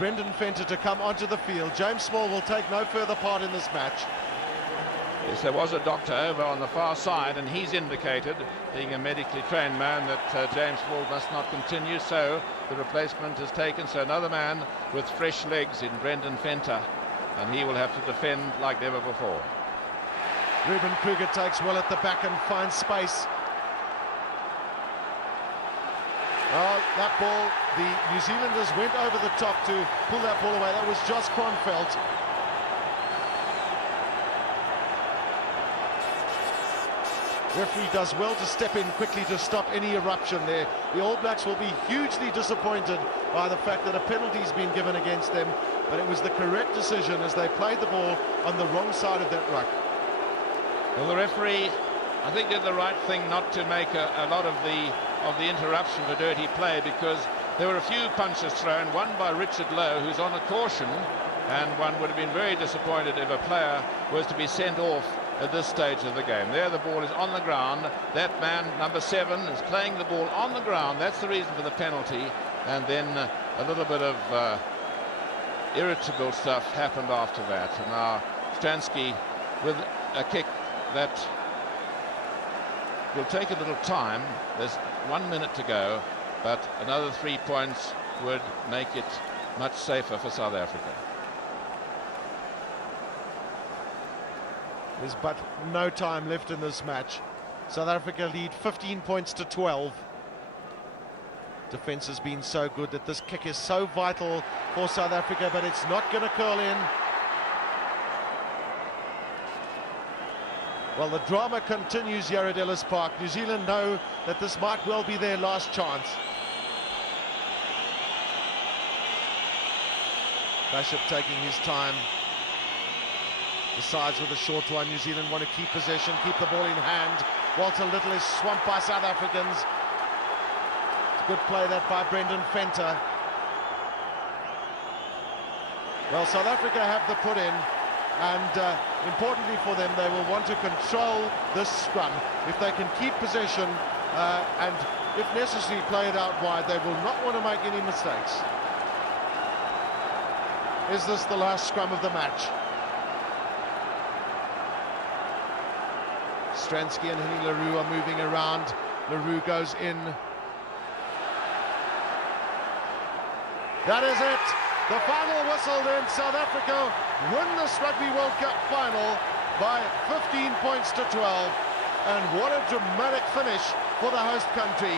Brendan Fenter to come onto the field. James Small will take no further part in this match. Yes, there was a doctor over on the far side, and he's indicated, being a medically trained man, that James Small must not continue, so the replacement is taken. So another man with fresh legs in Brendan Fenter, and he will have to defend like never before. Ruben Kruger takes well at the back and finds space. Well, that ball, the New Zealanders went over the top to pull that ball away. That was Josh Kronfeldt. Referee does well to step in quickly to stop any eruption there. The All Blacks will be hugely disappointed by the fact that a penalty's been given against them, but it was the correct decision as they played the ball on the wrong side of that ruck. Well, the referee, I think, did the right thing not to make a lot of the interruption, the dirty play, because there were a few punches thrown, one by Richard Lowe, who's on a caution, and one would have been very disappointed if a player was to be sent off at this stage of the game. There, the ball is on the ground. That man, number 7, is playing the ball on the ground. That's the reason for the penalty. And then a little bit of irritable stuff happened after that. And now Stransky with a kick that will take a little time. There's 1 minute to go, but another 3 points would make it much safer for South Africa. There's but no time left in this match. South Africa lead 15 points to 12. Defence has been so good that this kick is so vital for South Africa, but it's not going to curl in. Well, the drama continues here at Ellis Park. New Zealand know that this might well be their last chance. Bishop taking his time. Decides with a short one. New Zealand want to keep possession, keep the ball in hand. Walter Little is swamped by South Africans. Good play there by Brendan Fenter. Well, South Africa have the put in. And importantly for them, they will want to control this scrum. If they can keep possession and, if necessary, play it out wide, they will not want to make any mistakes. Is this the last scrum of the match? Stransky and Leroux are moving around. Leroux goes in. That is it. The final whistle when South Africa win this Rugby World Cup final by 15 points to 12. And what a dramatic finish for the host country.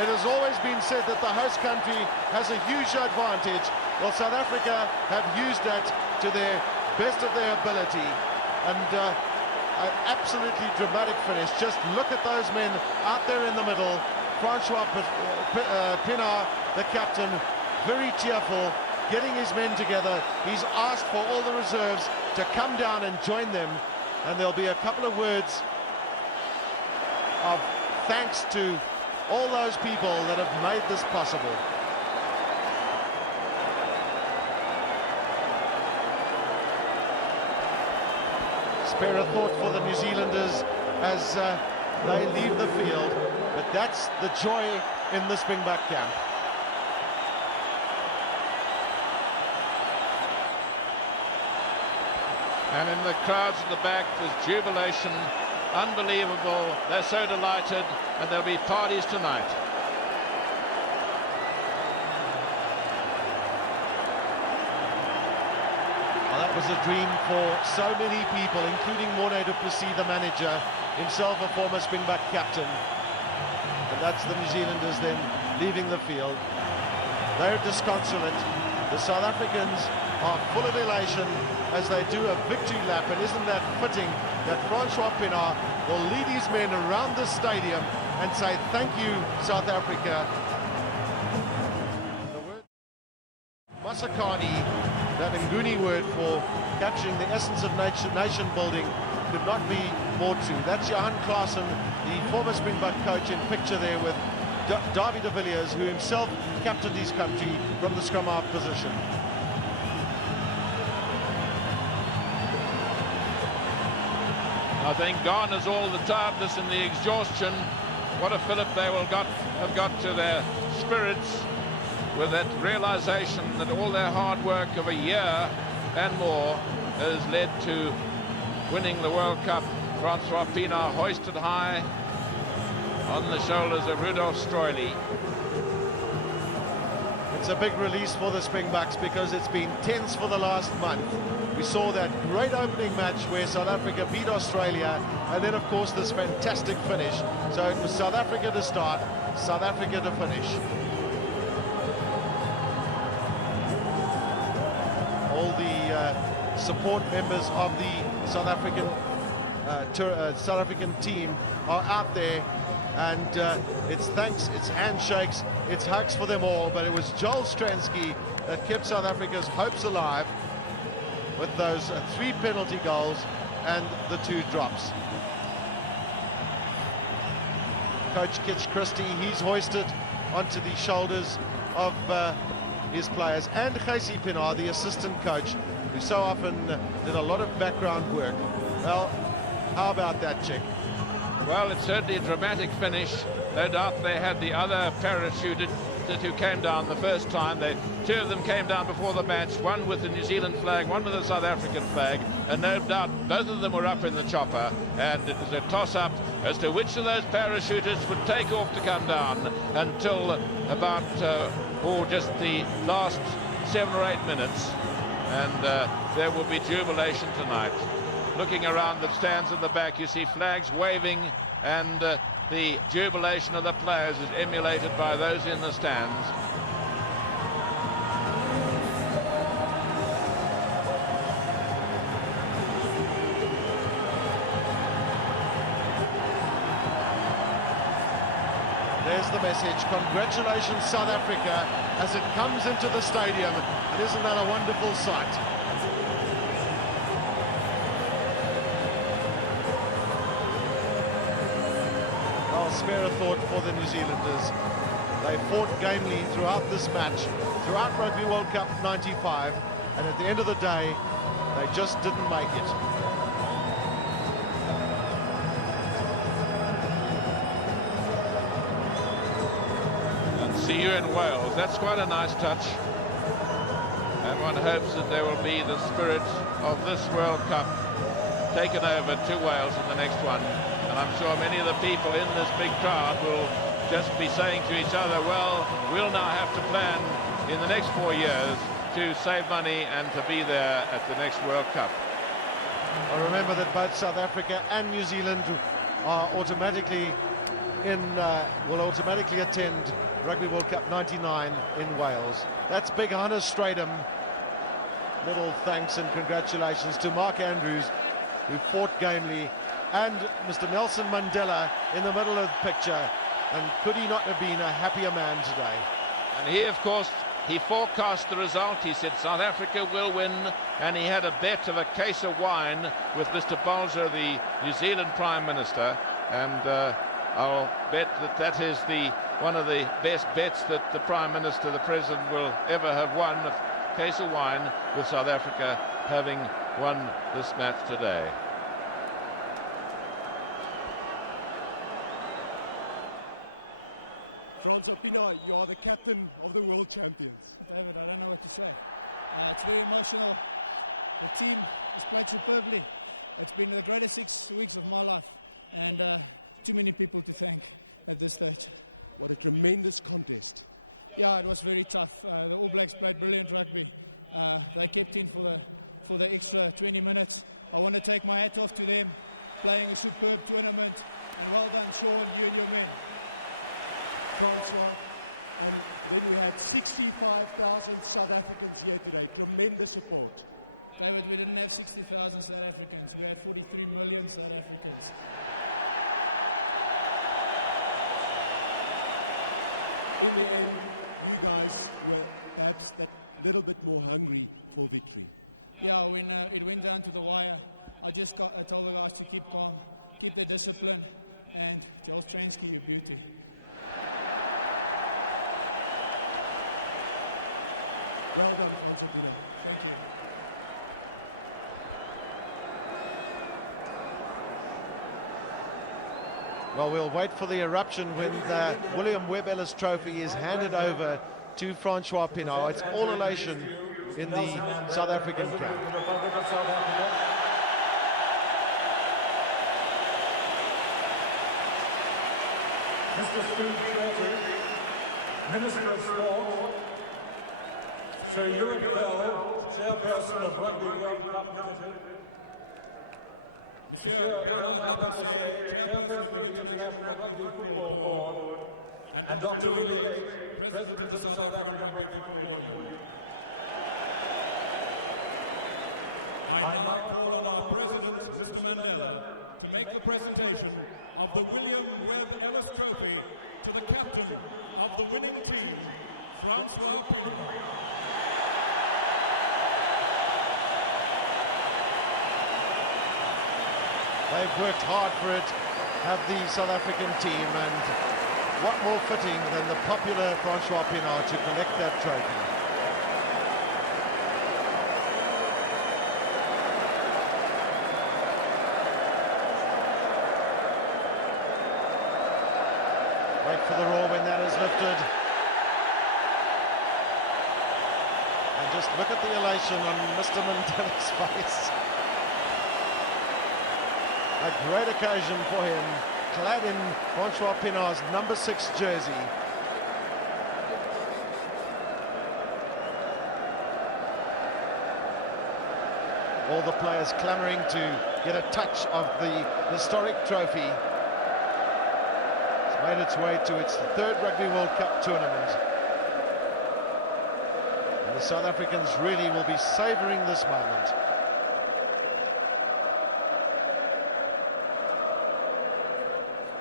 It has always been said that the host country has a huge advantage. Well, South Africa have used that to their best of their ability. And an absolutely dramatic finish. Just look at those men out there in the middle. Francois Pienaar, the captain, very cheerful, getting his men together. He's asked for all the reserves to come down and join them. And there'll be a couple of words of thanks to all those people that have made this possible. Spare a thought for the New Zealanders as they leave the field, but that's the joy in the Springbok camp. And in the crowds at the back, there's jubilation, unbelievable. They're so delighted, and there'll be parties tonight. Well, that was a dream for so many people, including Morné du Plessis, the manager, himself a former Springbok captain. And that's the New Zealanders then leaving the field. They're disconsolate. The South Africans are full of elation as they do a victory lap, and isn't that fitting that Francois Pienaar will lead his men around the stadium and say thank you, South Africa. Masakani, that Nguni word for capturing the essence of nation building, could not be more true. That's Johan Klaasen, the former Springbok coach, in picture there with David de Villiers, who himself captained his country from the scrum half position. I think gone is all the tiredness and the exhaustion. What a fillip they will have got to their spirits with that realization that all their hard work of a year and more has led to winning the World Cup. Francois Pienaar hoisted high on the shoulders of Rudolf Stroili. It's a big release for the Springboks because it's been tense for the last month. We saw that great opening match where South Africa beat Australia, and then of course this fantastic finish. So it was South Africa to start, South Africa to finish. All the support members of the South African team are out there, and it's thanks, it's handshakes, it's hugs for them all. But it was Joel Stransky that kept South Africa's hopes alive with those 3 penalty goals and the 2 drops. Coach Kitch Christie, he's hoisted onto the shoulders of his players, and Casey Pienaar, the assistant coach, who so often did a lot of background work. Well, how about that, Chick? Well, it's certainly a dramatic finish. No doubt they had the other parachuted who came down the first time. 2 of them came down before the match, one with the New Zealand flag, one with the South African flag, and no doubt both of them were up in the chopper, and it was a toss-up as to which of those parachuters would take off to come down until about just the last 7 or 8 minutes, and there will be jubilation tonight. Looking around the stands at the back, you see flags waving, and the jubilation of the players is emulated by those in the stands. There's the message. Congratulations, South Africa, as it comes into the stadium. Isn't that a wonderful sight? Spare a thought for the New Zealanders. They fought gamely throughout this match, throughout Rugby World Cup 95, and at the end of the day, they just didn't make it. See you in Wales. That's quite a nice touch. And one hopes that there will be the spirit of this World Cup taken over to Wales in the next one. I'm sure many of the people in this big crowd will just be saying to each other, well, we'll now have to plan in the next 4 years to save money and to be there at the next World Cup. I remember that both both South Africa and New Zealand are automatically will automatically attend Rugby World Cup 99 in Wales. That's big Hannes Strydom. Little thanks and congratulations to Mark Andrews, who fought gamely, and Mr. Nelson Mandela in the middle of the picture. And could he not have been a happier man today? He, of course, he forecast the result. He said South Africa will win, and he had a bet of a case of wine with Mr. Balzer, the New Zealand Prime Minister, and I'll bet that is one of the best bets that the Prime Minister, the President, will ever have won, a case of wine with South Africa having won this match today. Francois Pienaar, you are the captain of the world champions. David, I don't know what to say. It's very emotional. The team has played superbly. It's been the greatest 6 weeks of my life, and too many people to thank at this stage. What a tremendous contest. Yeah, it was very tough. The All Blacks played brilliant rugby. They kept in for the extra 20 minutes. I want to take my hat off to them, playing a superb tournament, and well done, Sean, you and your men. Francois, and then we had 65,000 South Africans here today. Tremendous support. David, we didn't have 60,000 South Africans. We had 43 million South Africans. In the end, you guys were perhaps that little bit more hungry for victory. Yeah, when it went down to the wire, I told the guys to keep calm, keep their discipline, and Joel Stransky, you beauty. Well done, Francois Pienaar. Thank you. Well, we'll wait for the eruption when the William Webb Ellis Trophy is handed over to Francois Pienaar. It's all elation in the South African camp. Mr. Steve Minister of Sport, Sir Ewan Bell, Chairperson of Rugby World Cup Limited. Monsieur Bernard Lapessé, Chairperson of the International Rugby Football Board, and Dr. Louis Late, President of the South African Rugby Football Union. I now call on our President, Mr. Mandela, to make the presentation of the William Webb Ellis Trophy to the captain of the winning team, Francois Pienaar. They've worked hard for it, have the South African team, and what more fitting than the popular Francois Pienaar to collect that trophy. Wait for the roar when that is lifted. And just look at the elation on Mr. Mandela's face. A great occasion for him, clad in Francois Pienaar's number 6 jersey. All the players clamouring to get a touch of the historic trophy. It's made its way to its 3rd Rugby World Cup tournament. And the South Africans really will be savouring this moment.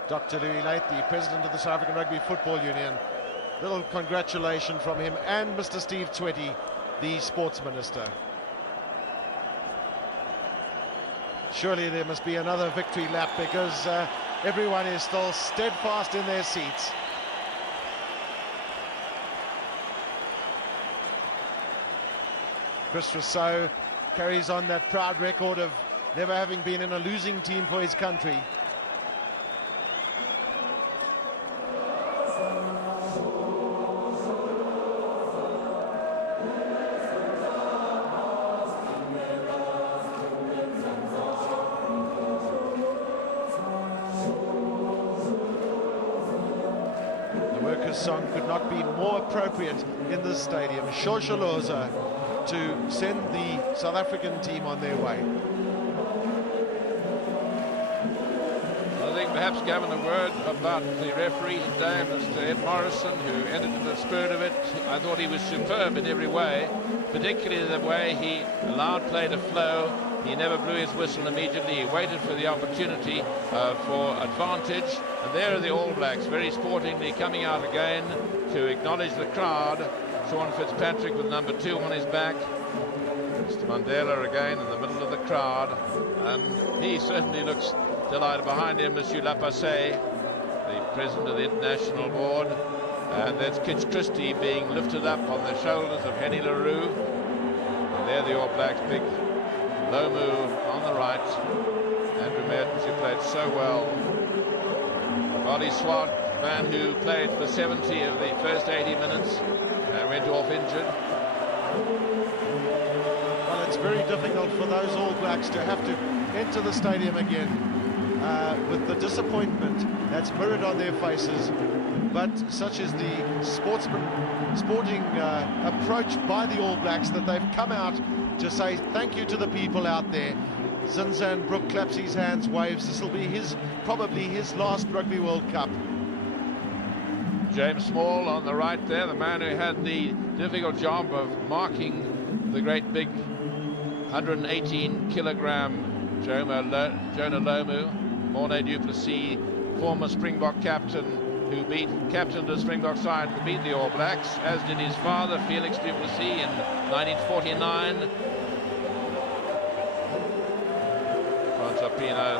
Dr. Louis Late, the President of the South African Rugby Football Union. Little congratulation from him and Mr. Steve Twetty, the Sports Minister. Surely there must be another victory lap because everyone is still steadfast in their seats. Chris Rousseau carries on that proud record of never having been in a losing team for his country. Song could not be more appropriate in this stadium. Shosholoza to send the South African team on their way. given a word about the referee today, Ed Morrison, and in the spirit of it, I thought he was superb in every way, particularly the way he allowed play to flow. He never blew his whistle immediately. He waited for the opportunity for advantage. And there are the All Blacks, very sportingly coming out again to acknowledge the crowd. Sean Fitzpatrick with number 2 on his back. Mr. Mandela again in the middle of the crowd. And he certainly looks delighted. Behind him, Monsieur Lapasse, the president of the International Board. And there's Kitch Christie being lifted up on the shoulders of Henny LaRue. There the All Blacks, big Lomu on the right. And she played so well. Ollie Swart, man who played for 70 in the first 80 minutes, went off injured. Well, it's very difficult for those All Blacks to have to enter the stadium again with the disappointment that's mirrored on their faces. But such is the sporting approach by the All Blacks that they've come out to say thank you to the people out there. Zinzan Brook claps his hands, waves. This will be probably his last Rugby World Cup. James Small on the right there, the man who had the difficult job of marking the great big 118-kilogram Jonah Lomu, Mornay Duplessis, former Springbok captain, captained the Springbok side and beat the All Blacks, as did his father, Felix Duplessis, in 1949. Francois Pienaar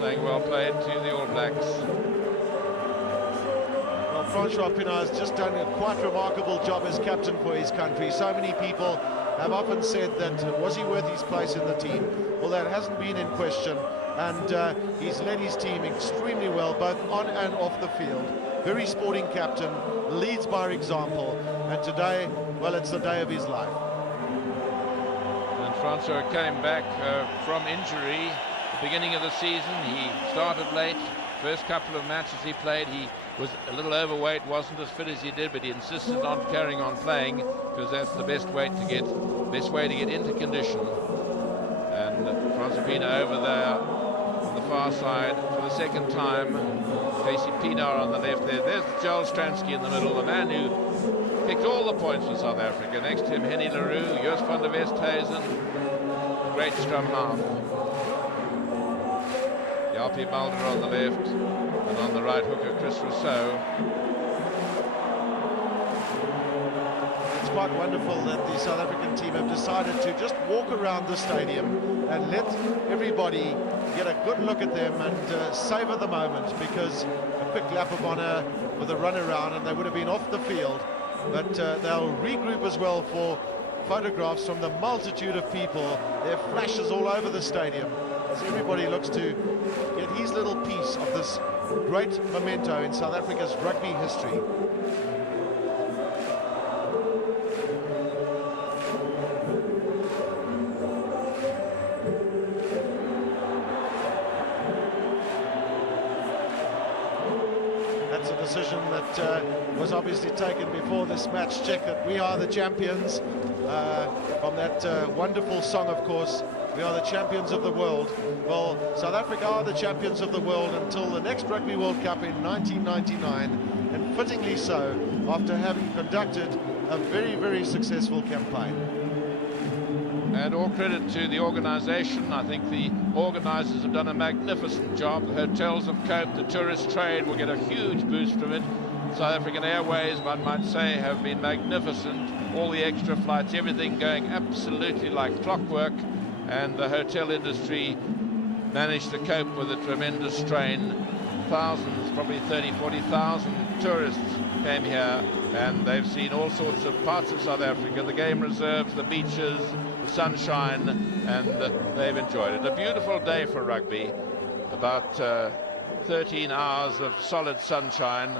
saying well played to the All Blacks. Well, Francois Pienaar has just done a quite remarkable job as captain for his country. So many people have often said that, was he worth his place in the team? Well, that hasn't been in question. And he's led his team extremely well, both on and off the field. Very sporting captain, leads by example, and today, well, it's the day of his life. And Francois came back from injury beginning of the season. He started late. First couple of matches he played, he was a little overweight, wasn't as fit as he did, but he insisted on carrying on playing because that's the best way to get into condition. And Francois Pienaar over there on the far side for the second time. Casey Pienaar on the left there. There's Joel Stransky in the middle, the man who picked all the points for South Africa. Next to him, Henny LaRue, Joost van der Westhuizen, great scrum half. Jalpi Mulder on the left, and on the right hooker, Chris Rousseau. It's quite wonderful that the South African team have decided to just walk around the stadium and let everybody get a good look at them and savour the moment, because quick lap of honour with a run around and they would have been off the field, but they'll regroup as well for photographs from the multitude of people. There are flashes all over the stadium as everybody looks to get his little piece of this great memento in South Africa's rugby history. Was obviously taken before this match. Check that we are the champions. On that wonderful song, of course, we are the champions of the world. Well, South Africa are the champions of the world until the next Rugby World Cup in 1999, and fittingly so, after having conducted a very, very successful campaign. And all credit to the organisation. I think the organisers have done a magnificent job. Hotels have coped, the tourist trade will get a huge boost from it. South African Airways, one might say, have been magnificent. All the extra flights, everything going absolutely like clockwork, and the hotel industry managed to cope with a tremendous strain. Thousands, probably 30, 40,000 tourists came here, and they've seen all sorts of parts of South Africa, the game reserves, the beaches, sunshine, and they've enjoyed it. A beautiful day for rugby, about 13 hours of solid sunshine.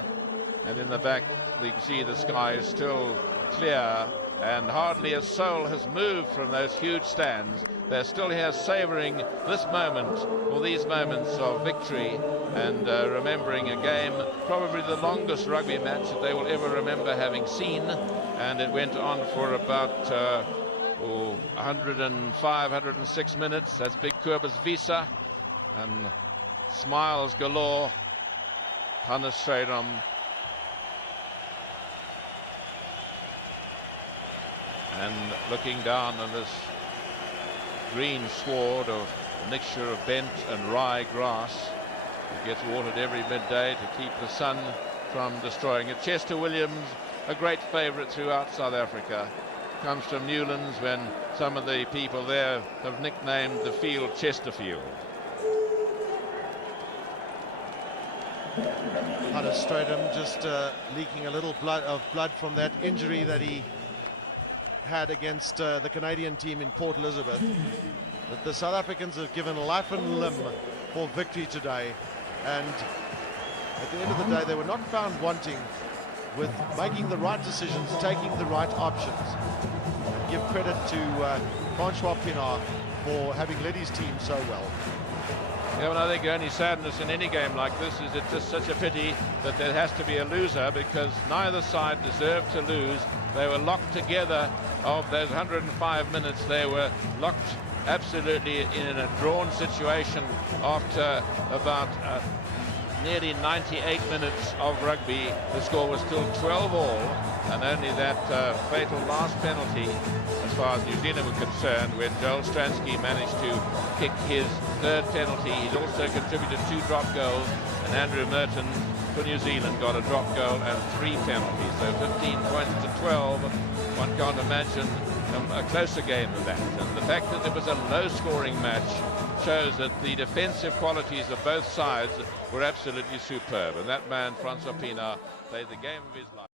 In the back, we see the sky is still clear, and hardly a soul has moved from those huge stands. They're still here savouring this moment, or these moments of victory, and remembering a game, probably the longest rugby match that they will ever remember having seen, and it went on for about 105, 106 minutes. That's Big Cobus Visa. smiles galore on the straight on. And looking down on this green sward of mixture of bent and rye grass, get watered every midday to keep the sun from destroying it. Chester Williams, a great favourite throughout South Africa, comes from Newlands, when some of the people there have nicknamed the field Chesterfield. Hunter Strydom just leaking a little blood from that injury that he had against the Canadian team in Port Elizabeth. But the South Africans have given life and limb for victory today, and at the end of the day they were not found wanting with making the right decisions, taking the right options. Give credit to Francois Pienaar for having led his team so well. Yeah, well, I think the only sadness in any game like this is it's just such a pity that there has to be a loser, because neither side deserved to lose. They were locked together. Of those 105 minutes, they were locked absolutely in a drawn situation after about nearly 98 minutes of rugby. The score was still 12-all, and only that fatal last penalty, as far as New Zealand was concerned, when Joel Stransky managed to kick his third penalty. He also contributed 2 drop goals, and Andrew Merton for New Zealand got a drop goal and 3 penalties. So 15 points to 12. One can't imagine a closer game than that. And the fact that it was a low-scoring match shows that the defensive qualities of both sides were absolutely superb. And that man, Francois Pienaar, played the game of his life.